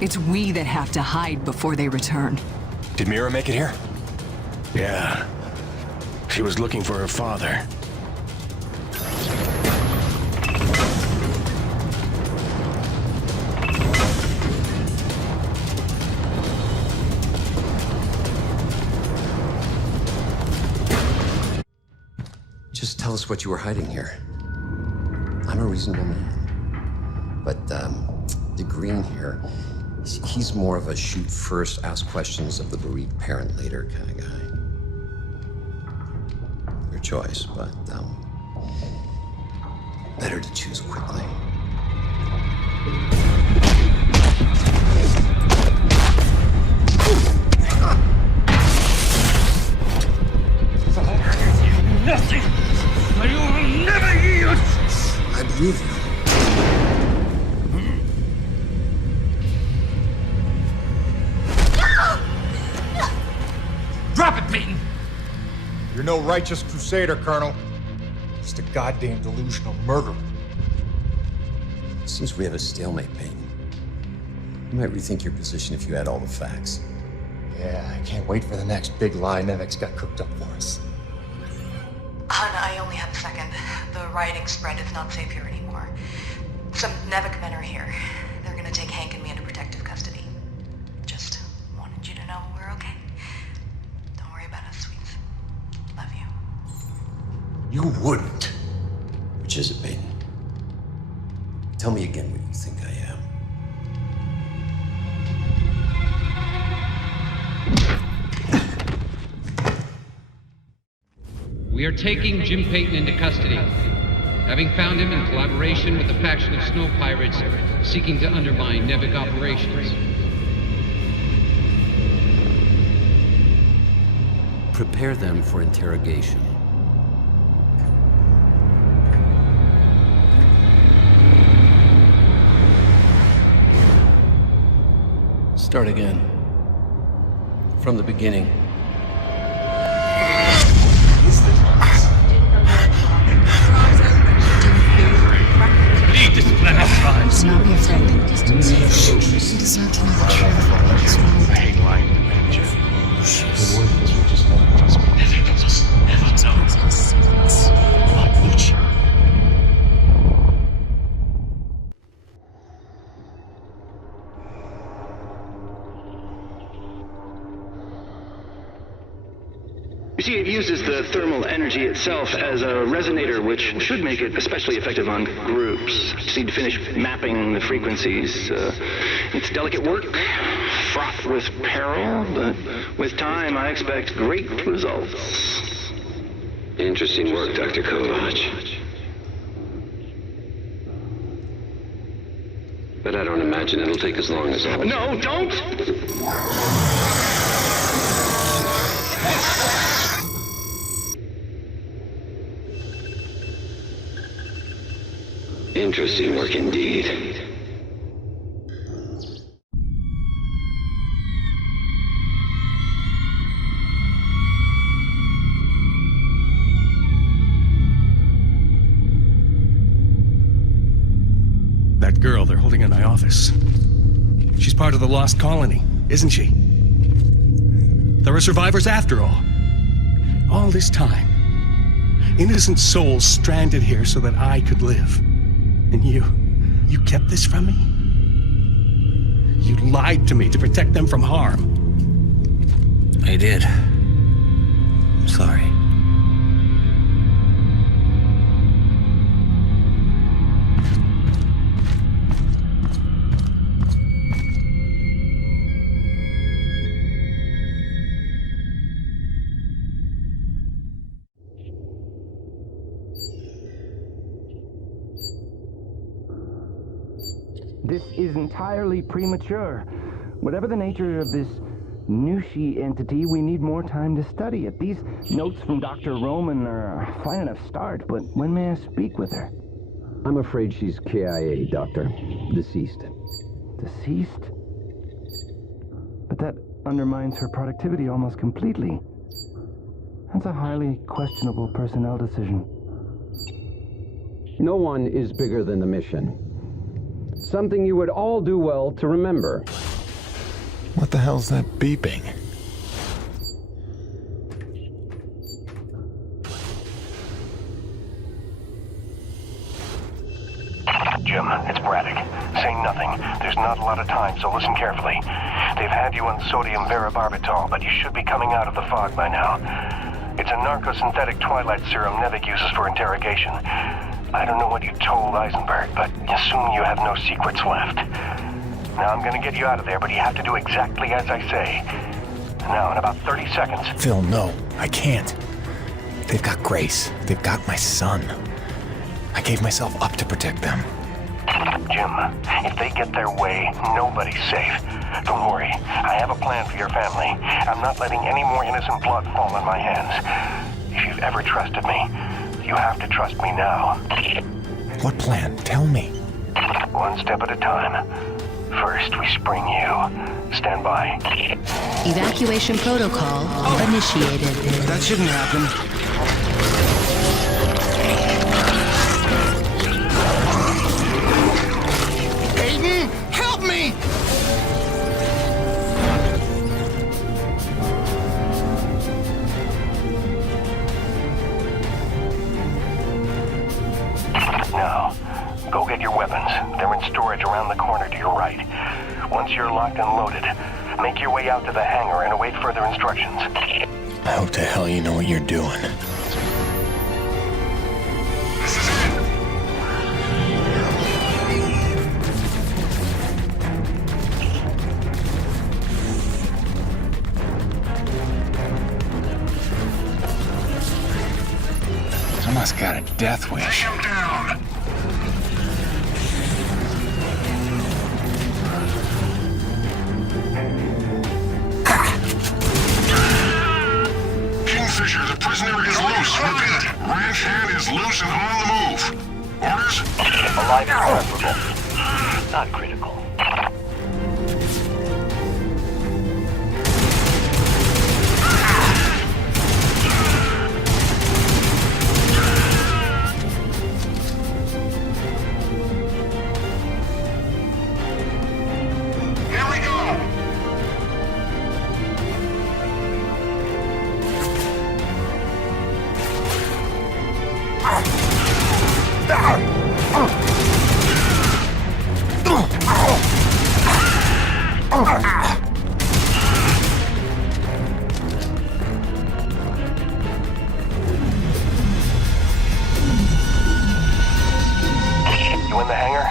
It's we that have to hide before they return. Did Mira make it here? Yeah. She was looking for her father. Just tell us what you were hiding here. I'm a reasonable man. But, the Green here, he's more of a shoot first, ask questions of the bereaved parent later kind of guy. Your choice, but, better to choose quickly. Nothing! You will never yield! I believe you. Drop it, Peyton! You're no righteous crusader, Colonel. Just a goddamn delusional murderer. Seems we have a stalemate, Peyton. You might rethink your position if you had all the facts. Yeah, I can't wait for the next big lie Nevik's got cooked up for us. Hun, I only have a second. The rioting spread is not safe here anymore. Some Nevik men are here. They're gonna take Hank and me into protective custody. Just wanted you to know we're okay. Don't worry about us, sweets. Love you. You wouldn't. Which is it, Peyton? Tell me again what you think I am. We are taking Jim Peyton into custody, having found him in collaboration with a faction of snow pirates seeking to undermine Nevik operations. Prepare them for interrogation. Start again. From the beginning. Lead this planet, rise. Do not be afraid. You deserve to know the truth. What's wrong? I hate lying to men, Jim. The word is we just never trust me. You see, it uses the thermal energy itself as a resonator, which should make it especially effective on groups. Just need to finish mapping the frequencies. It's delicate work, fraught with peril, but with time, I expect great results. Interesting work, Dr. Kovach. But I don't imagine it'll take as long as all. No, don't! Interesting work indeed. That girl they're holding in my office. She's part of the lost colony, isn't she? There are survivors after all. All this time. Innocent souls stranded here so that I could live. And you kept this from me? You lied to me to protect them from harm. I did. I'm sorry. This is entirely premature. Whatever the nature of this Nushi entity, we need more time to study it. These notes from Dr. Roman are a fine enough start, but when may I speak with her? I'm afraid she's KIA, Doctor. Deceased. deceased? But that undermines her productivity almost completely. That's a highly questionable personnel decision. No one is bigger than the mission. Something you would all do well to remember. What the hell's that beeping? Jim, it's Braddock. Say nothing. There's not a lot of time, so listen carefully. They've had you on sodium varibarbital, but you should be coming out of the fog by now. It's a narcosynthetic twilight serum Nevik uses for interrogation. I don't know what you told Eisenberg, but assume you have no secrets left. Now I'm gonna get you out of there, but you have to do exactly as I say. Now, in about 30 seconds... Phil, no, I can't. They've got Grace. They've got my son. I gave myself up to protect them. Jim, if they get their way, nobody's safe. Don't worry, I have a plan for your family. I'm not letting any more innocent blood fall on my hands. If you've ever trusted me, you have to trust me now. What plan? Tell me. One step at a time. First, we spring you. Stand by. Evacuation protocol initiated. That shouldn't happen. Aiden, help me! Now, go get your weapons. They're in storage around the corner to your right. Once you're locked and loaded, make your way out to the hangar and await further instructions. I hope to hell you know what you're doing. I must got a death wish. Take him down! Kingfisher, the prisoner is loose. Repeat, Ranch Hand is loose and on the move. Orders? Alive and preferable. Not critical. You in the hangar?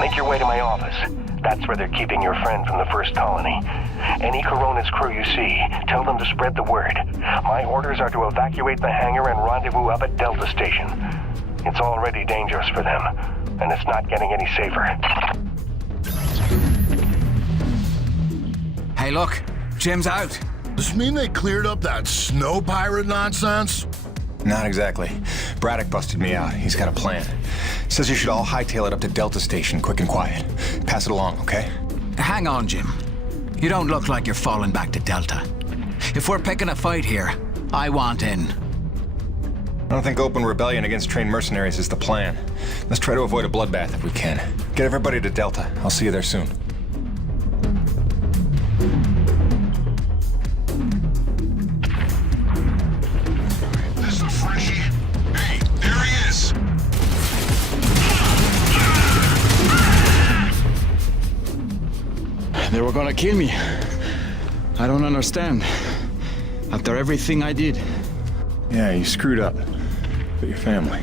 Make your way to my office. That's where they're keeping your friend from the first colony. Any Coronas crew you see, tell them to spread the word. My orders are to evacuate the hangar and rendezvous up at Delta Station. It's already dangerous for them, and it's not getting any safer. Hey, look. Jim's out. Does this mean they cleared up that snow pirate nonsense? Not exactly. Braddock busted me out. He's got a plan. Says you should all hightail it up to Delta Station, quick and quiet. Pass it along, okay? Hang on, Jim. You don't look like you're falling back to Delta. If we're picking a fight here, I want in. I don't think open rebellion against trained mercenaries is the plan. Let's try to avoid a bloodbath if we can. Get everybody to Delta. I'll see you there soon. This is a Frenchie. Hey, there he is. They were gonna kill me. I don't understand. After everything I did. Yeah, you screwed up. But your family.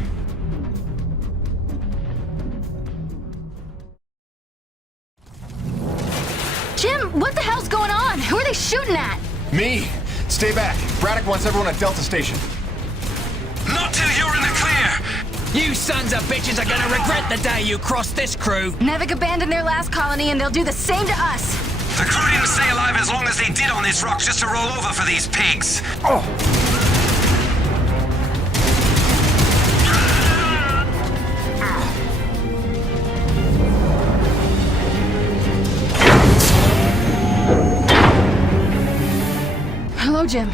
Jim, what the hell's going on? Who are they shooting at? Me! Stay back. Braddock wants everyone at Delta Station. Not till you're in the clear! You sons of bitches are gonna regret the day you crossed this crew. Nevik abandoned their last colony and they'll do the same to us. The crew didn't stay alive as long as they did on this rock just to roll over for these pigs. Oh! Hello, Jim.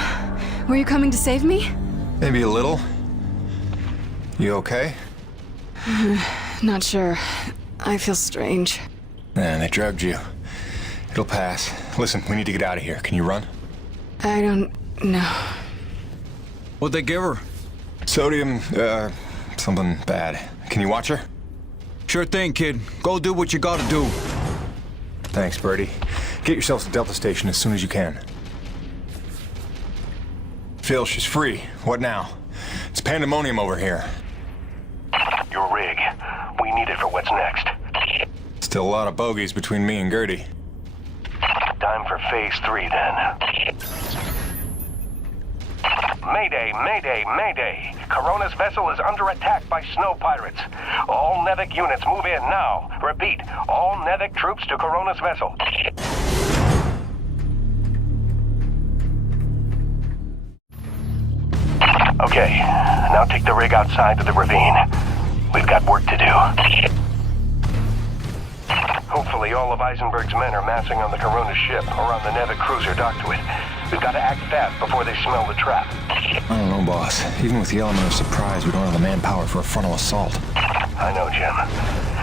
Were you coming to save me? Maybe a little. You okay? Not sure. I feel strange. Man, they drugged you. It'll pass. Listen, we need to get out of here. Can you run? I don't know. What'd they give her? Sodium, something bad. Can you watch her? Sure thing, kid. Go do what you gotta do. Thanks, Birdie. Get yourselves to Delta Station as soon as you can. Phil, she's free. What now? It's pandemonium over here. Your rig. We need it for what's next. Still a lot of bogeys between me and Gertie. Time for Phase 3, then. Mayday, mayday, mayday. Corona's vessel is under attack by snow pirates. All Nevik units move in now. Repeat, all Nevik troops to Corona's vessel. Okay, now take the rig outside to the ravine. We've got work to do. Hopefully all of Eisenberg's men are massing on the Corona ship or on the Nevik cruiser docked to it. We've got to act fast before they smell the trap. I don't know, boss. Even with the element of surprise, we don't have the manpower for a frontal assault. I know, Jim.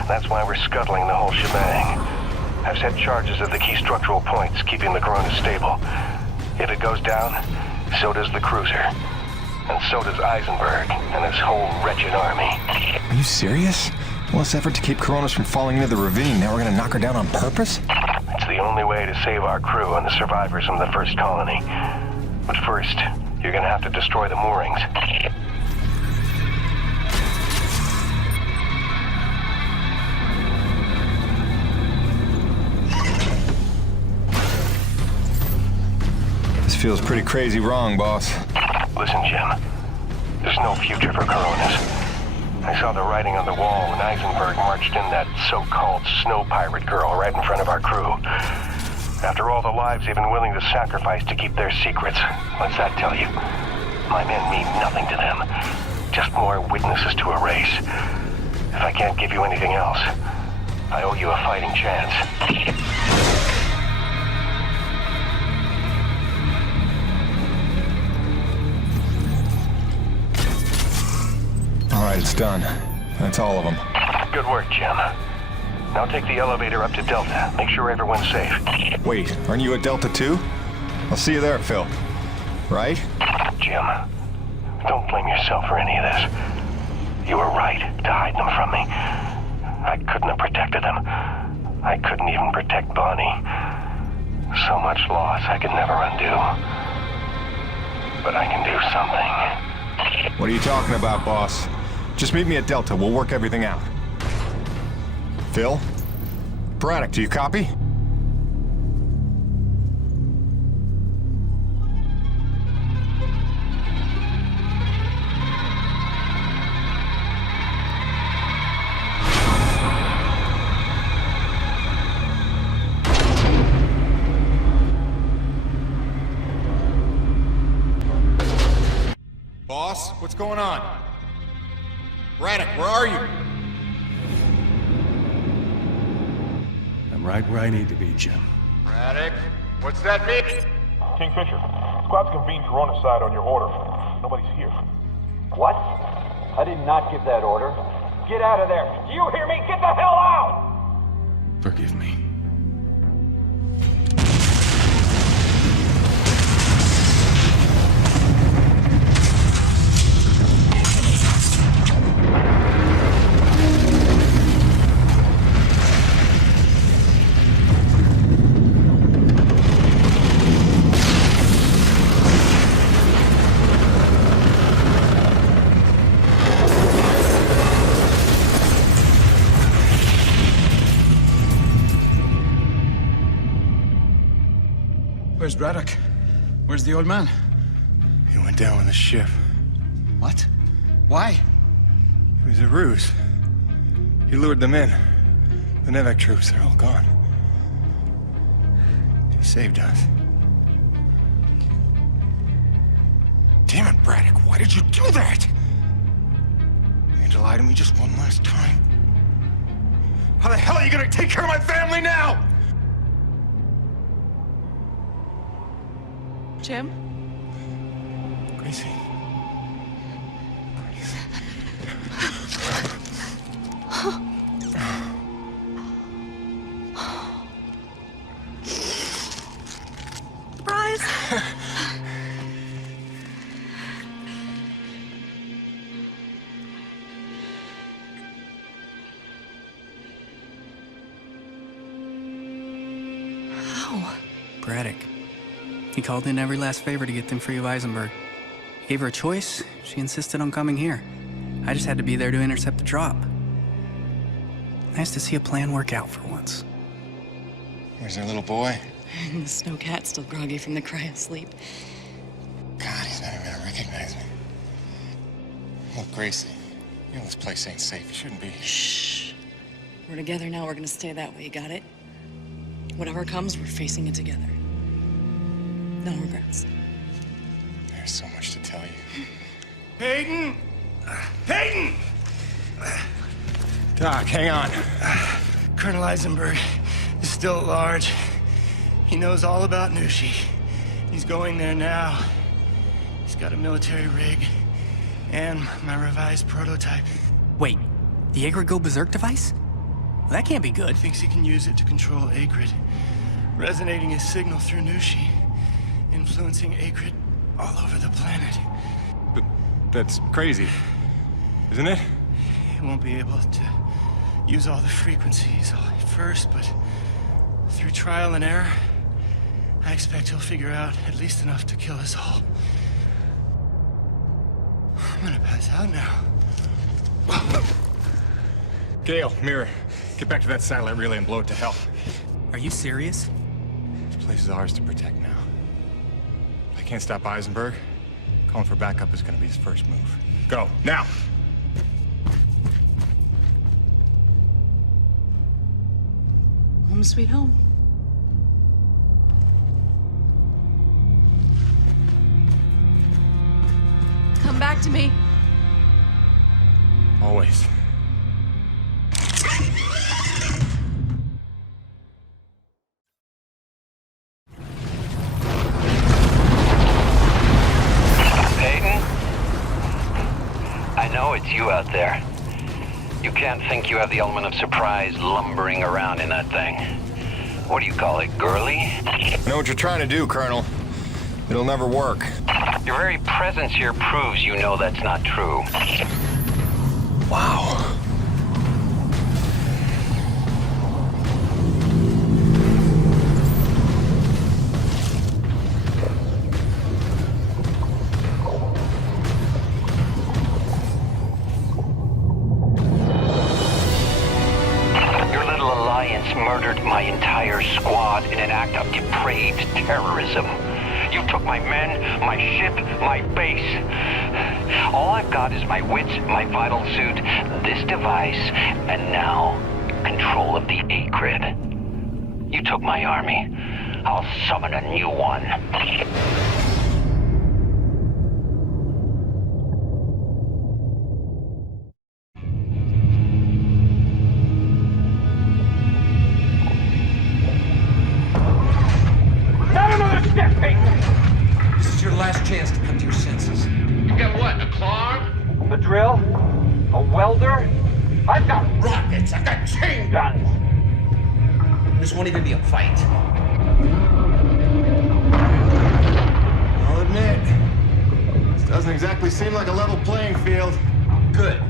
That's why we're scuttling the whole shebang. I've set charges at the key structural points, keeping the Corona stable. If it goes down, so does the cruiser. And so does Eisenberg and his whole wretched army. Are you serious? All this effort to keep Coronas from falling into the ravine, now we're gonna knock her down on purpose? It's the only way to save our crew and the survivors from the first colony. But first, you're gonna have to destroy the moorings. This feels pretty crazy wrong, boss. Listen, Jim. There's no future for Coronas. I saw the writing on the wall when Eisenberg marched in that so-called snow pirate girl right in front of our crew. After all the lives they've been willing to sacrifice to keep their secrets, what's that tell you? My men mean nothing to them. Just more witnesses to erase. If I can't give you anything else, I owe you a fighting chance. All right, it's done. That's all of them. Good work, Jim. Now take the elevator up to Delta. Make sure everyone's safe. Wait, aren't you at Delta too? I'll see you there, Phil. Right? Jim, don't blame yourself for any of this. You were right to hide them from me. I couldn't have protected them. I couldn't even protect Bonnie. So much loss I could never undo. But I can do something. What are you talking about, boss? Just meet me at Delta. We'll work everything out. Phil? Braddock, do you copy? Boss, what's going on? Braddock, where are you? I'm right where I need to be, Jim. Braddock, what's that mean? Kingfisher, squad's convened Corona side on your order. Nobody's here. What? I did not give that order. Get out of there. Do you hear me? Get the hell out! Forgive me. Where's Braddock? Where's the old man? He went down with the ship. What? Why? It was a ruse. He lured them in. The Nevek troops, they're all gone. He saved us. Damn it, Braddock, why did you do that? You had to lie to me just one last time. How the hell are you gonna take care of my family now? Jim? Gracie. Bryce! How? Braddock. He called in every last favor to get them free of Eisenberg. He gave her a choice. She insisted on coming here. I just had to be there to intercept the drop. Nice to see a plan work out for once. Where's their little boy? The snow cat's still groggy from the cry of sleep. God, he's not even gonna recognize me. Look, Gracie, you know this place ain't safe. You shouldn't be here. Shh. We're together now. We're gonna stay that way. You got it? Whatever comes, we're facing it together. No regrets. There's so much to tell you. Peyton! Peyton! Doc, hang on. Colonel Eisenberg is still at large. He knows all about Nushi. He's going there now. He's got a military rig and my revised prototype. Wait, the Agrid Go Berserk device? Well, that can't be good. He thinks he can use it to control Agrid, resonating his signal through Nushi, influencing Agrid all over the planet. But that's crazy, isn't it? He won't be able to use all the frequencies at first, but through trial and error, I expect he'll figure out at least enough to kill us all. I'm gonna pass out now. Gale, Mirror, get back to that satellite relay and blow it to hell. Are you serious? This place is ours to protect now. If I can't stop Eisenberg, calling for backup is gonna be his first move. Go, now! Home sweet home. Come back to me. Always. Peyton? I know it's you out there. You can't think you have the element of surprise lumbering around in that thing. What do you call it, girly? I know what you're trying to do, Colonel. It'll never work. Your very presence here proves you know that's not true. Wow. Your little alliance murdered my entire squad in an act of depraved terrorism. You took my men, my ship, my base. All I've got is my wits, my vital suit, this device, and now, control of the Agrid. You took my army. I'll summon a new one. Not another step, Peyton! This is your last chance to come to your senses. You got what, a claw? A drill? A welder? I've got rockets! I've got chain guns! This won't even be a fight. I'll admit, this doesn't exactly seem like a level playing field. Good.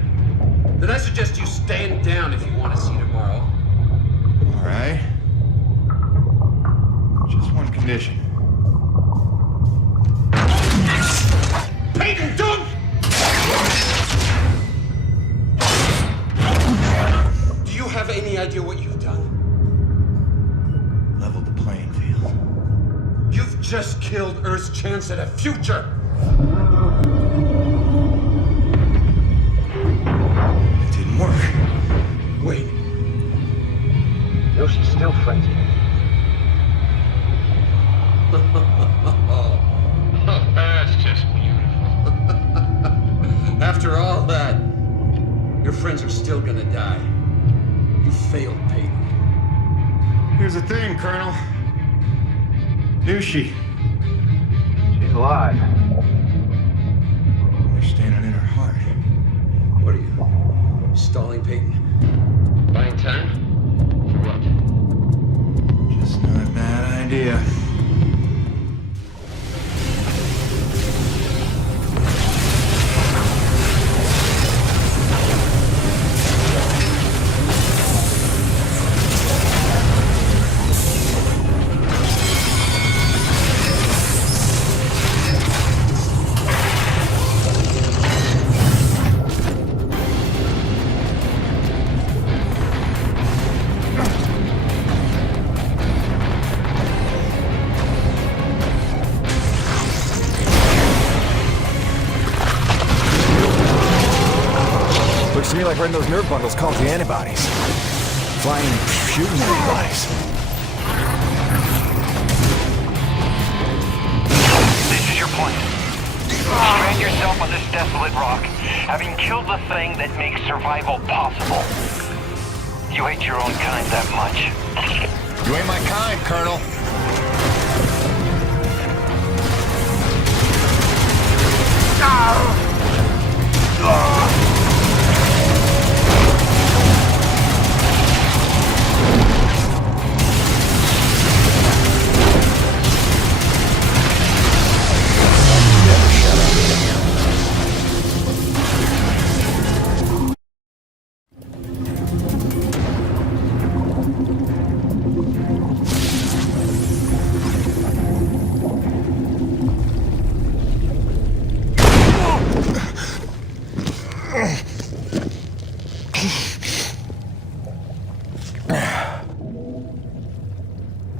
Then I suggest you stand down if you want to see tomorrow. All right. Just one condition. Peyton, don't! Do you have any idea what you've done? Leveled the playing field. You've just killed Earth's chance at a future. It didn't work. Wait. No, she's still frenzied. That's just beautiful. After all that, your friends are still gonna die. You failed, Peyton. Here's the thing, Colonel. Nushi. She's alive. me like reading those nerve bundles called the antibodies. Flying, shooting antibodies. This is your plan. Strand yourself on this desolate rock, having killed the thing that makes survival possible. You hate your own kind that much. You ain't my kind, Colonel.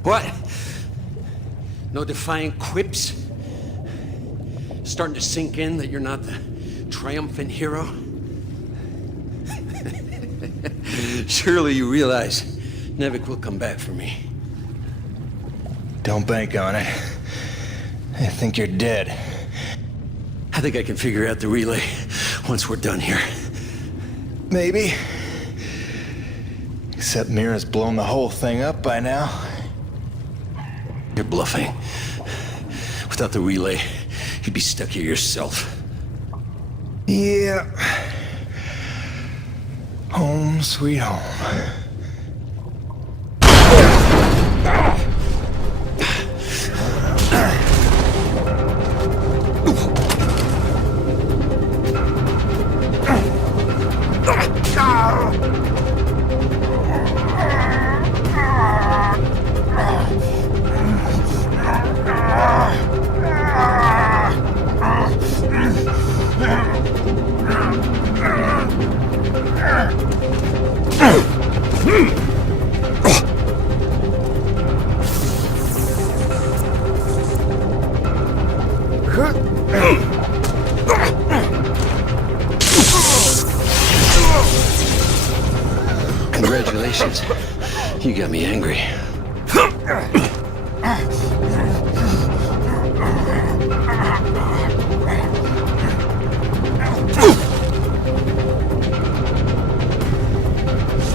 What? No defiant quips? Starting to sink in that you're not the triumphant hero? Surely you realize Nevik will come back for me. Don't bank on it. I think you're dead. I think I can figure out the relay once we're done here. Maybe. Except Mira's blown the whole thing up by now. You're bluffing. Without the relay, you'd be stuck here yourself. Yeah. Home sweet home. Congratulations. You got me angry.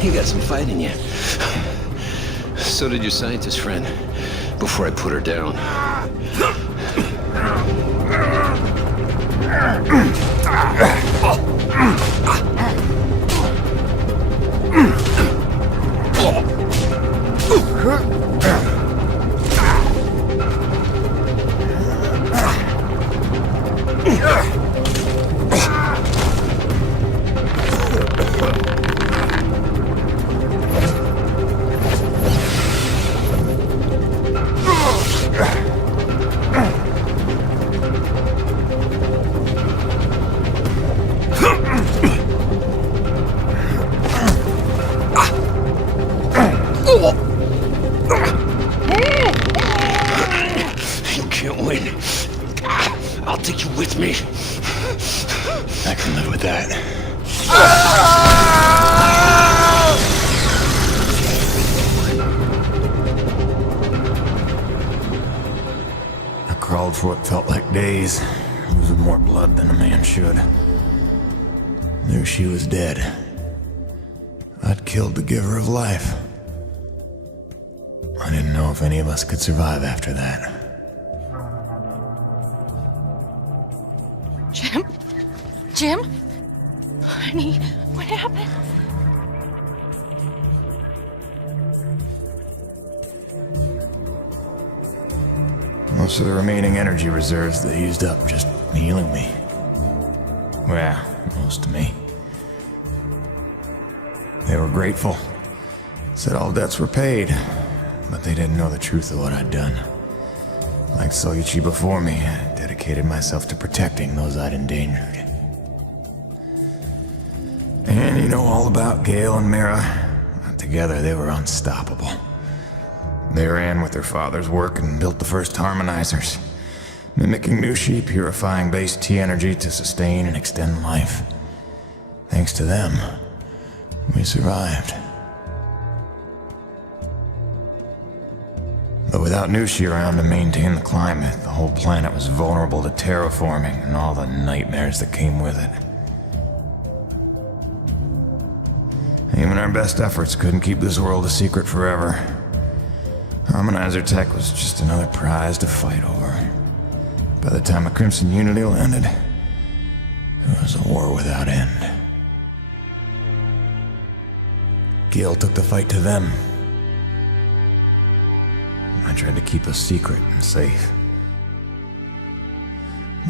You got some fight in you. So did your scientist friend, before I put her down. You can't win. I'll take you with me. I can live with that. I crawled for what felt like days, losing more blood than a man should. Knew she was dead. I'd killed the giver of life. I didn't know if any of us could survive after that. Jim? Jim? Honey, what happened? Most of the remaining energy reserves they used up just healing me. Well, most of me. They were grateful. Said all debts were paid, but they didn't know the truth of what I'd done. Like Soyuchi before me, I dedicated myself to protecting those I'd endangered. And you know all about Gale and Mira. Together they were unstoppable. They ran with their father's work and built the first harmonizers, mimicking Nushi, purifying base T energy to sustain and extend life. Thanks to them, we survived. But without Nushi around to maintain the climate, the whole planet was vulnerable to terraforming and all the nightmares that came with it. Even our best efforts couldn't keep this world a secret forever. Harmonizer tech was just another prize to fight over. By the time the Crimson Unity landed, it was a war without end. Gil took the fight to them. I tried to keep us secret and safe.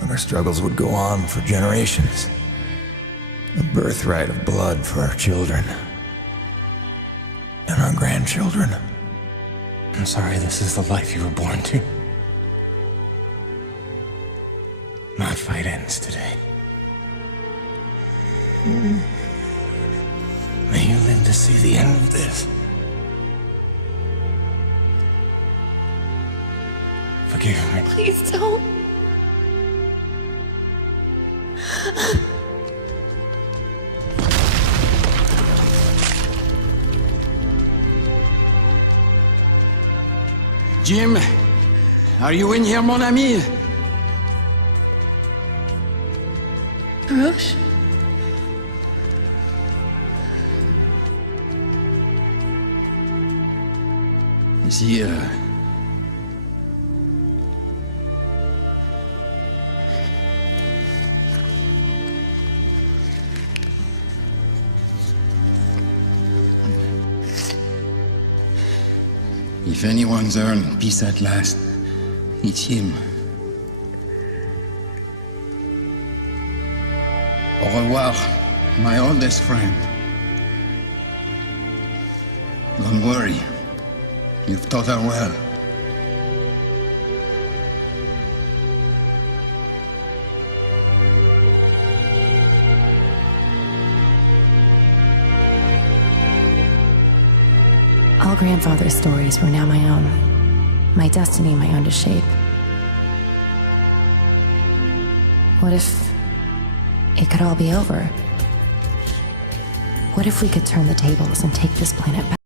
But our struggles would go on for generations. A birthright of blood for our children. And our grandchildren. I'm sorry this is the life you were born to. My fight ends today. May you live to see the end of this. Forgive me. Please don't. Jim, are you in here, mon ami? Roche? Is he, If anyone's earned peace at last, it's him. Au revoir, my oldest friend. Don't worry. You've taught her well. All grandfather's stories were now my own. My destiny my own to shape. What if it could all be over? What if we could turn the tables and take this planet back?